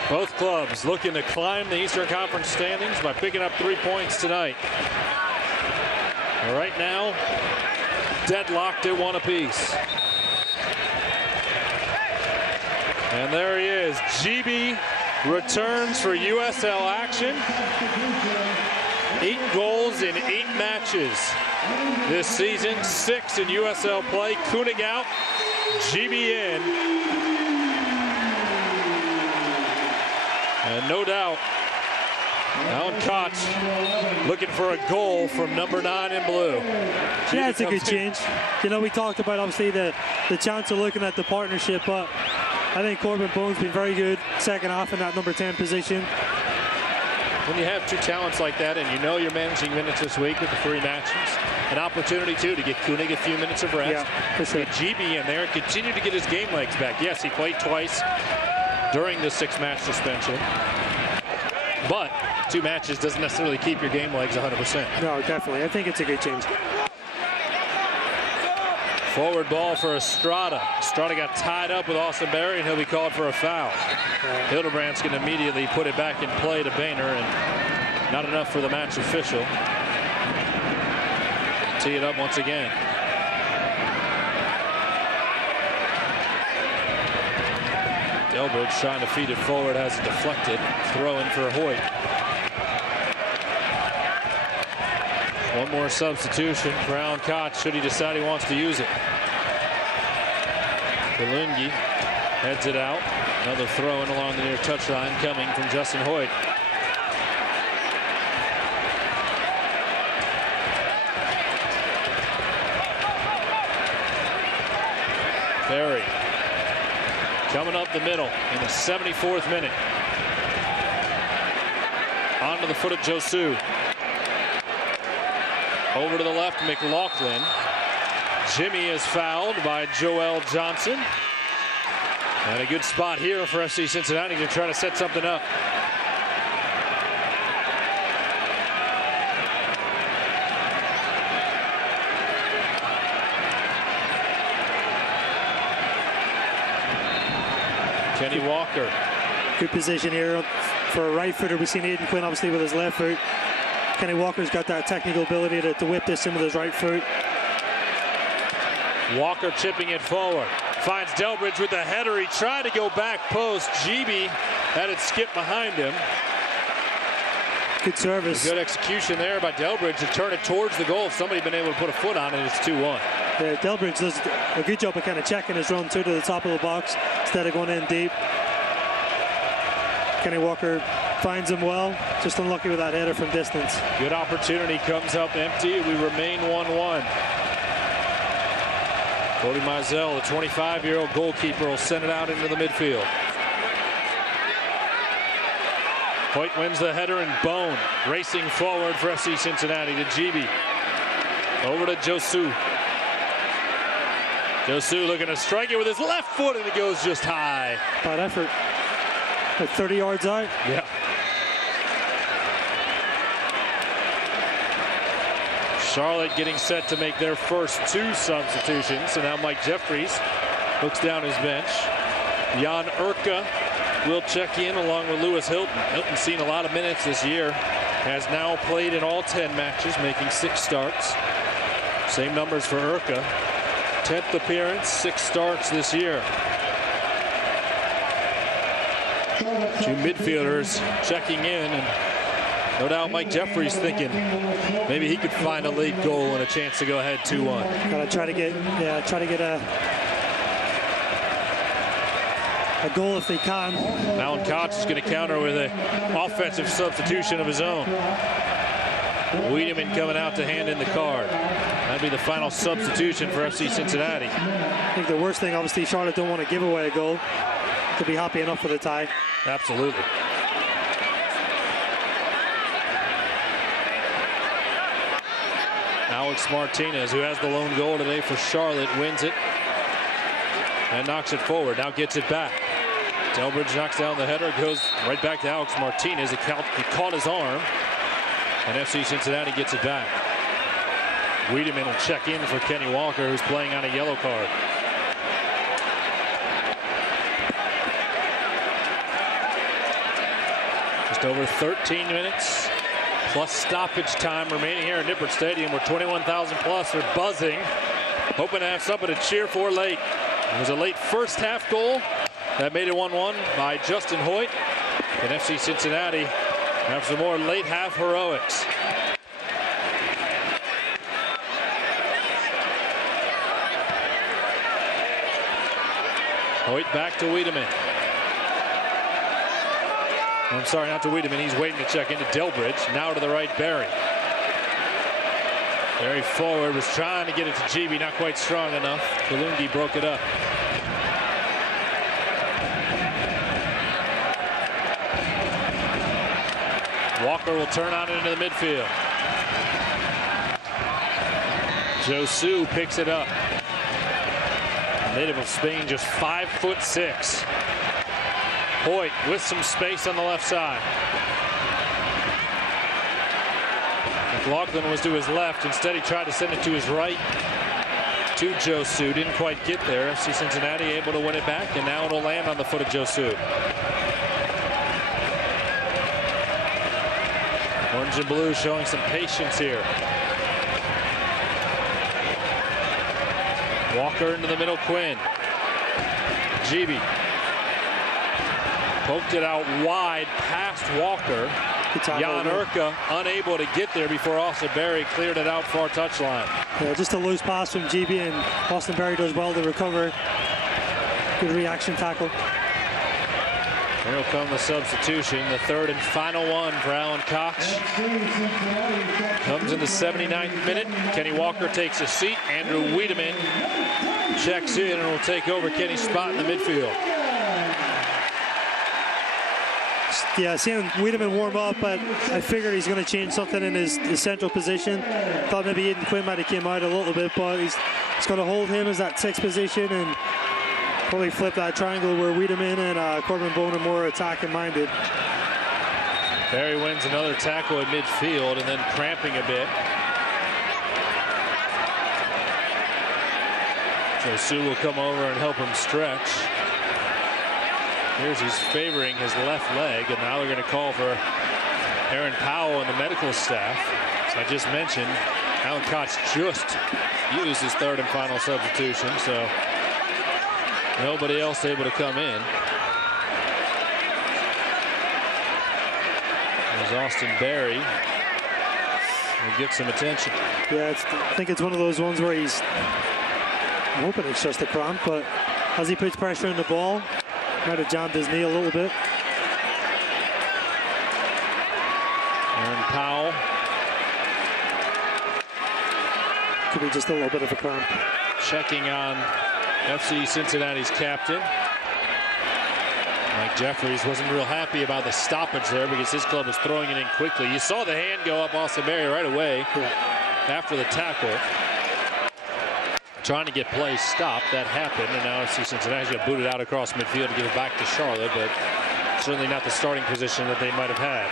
Both clubs looking to climb the Eastern Conference standings by picking up 3 points tonight. Right now, deadlocked at 1 apiece. And there he is. GB returns for USL action. 8 goals in 8 matches this season. 6 in USL play. Koenig out, GB in. And no doubt, Alan Koch looking for a goal from number 9 in blue. Yeah, it's a good change. You know, we talked about obviously the chance of looking at the partnership, but I think Corbin Bone's been very good second half in that number 10 position. When you have 2 talents like that, and you know you're managing minutes this week with the 3 matches, an opportunity too to get Koenig a few minutes of rest. Yeah, for sure. Get GB in there and continue to get his game legs back. Yes, he played twice during the 6-match suspension, but 2 matches doesn't necessarily keep your game legs 100%. No, definitely. I think it's a good change. Forward ball for Estrada. Estrada got tied up with Austin Berry, and he'll be called for a foul. Hildebrandt's going to immediately put it back in play to Boehner, and not enough for the match official. Tee it up once again. Delbridge trying to feed it forward, has it deflected. Throw in for Hoyt. One more substitution for Alan Koch should he decide he wants to use it. Kalungi heads it out. Another throw in along the near touchline coming from Justin Hoyt. Perry coming up the middle in the 74th minute. Onto the foot of Josu. Over to the left, McLaughlin. Jimmy is fouled by Joel Johnson. And a good spot here for FC Cincinnati to try to set something up. Kenny Walker. Good position here for a right footer. We've seen Aiden Quinn obviously with his left foot. Kenny Walker's got that technical ability to whip this in with his right foot. Walker chipping it forward. Finds Delbridge with the header. He tried to go back post. GB had it skip behind him. Good service. Good execution there by Delbridge to turn it towards the goal. If somebody had been able to put a foot on it, it's 2-1. Yeah, Delbridge does a good job of kind of checking his run too to the top of the box instead of going in deep. Kenny Walker finds him well. Just unlucky with that header from distance. Good opportunity comes up empty. We remain 1-1. Cody Mizell, the 25-year-old goalkeeper, will send it out into the midfield. Hoyt wins the header, and Bone racing forward for FC Cincinnati to GB. Over to Josu. Josu looking to strike it with his left foot, and it goes just high. Bad effort. Like 30 yards out. Yeah. Charlotte getting set to make their first 2 substitutions. So now Mike Jeffries looks down his bench. Jan Urka will check in along with Lewis Hilton. Hilton's seen a lot of minutes this year. Has now played in all 10 matches, making 6 starts. Same numbers for Urka. 10th appearance, 6 starts this year. 2 midfielders checking in, and no doubt Mike Jeffries thinking maybe he could find a late goal and a chance to go ahead 2-1. Gotta try to get a goal if they can. Alan Koch is going to counter with an offensive substitution of his own. Wiedemann coming out to hand in the card. That'd be the final substitution for FC Cincinnati. I think the worst thing, obviously, Charlotte don't want to give away a goal. To be happy enough with a tie. Absolutely. Alex Martinez, who has the lone goal today for Charlotte, wins it and knocks it forward. Now gets it back. Delbridge knocks down the header, goes right back to Alex Martinez. He caught his arm, and FC Cincinnati gets it back. Wiedemann will check in for Kenny Walker, who's playing on a yellow card. Just over 13 minutes plus stoppage time remaining here at Nippert Stadium, where 21,000 plus are buzzing, hoping to have something to cheer for late. It was a late first half goal that made it 1-1 by Justin Hoyt. And FC Cincinnati have some more late half heroics. Hoyt back to Wiedemann. I'm sorry, not to Wiedemann. He's waiting to check into Delbridge. Now to the right, Barry. Barry forward, was trying to get it to GB, not quite strong enough. Kalungi broke it up. Walker will turn on it into the midfield. Josu picks it up. Native of Spain, just 5'6". Hoyt with some space on the left side. McLaughlin was to his left. Instead, he tried to send it to his right to Josu. Didn't quite get there. FC Cincinnati able to win it back, and now it'll land on the foot of Josu. Orange and blue showing some patience here. Walker into the middle, Quinn. GB poked it out wide past Walker. Jan Urka unable to get there before Austin Berry cleared it out far touchline. Yeah, just a loose pass from GB, and Austin Berry does well to recover. Good reaction tackle. Here will come the substitution, the third and final one for Alan Cox. Comes in the 79th minute. Kenny Walker takes a seat. Andrew Wiedemann checks in and will take over Kenny's spot in the midfield. Yeah, seeing Wiedemann warm up, but I figured he's going to change something in his central position. Thought maybe Aiden Quinn might have came out a little bit, but he's going to hold him as that sixth position and probably flip that triangle where Wiedemann and Corbin Bone are more attacking minded. Barry wins another tackle at midfield and then cramping a bit. Josu will come over and help him stretch. Here's he's favoring his left leg, and now they're going to call for Aaron Powell and the medical staff. As I just mentioned, Alan Koch just used his third and final substitution, so nobody else able to come in. There's Austin Berry. Will get some attention. Yeah, I think it's one of those ones where I'm hoping it's just a cramp, but as he puts pressure on the ball, might have jammed his knee a little bit. Aaron Powell. Could be just a little bit of a cramp. Checking on FC Cincinnati's captain. Mike Jeffries wasn't real happy about the stoppage there because his club was throwing it in quickly. You saw the hand go up Austin Berry right away after the tackle. Trying to get play stopped. That happened, and now FC Cincinnati's going to boot it out across midfield to give it back to Charlotte, but certainly not the starting position that they might have had.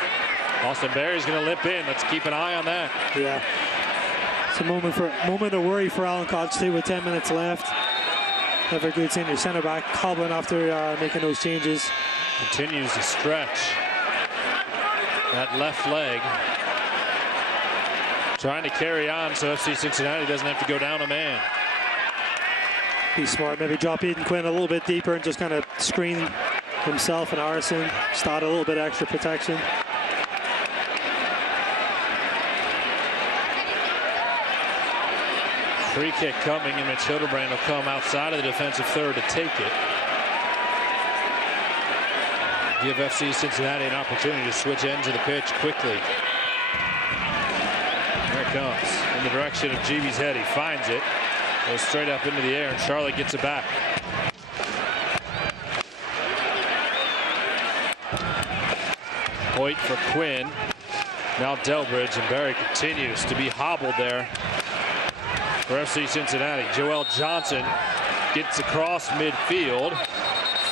Austin Berry's going to limp in. Let's keep an eye on that. Yeah. It's a moment of worry for Alan Koch too, with 10 minutes left. Never good seeing your center back hobbling after making those changes. Continues to stretch that left leg. Trying to carry on so FC Cincinnati doesn't have to go down a man. Be smart, maybe drop Aiden Quinn a little bit deeper and just kind of screen himself and Arison. Start a little bit extra protection. Free kick coming, and Mitch Hildebrand will come outside of the defensive third to take it. Give FC Cincinnati an opportunity to switch ends of the pitch quickly. There it comes in the direction of GB's head. He finds it. Goes straight up into the air, and Charlotte gets it back. Hoyt for Quinn. Now Delbridge, and Barry continues to be hobbled there for FC Cincinnati. Joel Johnson gets across midfield.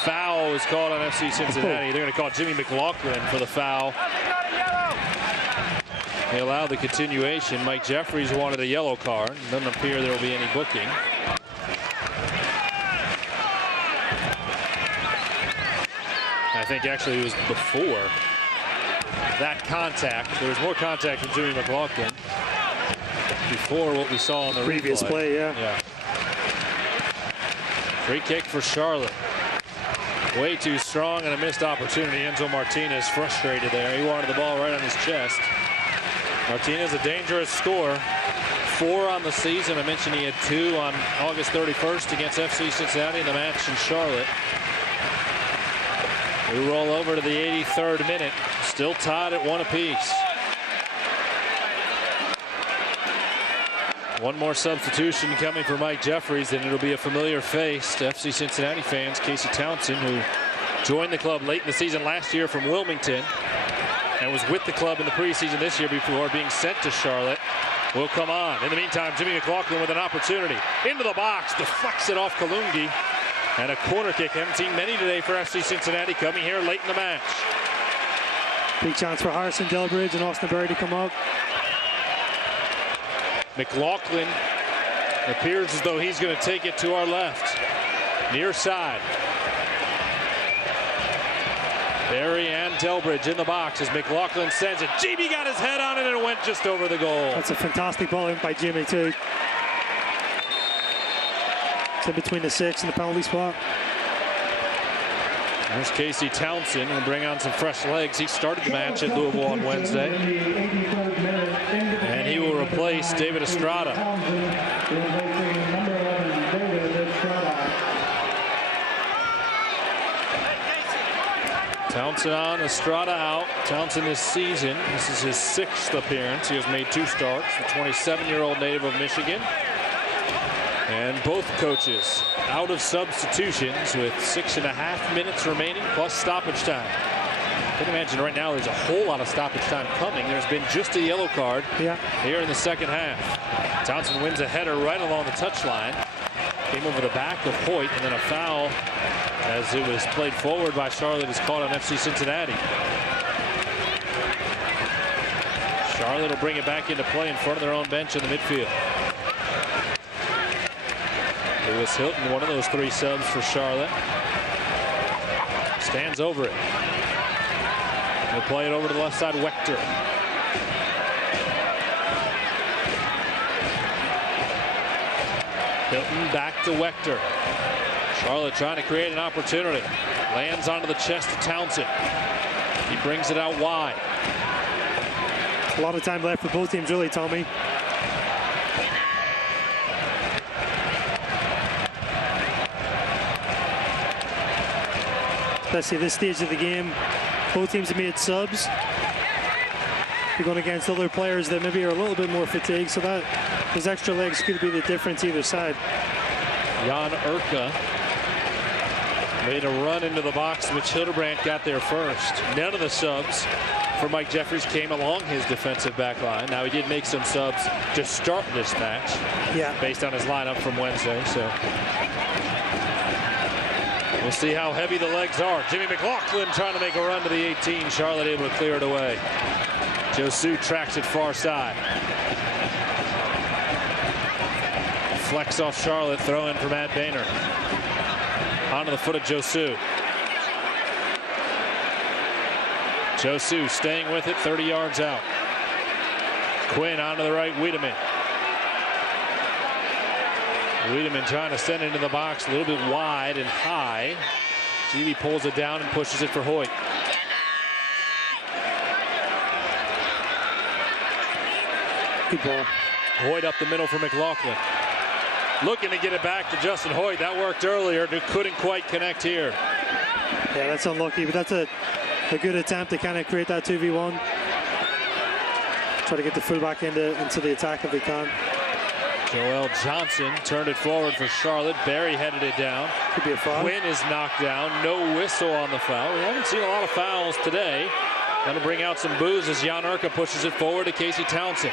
Foul is called on FC Cincinnati. They're going to call Jimmy McLaughlin for the foul. They allow the continuation. Mike Jeffries wanted a yellow card. Doesn't appear there will be any booking. I think actually it was before that contact. There was more contact from Jimmy McLaughlin before what we saw on the previous replay. Play, yeah. Free kick for Charlotte. Way too strong and a missed opportunity. Enzo Martinez frustrated there. He wanted the ball right on his chest. Martinez, a dangerous scorer. 4 on the season. I mentioned he had 2 on August 31st against FC Cincinnati in the match in Charlotte. We roll over to the 83rd minute. Still tied at 1 apiece. One more substitution coming for Mike Jeffries, and it'll be a familiar face to FC Cincinnati fans. Casey Townsend, who joined the club late in the season last year from Wilmington and was with the club in the preseason this year before being sent to Charlotte, will come on. In the meantime, Jimmy McLaughlin with an opportunity. Into the box, deflects it off Kalungi. And a corner kick. Haven't seen many today for FC Cincinnati coming here late in the match. Big chance for Harrison Delbridge and Austin Berry to come up. McLaughlin appears as though he's going to take it to our left. Near side. Berry and Delbridge in the box as McLaughlin sends it. Jimmy got his head on it and it went just over the goal. That's a fantastic ball in by Jimmy too. It's in between the 6 and the penalty spot. There's Casey Townsend will bring on some fresh legs. He started the match at Louisville on Wednesday. And he will replace David Estrada. Townsend on, Estrada out. Townsend this season, this is his 6th appearance. He has made 2 starts. The 27-year-old native of Michigan. And both coaches out of substitutions with 6.5 minutes remaining plus stoppage time. I can imagine right now there's a whole lot of stoppage time coming. There's been just a yellow card here in the second half. Townsend wins a header right along the touchline. Came over the back of Hoyt, and then a foul as it was played forward by Charlotte is caught on FC Cincinnati. Charlotte will bring it back into play in front of their own bench in the midfield. Lewis Hilton, one of those 3 subs for Charlotte, stands over it. They'll play it over to the left side, Wechter. Hilton back to Wechter. Charlotte trying to create an opportunity. Lands onto the chest of Townsend. He brings it out wide. A lot of time left for both teams, really, Tommy. Especially this stage of the game, both teams have made subs. You're going against other players that maybe are a little bit more fatigued, so that those extra legs could be the difference either side. Jan Urka made a run into the box, which Hildebrandt got there first. None of the subs for Mike Jeffries came along his defensive back line. Now, he did make some subs to start this match based on his lineup from Wednesday. So we'll see how heavy the legs are. Jimmy McLaughlin trying to make a run to the 18. Charlotte able to clear it away. Josu tracks it far side. Flex off Charlotte, throw in for Matt Boehner. Onto the foot of Josu. Josu staying with it, 30 yards out. Quinn onto the right, Wiedemann. Wiedemann trying to send it into the box, a little bit wide and high. Gili pulls it down and pushes it for Hoyt. Good ball. Hoyt up the middle for McLaughlin. Looking to get it back to Justin Hoyt. That worked earlier. Couldn't quite connect here. Yeah, that's unlucky, but that's a good attempt to kind of create that 2v1. Try to get the fullback into the attack if they can. Joel Johnson turned it forward for Charlotte. Barry headed it down. Could be a foul. Quinn is knocked down. No whistle on the foul. We haven't seen a lot of fouls today. That'll bring out some boos as Jan Urka pushes it forward to Casey Townsend.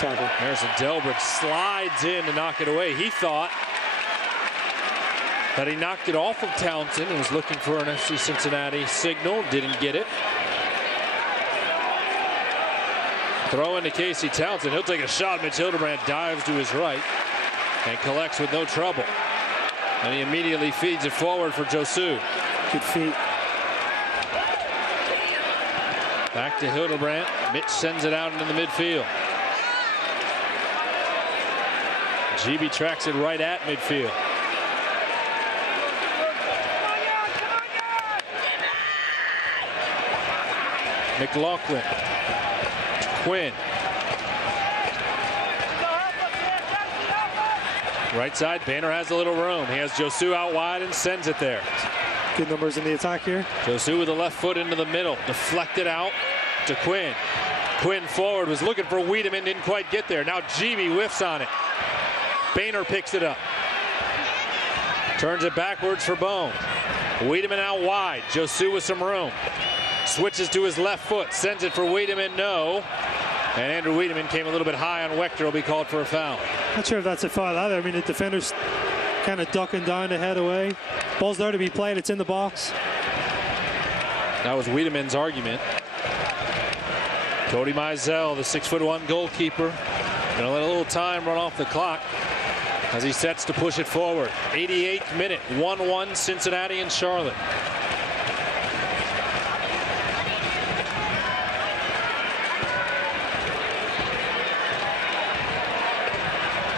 There's a Delbridge slides in to knock it away. He thought that he knocked it off of Townsend and was looking for an FC Cincinnati signal. Didn't get it. Throw into Casey Townsend. He'll take a shot. Mitch Hildebrand dives to his right and collects with no trouble. And he immediately feeds it forward for Josu. Good feet. Back to Hildebrand. Mitch sends it out into the midfield. GB tracks it right at midfield. McLaughlin. Quinn. Right side, Banner has a little room. He has Josu out wide and sends it there. Good numbers in the attack here. Josu with the left foot into the middle. Deflected out to Quinn. Quinn forward, was looking for Wiedemann, didn't quite get there. Now GB whiffs on it. Banner picks it up. Turns it backwards for Bone. Wiedemann out wide. Josu with some room. Switches to his left foot. Sends it for Wiedemann. No. And Andrew Wiedemann came a little bit high on Wechter. Will be called for a foul. Not sure if that's a foul either. I mean, the defender's kind of ducking down to head away. Ball's there to be played. It's in the box. That was Wiedemann's argument. Cody Mizell, the 6'1" goalkeeper, gonna let a little time run off the clock as he sets to push it forward. 88th minute, 1-1 Cincinnati and Charlotte.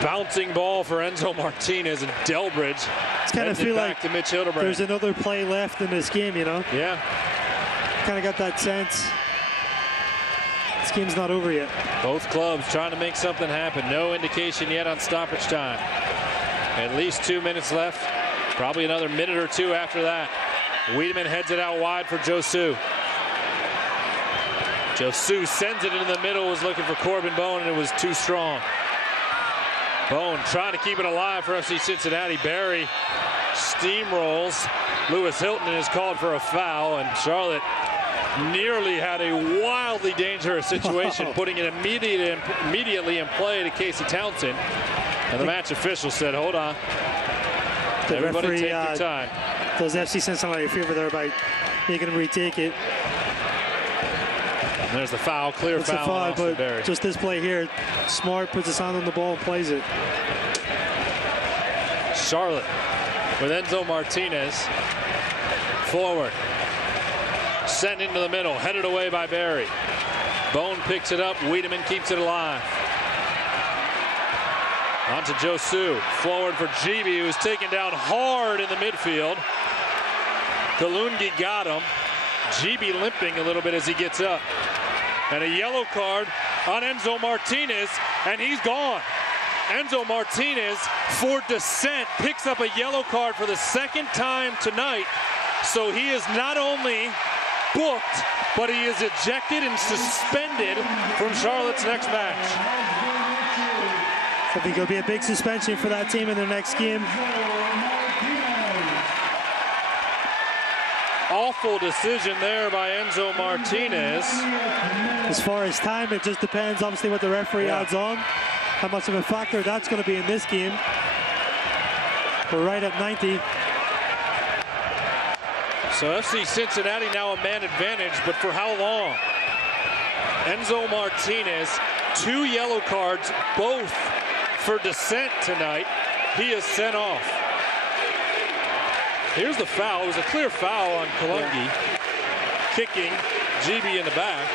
Bouncing ball for Enzo Martinez, and Delbridge kind of feel like to Mitch Hildebrand. There's another play left in this game, you know? Yeah. Kind of got that sense. This game's not over yet. Both clubs trying to make something happen. No indication yet on stoppage time. At least 2 minutes left. Probably another minute or two after that. Wiedemann heads it out wide for Josu. Josu sends it into the middle, was looking for Corbin Bone, and it was too strong. Bone trying to keep it alive for FC Cincinnati. Barry steamrolls. Lewis Hilton is called for a foul, and Charlotte nearly had a wildly dangerous situation, putting it immediately in play to Casey Townsend. And the match official said, hold on. Everybody take your time. Does FC Cincinnati a favor there by making him retake it. And there's the foul, clear It's foul on Austin but Berry. just this play here, Smart puts his hand on the ball and plays it. Charlotte with Enzo Martinez forward. Sent into the middle, headed away by Barry. Bone picks it up, Wiedemann keeps it alive. On to Josu, forward for GB, who's taken down hard in the midfield. Kalungi got him. GB limping a little bit as he gets up. And a yellow card on Enzo Martinez, and he's gone. Enzo Martinez, for dissent, picks up a yellow card for the second time tonight. So he is not only booked, but he is ejected and suspended from Charlotte's next match. I think it'll be a big suspension for that team in their next game. Awful decision there by Enzo Martinez. As far as time, it just depends, obviously, what the referee adds on. How much of a factor that's going to be in this game. We're right at 90. So FC Cincinnati now a man advantage, but for how long? Enzo Martinez, 2 yellow cards, both for dissent tonight. He is sent off. Here's the foul. It was a clear foul on Kalungi. Kicking GB in the back.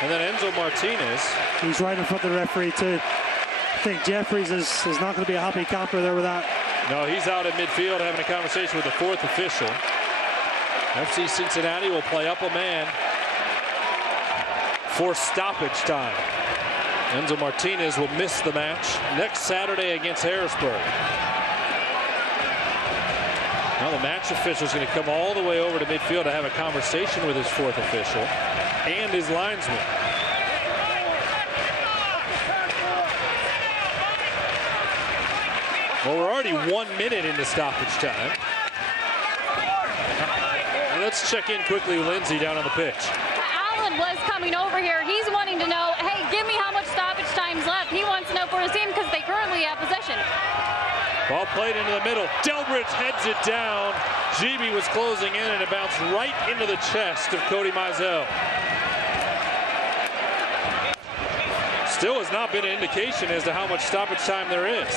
And then Enzo Martinez. He's right in front of the referee, too. I think Jeffries is not going to be a happy camper there with that. No, he's out at midfield having a conversation with the 4th official. FC Cincinnati will play up a man for stoppage time. Enzo Martinez will miss the match next Saturday against Harrisburg. Now the match official is going to come all the way over to midfield to have a conversation with his 4th official and his linesman. Well, we're already 1 minute into stoppage time. Let's check in quickly with Lindsay down on the pitch. Allen was coming over here. He's wanting to know, hey, give me how much stoppage time's left. He wants to know for his team because they currently have possession. Ball played into the middle. Delbridge heads it down. GB was closing in, and it bounced right into the chest of Cody Mizell. Still has not been an indication as to how much stoppage time there is.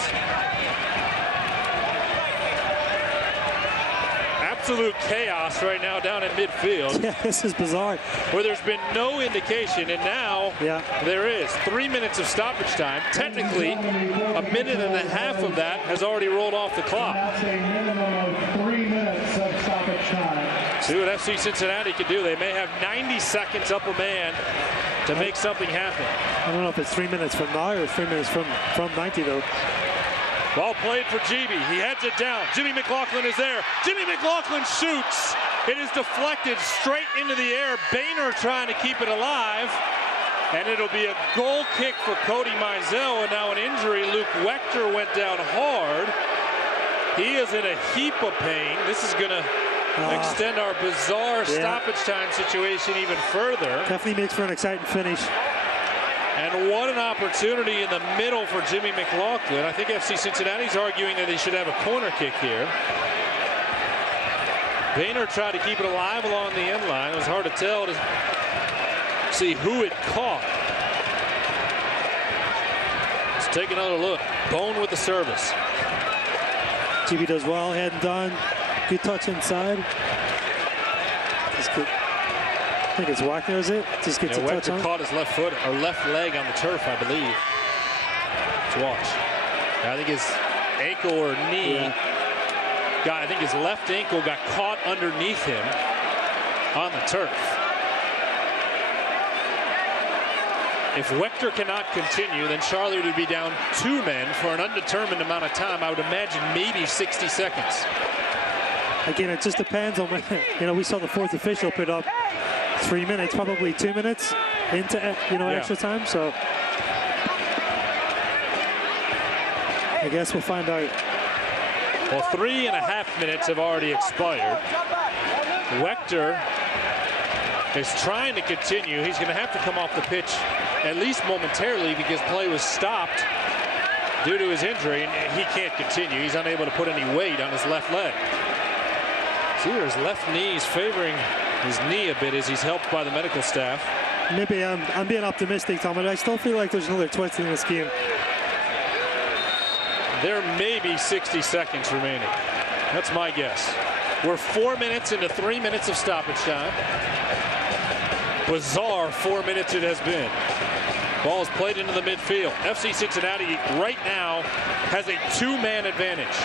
Absolute chaos right now down at midfield. Yeah, this is bizarre. Where there's been no indication, and now there is. 3 minutes of stoppage time. Technically, a minute and a half of that has already rolled off the clock. That's a minimum of 3 minutes of stoppage time. See what FC Cincinnati can do. They may have 90 seconds up a man to make something happen. I don't know if it's 3 minutes from now or 3 minutes from 90, though. Ball played for GB. He heads it down. Jimmy McLaughlin is there. Jimmy McLaughlin shoots. It is deflected straight into the air. Boehner trying to keep it alive. And it'll be a goal kick for Cody Mizell. And now an injury. Luke Wechter went down hard. He is in a heap of pain. This is going to extend our bizarre stoppage time situation even further. Definitely makes for an exciting finish. And what an opportunity in the middle for Jimmy McLaughlin. I think FC Cincinnati's arguing that they should have a corner kick here. Boehner tried to keep it alive along the end line. It was hard to tell to see who it caught. Let's take another look. Bone with the service. GB does well, head and done. Good touch inside. Just good. I think it's Wagner, is it? Just gets a touch on. Caught his left foot or left leg on the turf, I believe. Let's watch. I think his ankle or knee I think his left ankle got caught underneath him on the turf. If Wechter cannot continue, then Charlotte would be down 2 men for an undetermined amount of time. I would imagine maybe 60 seconds. Again, it just depends on when, we saw the fourth official put up 3 minutes, probably 2 minutes into, extra time. So I guess we'll find out. Well, 3.5 minutes have already expired. Wechter is trying to continue. He's going to have to come off the pitch at least momentarily because play was stopped due to his injury, and he can't continue. He's unable to put any weight on his left leg. See, his left knee is favoring his knee a bit as he's helped by the medical staff. Maybe I'm being optimistic, Tom, but I still feel like there's another twist in this game. There may be 60 seconds remaining. That's my guess. We're 4 minutes into 3 minutes of stoppage time. Bizarre 4 minutes it has been. Ball is played into the midfield. FC Cincinnati right now has a 2-man advantage.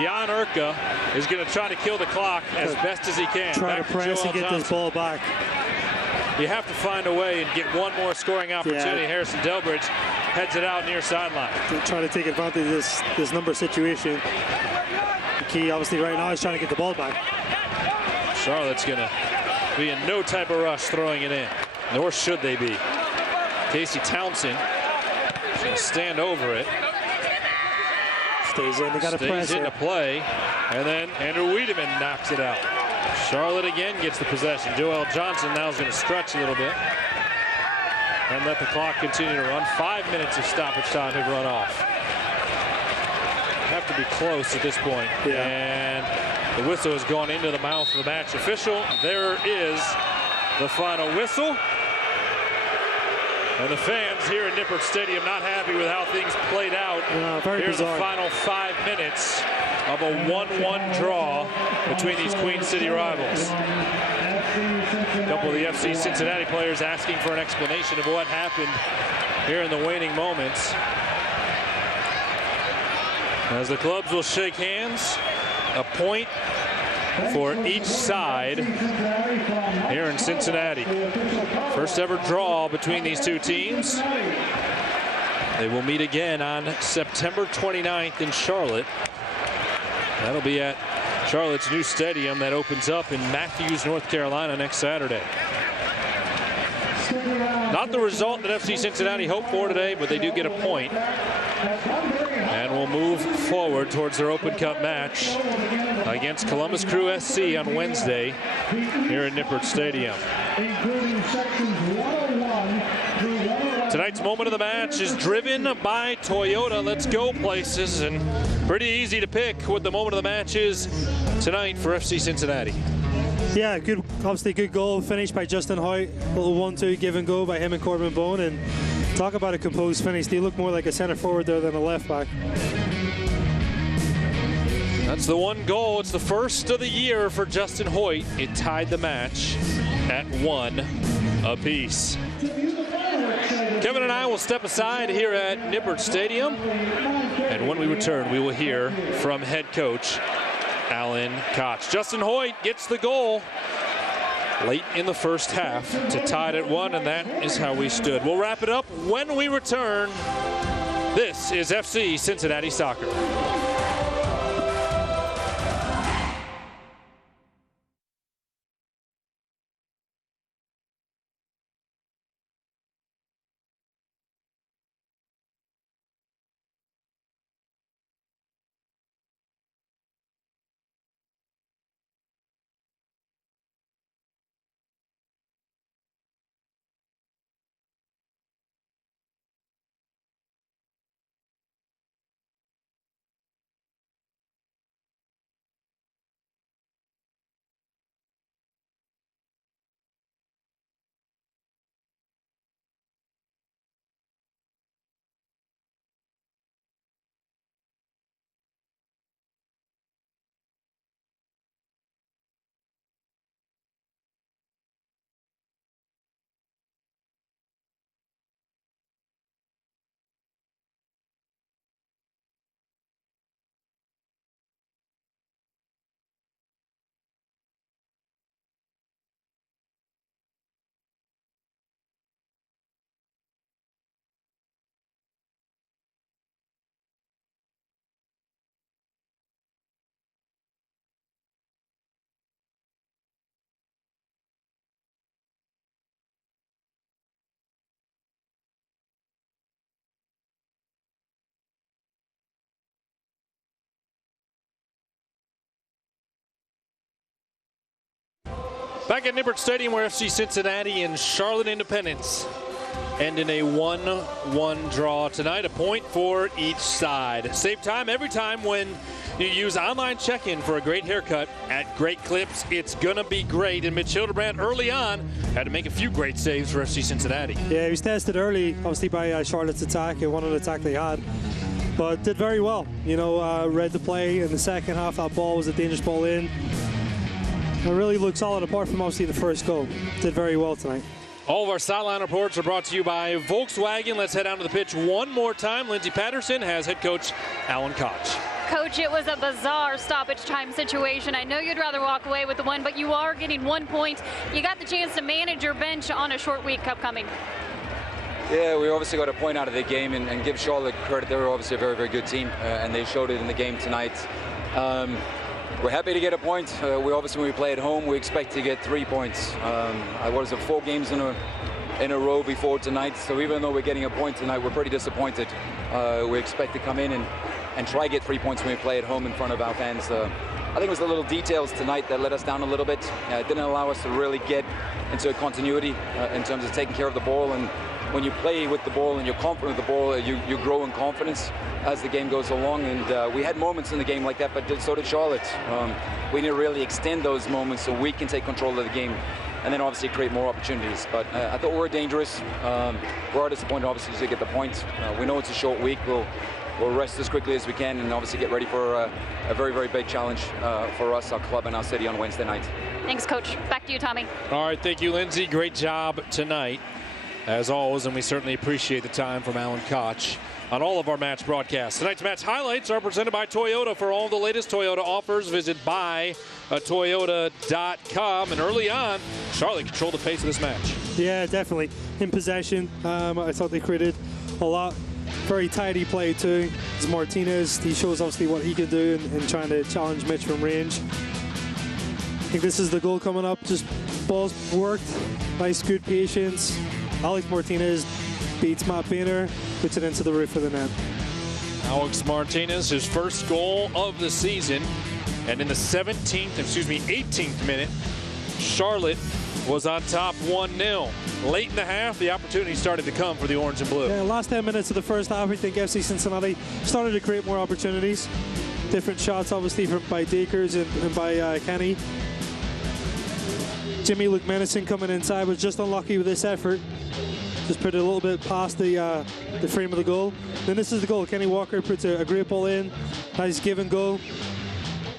Jan Urka is going to try to kill the clock as best as he can. Try to press and get this ball back. You have to find a way and get one more scoring opportunity. Yeah. Harrison Delbridge heads it out near sideline. Trying to take advantage of this number situation. The key, obviously, right now is trying to get the ball back. Charlotte's going to be in no type of rush throwing it in, nor should they be. Casey Townsend should stand over it. Stays in. They got to press into play, and then Andrew Wiedemann knocks it out. Charlotte again gets the possession. Joel Johnson now is going to stretch a little bit and let the clock continue to run. 5 minutes of stoppage time have run off. Have to be close at this point. And the whistle has gone into the mouth of the match official. There is the final whistle. And the fans here at Nippert Stadium not happy with how things played out. Here's the final 5 minutes of a 1-1 draw between these Queen City rivals. A couple of the FC Cincinnati players asking for an explanation of what happened here in the waning moments. As the clubs will shake hands, a point for each side here in Cincinnati. First ever draw between these two teams. They will meet again on September 29th in Charlotte. That'll be at Charlotte's new stadium that opens up in Matthews, North Carolina next Saturday. Not the result that FC Cincinnati hoped for today, but they do get a point. And will move forward towards their Open Cup match against Columbus Crew SC on Wednesday here at Nippert Stadium. Tonight's moment of the match is driven by Toyota. Let's go places, and pretty easy to pick what the moment of the match is tonight for FC Cincinnati. Yeah, obviously good goal finished by Justin Hoyt. Little 1-2 give and go by him and Corbin Bone, and Talk about a composed finish. They look more like a center forward there than a left back. That's the one goal. It's the first of the year for Justin Hoyt. It tied the match at 1 apiece. Kevin and I will step aside here at Nippert Stadium. And when we return, we will hear from head coach Alan Koch. Justin Hoyt gets the goal late in the first half to tie it at 1, and that is how we stood. We'll wrap it up when we return. This is FC Cincinnati Soccer. Back at Nippert Stadium, where FC Cincinnati and Charlotte Independence end in a 1-1 draw tonight. A point for each side. Save time every time when you use online check-in for a great haircut at Great Clips. It's going to be great. And Mitch Hildebrand early on had to make a few great saves for FC Cincinnati. Yeah, he was tested early, obviously, by Charlotte's attack and one of the attack they had. But did very well. You know, read the play in the second half. That ball was a dangerous ball in. It really looked solid apart from obviously the first goal. Did very well tonight. All of our sideline reports are brought to you by Volkswagen. Let's head down to the pitch one more time. Lindsey Patterson has head coach Alan Koch. Coach, it was a bizarre stoppage time situation. I know you'd rather walk away with the one, but you are getting 1 point. You got the chance to manage your bench on a short week upcoming. Yeah, we obviously got a point out of the game and give Charlotte credit. They're obviously a very, very good team, and they showed it in the game tonight. We're happy to get a point. We obviously, when we play at home, we expect to get 3 points. Was it 4 games in a row before tonight? So even though we're getting a point tonight, we're pretty disappointed. We expect to come in and try to get 3 points when we play at home in front of our fans. I think it was the little details tonight that let us down a little bit. It didn't allow us to really get into a continuity in terms of taking care of the ball. And when you play with the ball and you're confident with the ball, you grow in confidence as the game goes along. And we had moments in the game like that, but so did Charlotte. We need to really extend those moments so we can take control of the game and then obviously create more opportunities. But I thought we were dangerous. We are disappointed, obviously, to get the point. We know it's a short week. We'll rest as quickly as we can and obviously get ready for a very, very big challenge for us, our club, and our city on Wednesday night. Thanks, Coach. Back to you, Tommy. All right, thank you, Lindsey. Great job tonight, as always, and we certainly appreciate the time from Alan Koch on all of our match broadcasts. Tonight's match highlights are presented by Toyota. For all the latest Toyota offers, visit buyatoyota.com. And early on, Charlotte controlled the pace of this match. Yeah, definitely. In possession, I thought they created a lot. Very tidy play too. It's Martinez, he shows obviously what he can do in trying to challenge Mitch from range. I think this is the goal coming up. Just balls worked. Nice, good patience. Alex Martinez beats Matt Boehner, puts it into the roof of the net. Alex Martinez, his first goal of the season. And in the 18th minute, Charlotte was on top 1-0. Late in the half, the opportunity started to come for the orange and blue. Yeah, last 10 minutes of the first half, I think FC Cincinnati started to create more opportunities. Different shots, obviously, by Dakers and by Kenny. Jimmy looked menacing coming inside, was just unlucky with this effort. just put it a little bit past the frame of the goal. Then this is the goal. Kenny Walker puts a great ball in. Nice give and go.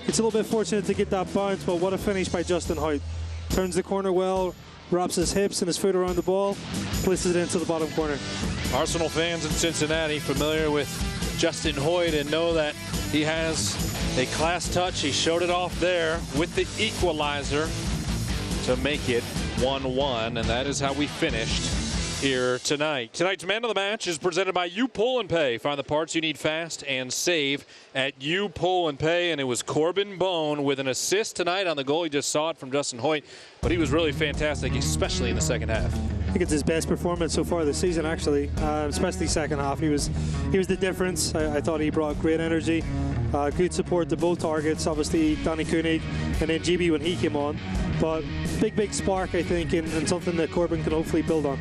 It's a little bit fortunate to get that bounce, but what a finish by Justin Hoyt. Turns the corner well, wraps his hips and his foot around the ball, places it into the bottom corner. Arsenal fans in Cincinnati familiar with Justin Hoyt and know that he has a class touch. He showed it off there with the equalizer to make it 1-1, and that is how we finished here tonight. Tonight's man of the match is presented by You Pull and Pay. Find the parts you need fast and save at You Pull and Pay. And it was Corbin Bone with an assist tonight on the goal. You just saw it from Justin Hoyt, but he was really fantastic, especially in the second half. I think it's his best performance so far this season, actually, especially second half. He was the difference. I thought he brought great energy, good support to both targets. Obviously, Danny Koenig and then GB when he came on. But big spark, I think, and something that Corbin can hopefully build on.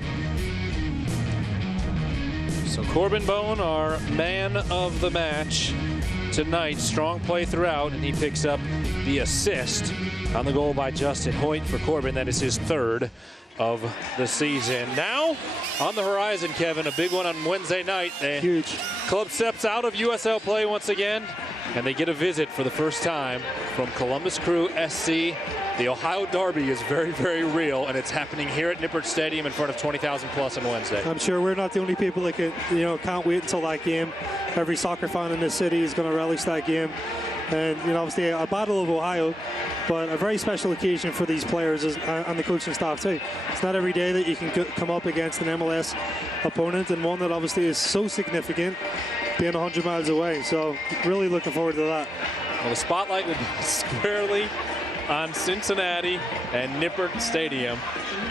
So Corbin Bone, our man of the match tonight. Strong play throughout, and he picks up the assist on the goal by Justin Hoyt for Corbin. That is his third of the season. Now on the horizon, Kevin, a big one on Wednesday night. Huge. Club steps out of USL play once again, and they get a visit for the first time from Columbus Crew SC. The Ohio Derby is very real, and it's happening here at Nippert Stadium in front of 20,000 plus on Wednesday. I'm sure we're not the only people that can't wait until that game. Every soccer fan in this city is going to relish that game. And obviously a battle of Ohio, but a very special occasion for these players and the coaching staff too. It's not every day that you can come up against an MLS opponent, and one that obviously is so significant, being 100 miles away. So really looking forward to that. Well, the spotlight will be squarely on Cincinnati and Nippert Stadium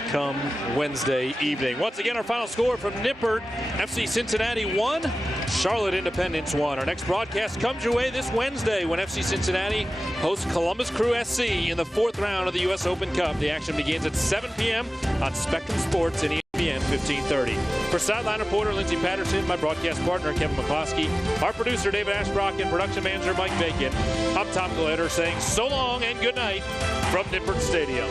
come Wednesday evening. Once again, our final score from Nippert: FC Cincinnati 1, Charlotte Independence 1. Our next broadcast comes your way this Wednesday when FC Cincinnati hosts Columbus Crew SC in the 4th round of the U.S. Open Cup. The action begins at 7 p.m. on Spectrum Sports and ESPN 1530. For sideline reporter Lindsey Patterson, my broadcast partner Kevin McCloskey, our producer David Ashbrock, and production manager Mike Bacon, I'm Tom Glitter saying so long and good night from Nippert Stadium.